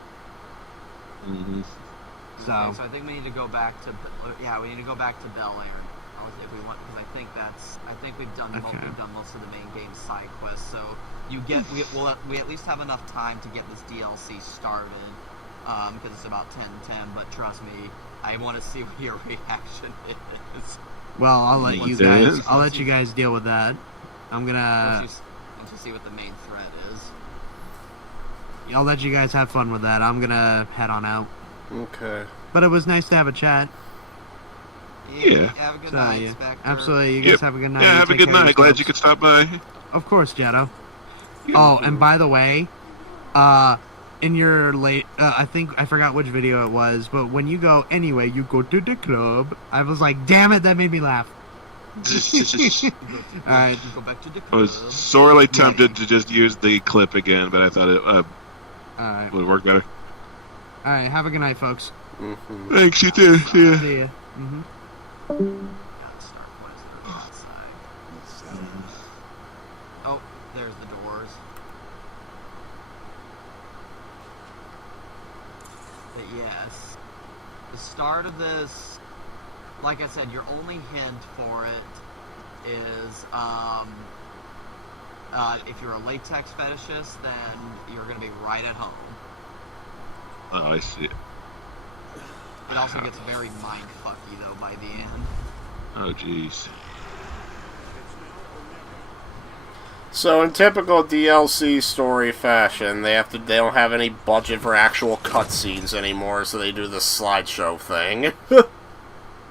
So Okay, so I think we need to go back to we need to go back to Bel Air if we want, because I think we've done most of the main game side quests. So we at least have enough time to get this DLC started, because it's about 10:10. But trust me, I want to see what your reaction is. well, I'll let you guys deal with that. I'm gonna. Once you see what the main threat is. I'll let you guys have fun with that. I'm gonna head on out. Okay. But it was nice to have a chat. Yeah. Have a good So, night, yeah. Spectre. Absolutely. You guys Yep. have a good night. Yeah, You have a take good care of night. Glad you yourselves. could stop by. Of course, Jetto. Oh, and by the way, in your I think I forgot which video it was, but when you go anyway, you go to the club. I was like, damn it, that made me laugh. Alright. Go back to the I was club. sorely tempted to just use the clip again, but I thought it Alright. would work better. Alright, have a good night, folks. Thanks, you too. See ya. See ya. Star Quest are outside. Oh, there's the doors. But yes, the start of this, like I said, your only hint for it is, if you're a latex fetishist, then you're going to be right at home. Oh, I see. It also gets very mind-fucky, though, by the end. Oh, jeez. So in typical DLC story fashion, they don't have any budget for actual cutscenes anymore, so they do the slideshow thing.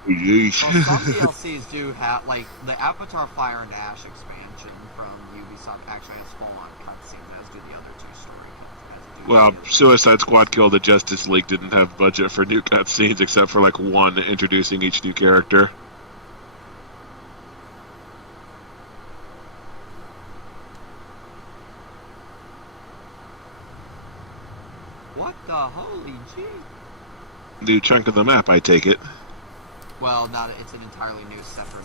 Jeez. Well, some DLCs do have, like, the Avatar Fire and Ash expansion from Ubisoft actually has full-on cutscenes, as do the other two story. Well, Suicide Squad Kill the Justice League didn't have budget for new cutscenes except for like one introducing each new character. What the holy gee? New chunk of the map, I take it. Well, not it's an entirely new separate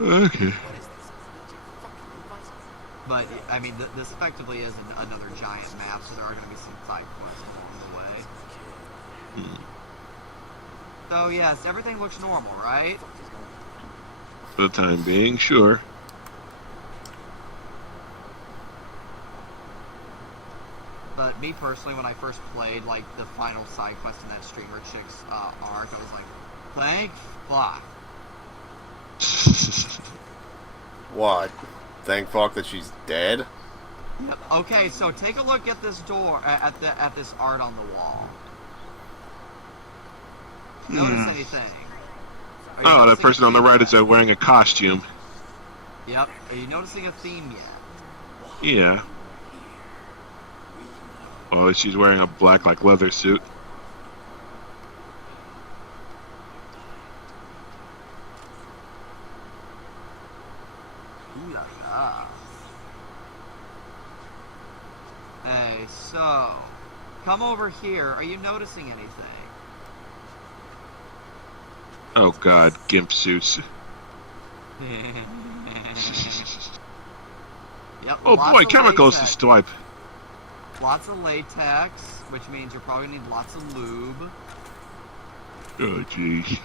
area. Okay. But I mean, this effectively is another giant map, so there are going to be some side quests along the way. So yes, everything looks normal, right? For the time being, sure. But me personally, when I first played like the final side quest in that Streamer Chicks arc, I was like, thank fuck. What? Thank fuck that she's dead? Yep. Okay, so take a look at this door, at this art on the wall. Notice anything? Are you Oh, that noticing person a on the theme right is yet? wearing a costume. Yep. Are you noticing a theme yet? Yeah. Well, she's wearing a black, like, leather suit. Ooh la la. Hey, so come over here. Are you noticing anything? Oh god, gimp suits. Yep. Oh lots boy, of chemicals to latex. swipe. Lots of latex, which means you're probably gonna need lots of lube. Oh jeez.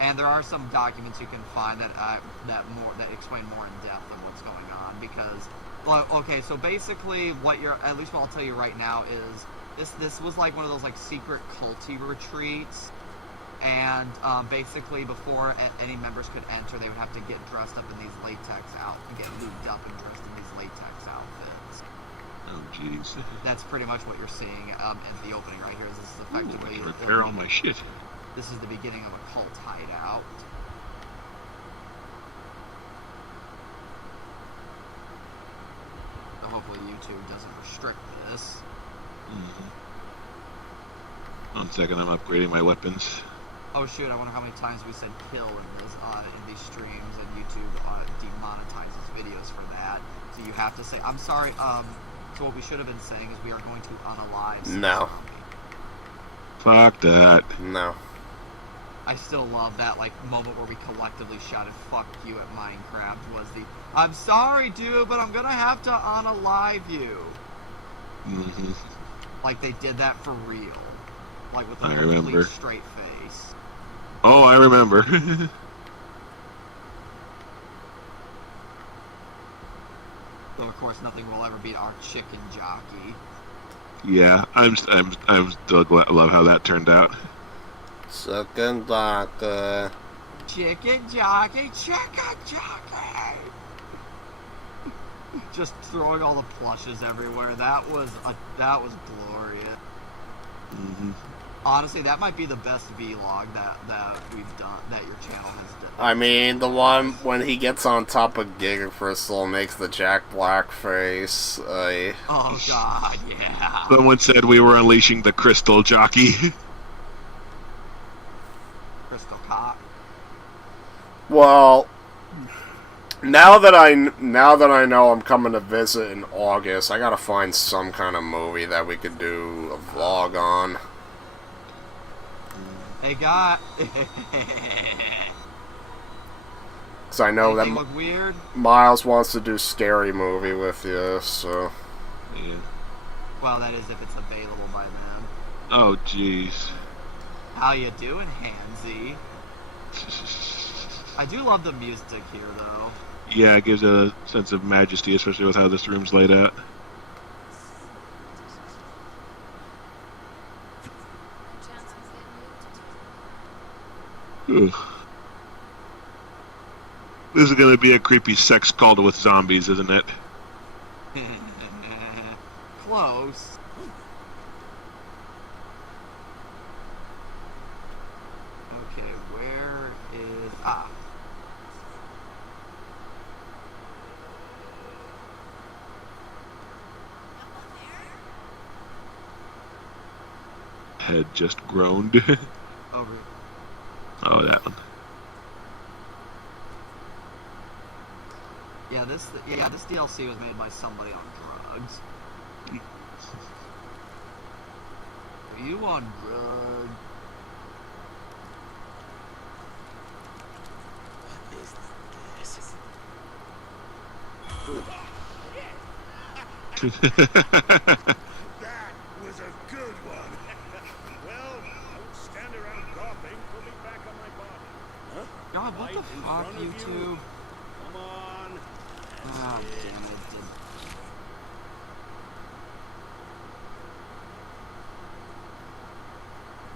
And there are some documents you can find that explain more in depth of what's going on. Because, well, okay, so basically, at least what I'll tell you right now is this was like one of those like secret culty retreats. And basically, before any members could enter, they would have to get dressed up in these get lubed up and dressed in these latex outfits. Oh jeez. That's pretty much what you're seeing in the opening right here. Is this is Ooh, I effectively can repair all my shit. this is the beginning of a cult hideout. So hopefully YouTube doesn't restrict this. Mm-hmm. 1 second, I'm upgrading my weapons. Oh shoot! I wonder how many times we said "kill" in these streams, and YouTube demonetizes videos for that. So you have to say, "I'm sorry." So what we should have been saying is we are going to unalive. No. Fuck that. No. I still love that like moment where we collectively shouted "fuck you" at Minecraft. Was the "I'm sorry, dude, but I'm gonna have to unalive you." Mm-hmm. Like they did that for real, like with a I complete remember. straight face. Oh, I remember. Though of course nothing will ever beat our chicken jockey. Yeah, I'm still love how that turned out. Second doctor. Chicken jockey, chicken jockey. Just throwing all the plushes everywhere. That was glorious. Mm-hmm. Honestly, that might be the best vlog that we've done, that your channel has done. I mean, the one when he gets on top of Giga Crystal and makes the Jack Black face. Oh god, yeah. Someone said we were unleashing the crystal jockey. Crystal cock. Well, now that I know I'm coming to visit in August, I gotta find some kind of movie that we could do a vlog on. Hey, God. Cause I know Anything that look weird? Miles wants to do Scary Movie with you, so... Yeah. Well, that is if it's available by then. Oh jeez. How you doing, Hansy? I do love the music here, though. Yeah, it gives a sense of majesty, especially with how this room's laid out. Ugh. This is gonna be a creepy sex cult with zombies, isn't it? Close. Okay, where is... Ah. Head just groaned. Over. Oh, that one. Yeah, this DLC was made by somebody on drugs. Are you on drugs? What is this? That was a good one. Well, don't stand around gawping. Put me back on my body. Huh? God, what the Right in fuck, front of you. YouTube? Come on. Ah, damn it.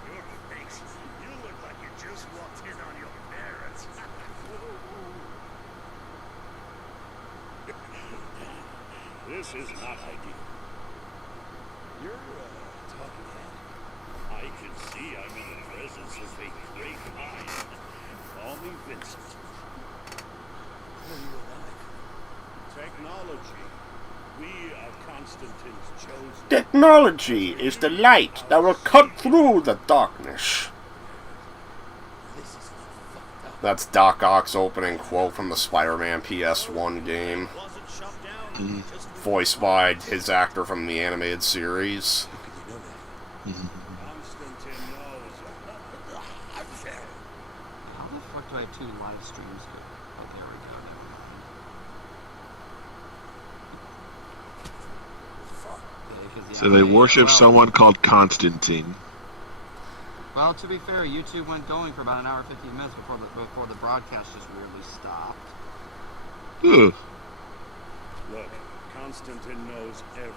Your face. You look like you just walked in on your parents. This is not ideal. You're talking head. I can see I'm in the presence of a great mind. Call me Vincent. Are you alive? Technology. We are Constantine's chosen. Technology is the light that will cut through the darkness. This is fucked up. That's Doc Ock's opening quote from the Spider-Man PS1 game, Wasn't shut down. Just voiced by his actor from the animated series. How could you know that? Constantine knows. How the fuck do I have 2 live streams? Oh, there we go. Never mind. Yeah, 'cause, yeah, So they worship well, someone called Constantine. Well, to be fair, YouTube went going for about an hour 15 minutes before the broadcast just weirdly stopped. Ugh. Look, Constantine knows everything.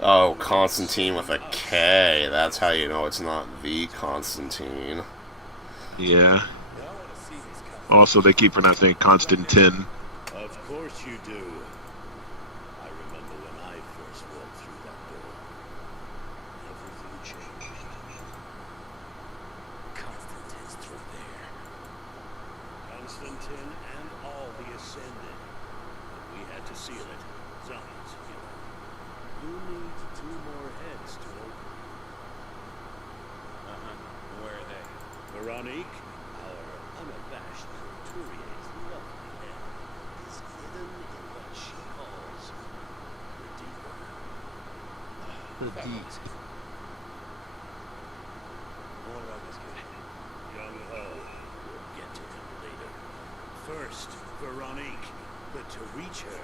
Oh, Constantine with a K. That's how you know it's not the Constantine. Yeah. Now I want to see this guy. Also, they keep pronouncing it Constantine. Of course you do. I remember when I first walked through that door. Everything changed. Constantine's through there. Constantine and all the Ascended. But we had to seal it. Zombies, you know. You need 2 more heads to open. Where are they? Veronique, our unabashed Couturier's lovely head, is hidden in what she calls the deeper. The deep. What about this guy? Young Ho, we'll get to him later. First, Veronique, but to reach her,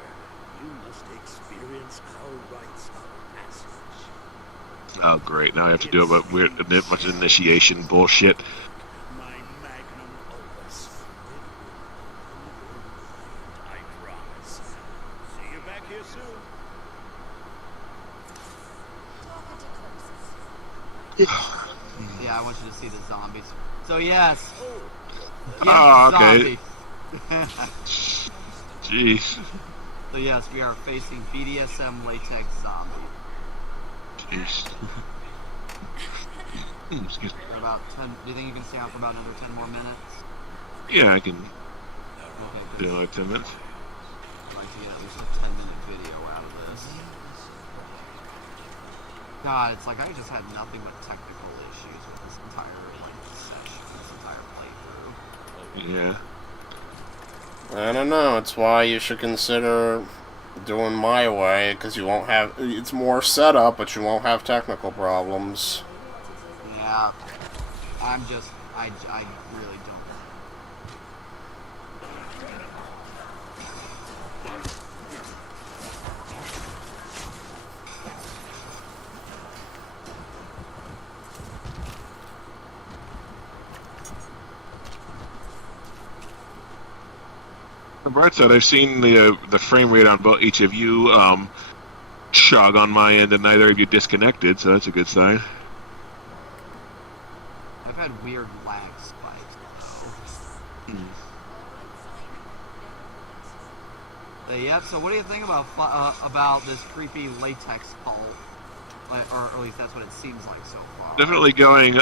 you must experience our rites of passage. Oh, great. Now I have to do a weird, a bunch of initiation bullshit. My magnum opus. It will open your mind, I promise. See you back here soon. Yeah, I want you to see the zombies. So yes. Oh, okay. zombie. Jeez. So yes, we are facing BDSM latex zombie. Jeez. Excuse me. For about 10. Do you think you can stay out for about another 10 more minutes? Yeah, I can Okay, do good. another 10 minutes. I'd like to get at least a 10-minute video out of this. God, it's like I just had nothing but technical issues with this entire session, this entire playthrough. Yeah. I don't know. It's why you should consider doing my way, because you won't have. It's more setup, but you won't have technical problems. Yeah, I really don't. On the bright side, I've seen the frame rate on both each of you chug on my end, and neither of you disconnected, so that's a good sign. I've had weird lag spikes though. Yep. So what do you think about this creepy latex cult? Or at least that's what it seems like so far. Definitely going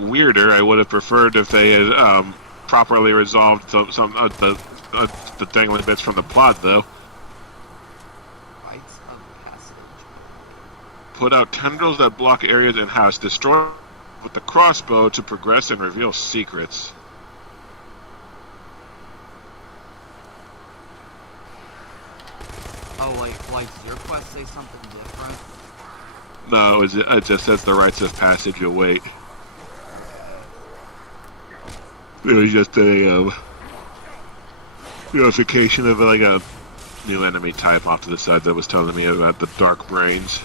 weirder. I would have preferred if they had properly resolved some of the dangling bits from the plot, though. Rites of passage. Put out tendrils that block areas in house. Destroy with the crossbow to progress and reveal secrets. Oh, like does your quest say something different? No, it just says the rites of passage await. It was just a notification of like a new enemy type off to the side that was telling me about the dark brains.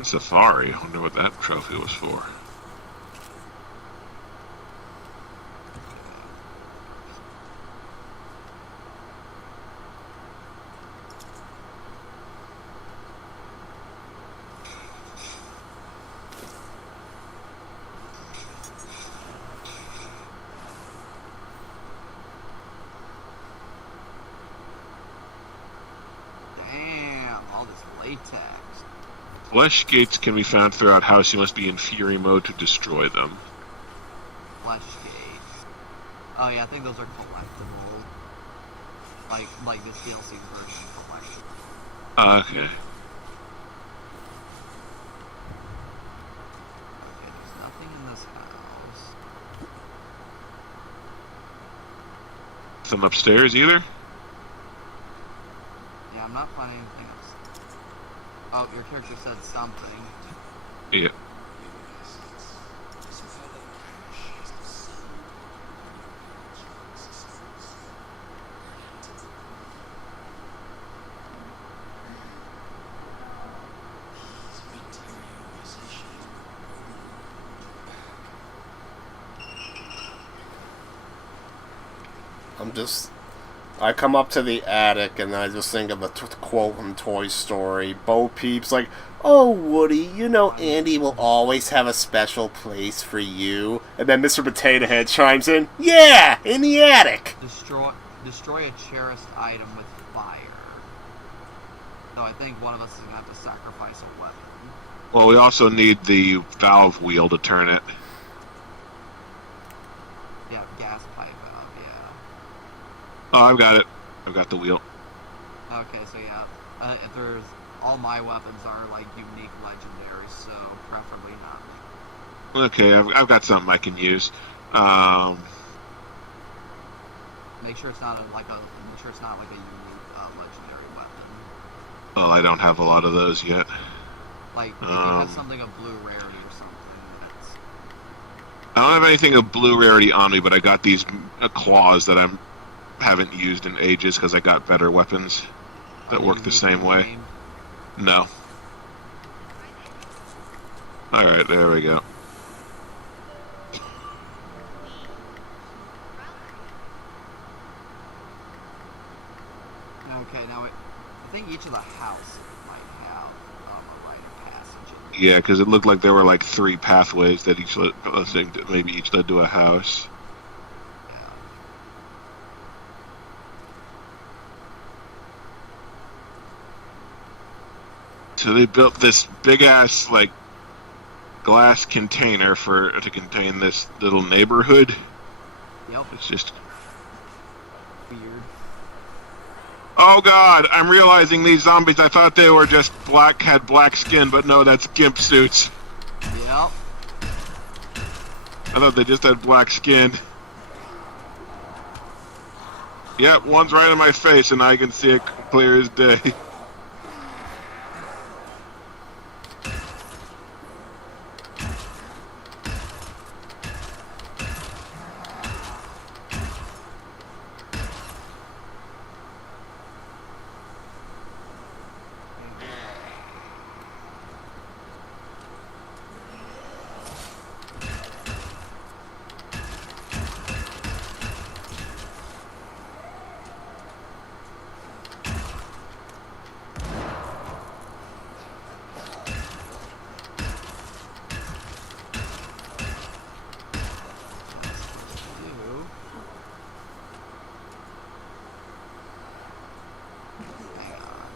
Safari. I wonder what that trophy was for. Damn, all this latex. Flesh gates can be found throughout house. You must be in Fury mode to destroy them. Flesh gates. Oh yeah, I think those are collectible. Like this DLC version collectible. Okay. Okay, there's nothing in this house. Nothing upstairs either? Yeah, I'm not finding anything else. Oh, your character said something. Yeah. I come up to the attic and I just think of the quote from Toy Story. Bo Peep's like, "Oh, Woody, you know Andy will always have a special place for you." And then Mr. Potato Head chimes in, "Yeah, in the attic." Destroy a cherished item with fire. So I think one of us is gonna have to sacrifice a weapon. Well, we also need the valve wheel to turn it. Yeah, gas pipe up, yeah. Oh, I've got it. I've got the wheel. Okay, so yeah, if there's all my weapons are like unique legendaries, so preferably not. Okay, I've got something I can use. Make sure it's not like a unique legendary weapon. Well, I don't have a lot of those yet. Like if you have something of blue rarity or something, that's. I don't have anything of blue rarity on me, but I got these claws that I haven't used in ages because I got better weapons that work the same way. Game? No. Alright, there we go. Okay, now I think each of the houses might have a rite of passage in it. Yeah, because it looked like there were like 3 pathways that maybe each led to a house. Yeah. So they built this big ass like glass container to contain this little neighborhood. Yep. It's just. Weird. Oh god, I'm realizing these zombies, I thought they were just had black skin, but no, that's gimp suits. Yep. I thought they just had black skin. Yep, one's right in my face and I can see it clear as day. Ew. Hang on.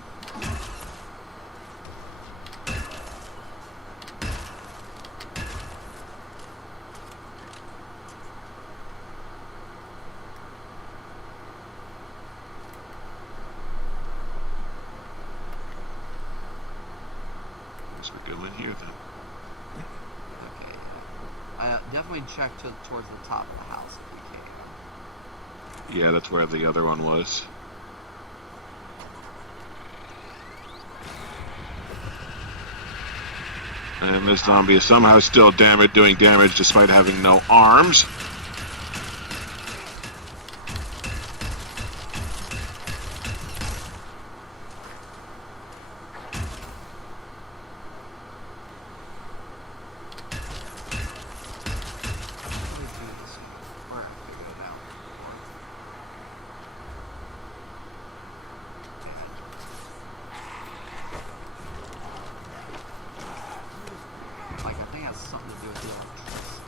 Guess we go in here then. Okay. Definitely check towards the top of the house if you can. Yeah, that's where the other one was. And this zombie is somehow still doing damage despite having no arms. Like, I think it has something to do with the electricity.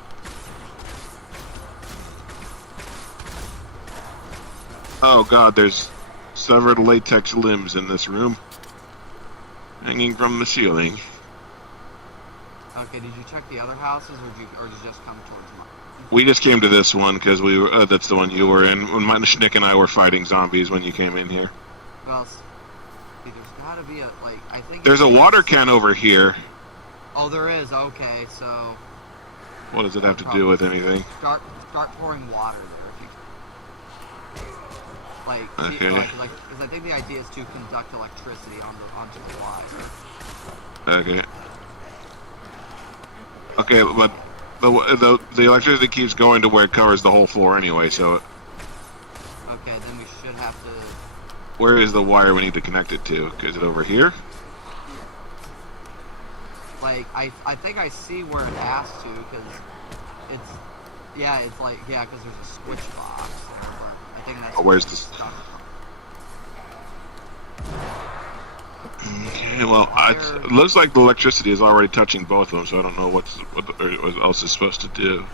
Oh god, there's severed latex limbs in this room. Hanging from the ceiling. Okay, did you check the other houses, or did you just come towards mine? We just came to this one because we were, that's the one you were in. When Nick and I were fighting zombies when you came in here. Well, see, there's gotta be a, like, I think... There's a water can over here. Oh, there is, okay, so... What does it have to do with anything? Start pouring water there, if you... Like, Okay. because I think the idea is to conduct electricity onto the wire. Okay. Okay, but the electricity keeps going to where it covers the whole floor anyway, so... Okay, then we should have to... Where is the wire we need to connect it to? Is it over here? Like, I think I see where it has to, because it's... Yeah, it's like... Yeah, because there's a switch box. I think that's... Where's the... Okay, well, it looks like the electricity is already touching both of them, so I don't know what else is supposed to do.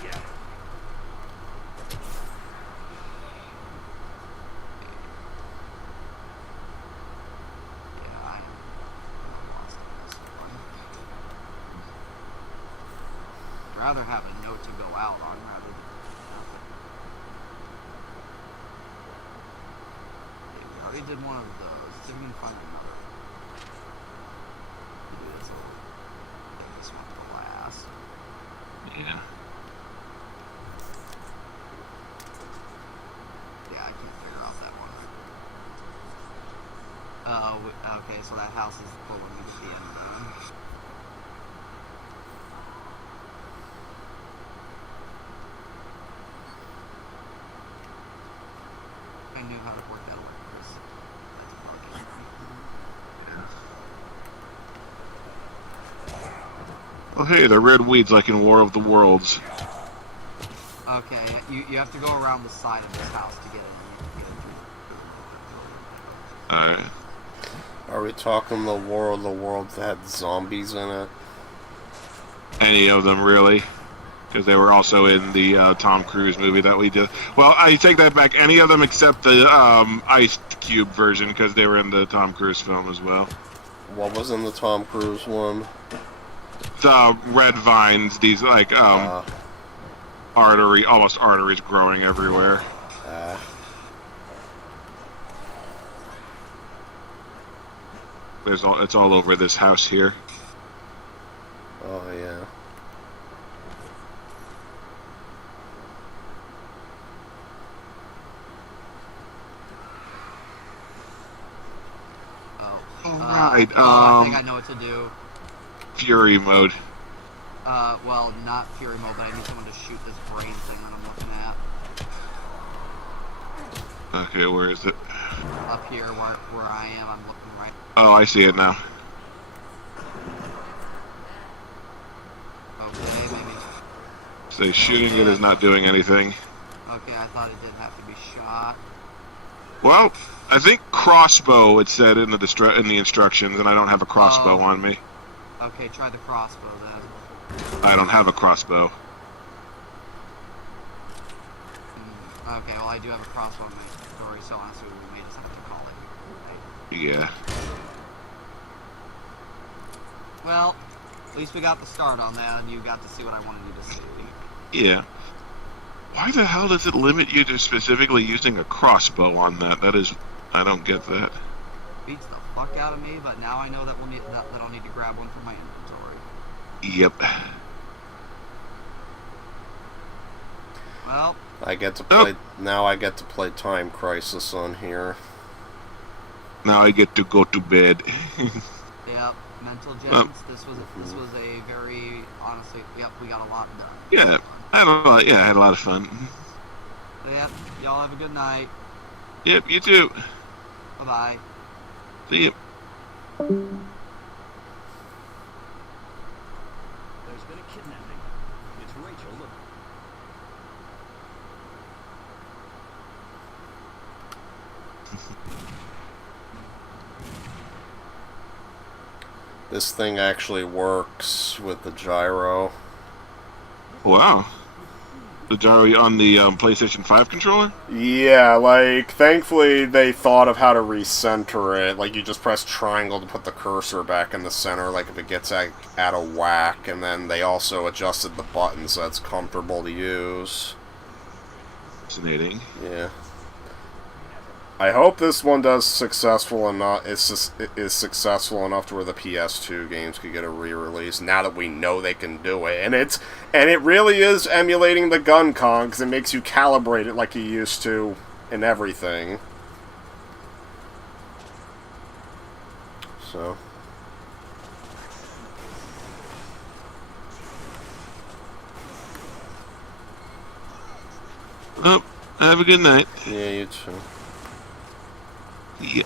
I'd rather have a note to go out on rather than nothing. Okay, we already did one of those. See if we can find another. Maybe this will take this one to last. Yeah. Yeah, I can't figure out that one. Okay, so that house is the one we get the end of. I knew how to work that electricity. That's probably Well, hey, they're red weeds like in War of the Worlds. okay, you have to go around the side of this house to get in. Alright. Are we talking the War of the Worlds that had zombies in it? Any of them, really. Because they were also in the Tom Cruise movie that we did. Well, I take that back. Any of them except the Ice Cube version, because they were in the Tom Cruise film as well. What was in the Tom Cruise one? The red vines, these like almost arteries growing everywhere. It's all over this house here. Oh yeah. Alright, I think I know what to do. Fury mode. Well, not Fury mode, but I need someone to shoot this brain thing that I'm looking at. Okay, where is it? Up here, where I am, I'm looking right. Oh, I see it now. Okay, maybe. So shooting it is not doing anything. Okay, I thought it did have to be shot. Well, I think crossbow it said in the instructions, and I don't have a crossbow on me. Okay, try the crossbow then. I don't have a crossbow. Okay, well I do have a crossbow in my inventory, so honestly we may just have to call it. Yeah. Well, at least we got the start on that, and you got to see what I wanted you to see. Yeah. Why the hell does it limit you to specifically using a crossbow on that? That is, I don't get that. Beats the fuck out of me, but now I know that that I'll need to grab one from my inventory. Yep. Well, I get to play now. I get to play Time Crisis on here. Now I get to go to bed. yep, Mental Gens. This was a very honestly, yep, we got a lot done. Yeah, I had a lot. Yeah, I had a lot of fun. So, yep, y'all have a good night. Yep, you too. Bye bye. See you. There's been a kidnapping. It's Rachel. Look. This thing actually works with the gyro. Wow. The gyro on the PlayStation 5 controller? Yeah, like, thankfully they thought of how to recenter it. Like, you just press triangle to put the cursor back in the center, like if it gets out of whack. And then they also adjusted the button so it's comfortable to use. Fascinating. Yeah. I hope this one is successful enough successful enough to where the PS2 games could get a re-release. Now that we know they can do it, and it really is emulating the Gun Con because it makes you calibrate it like you used to in everything. So. Oh, have a good night. Yeah, you too. Yeah.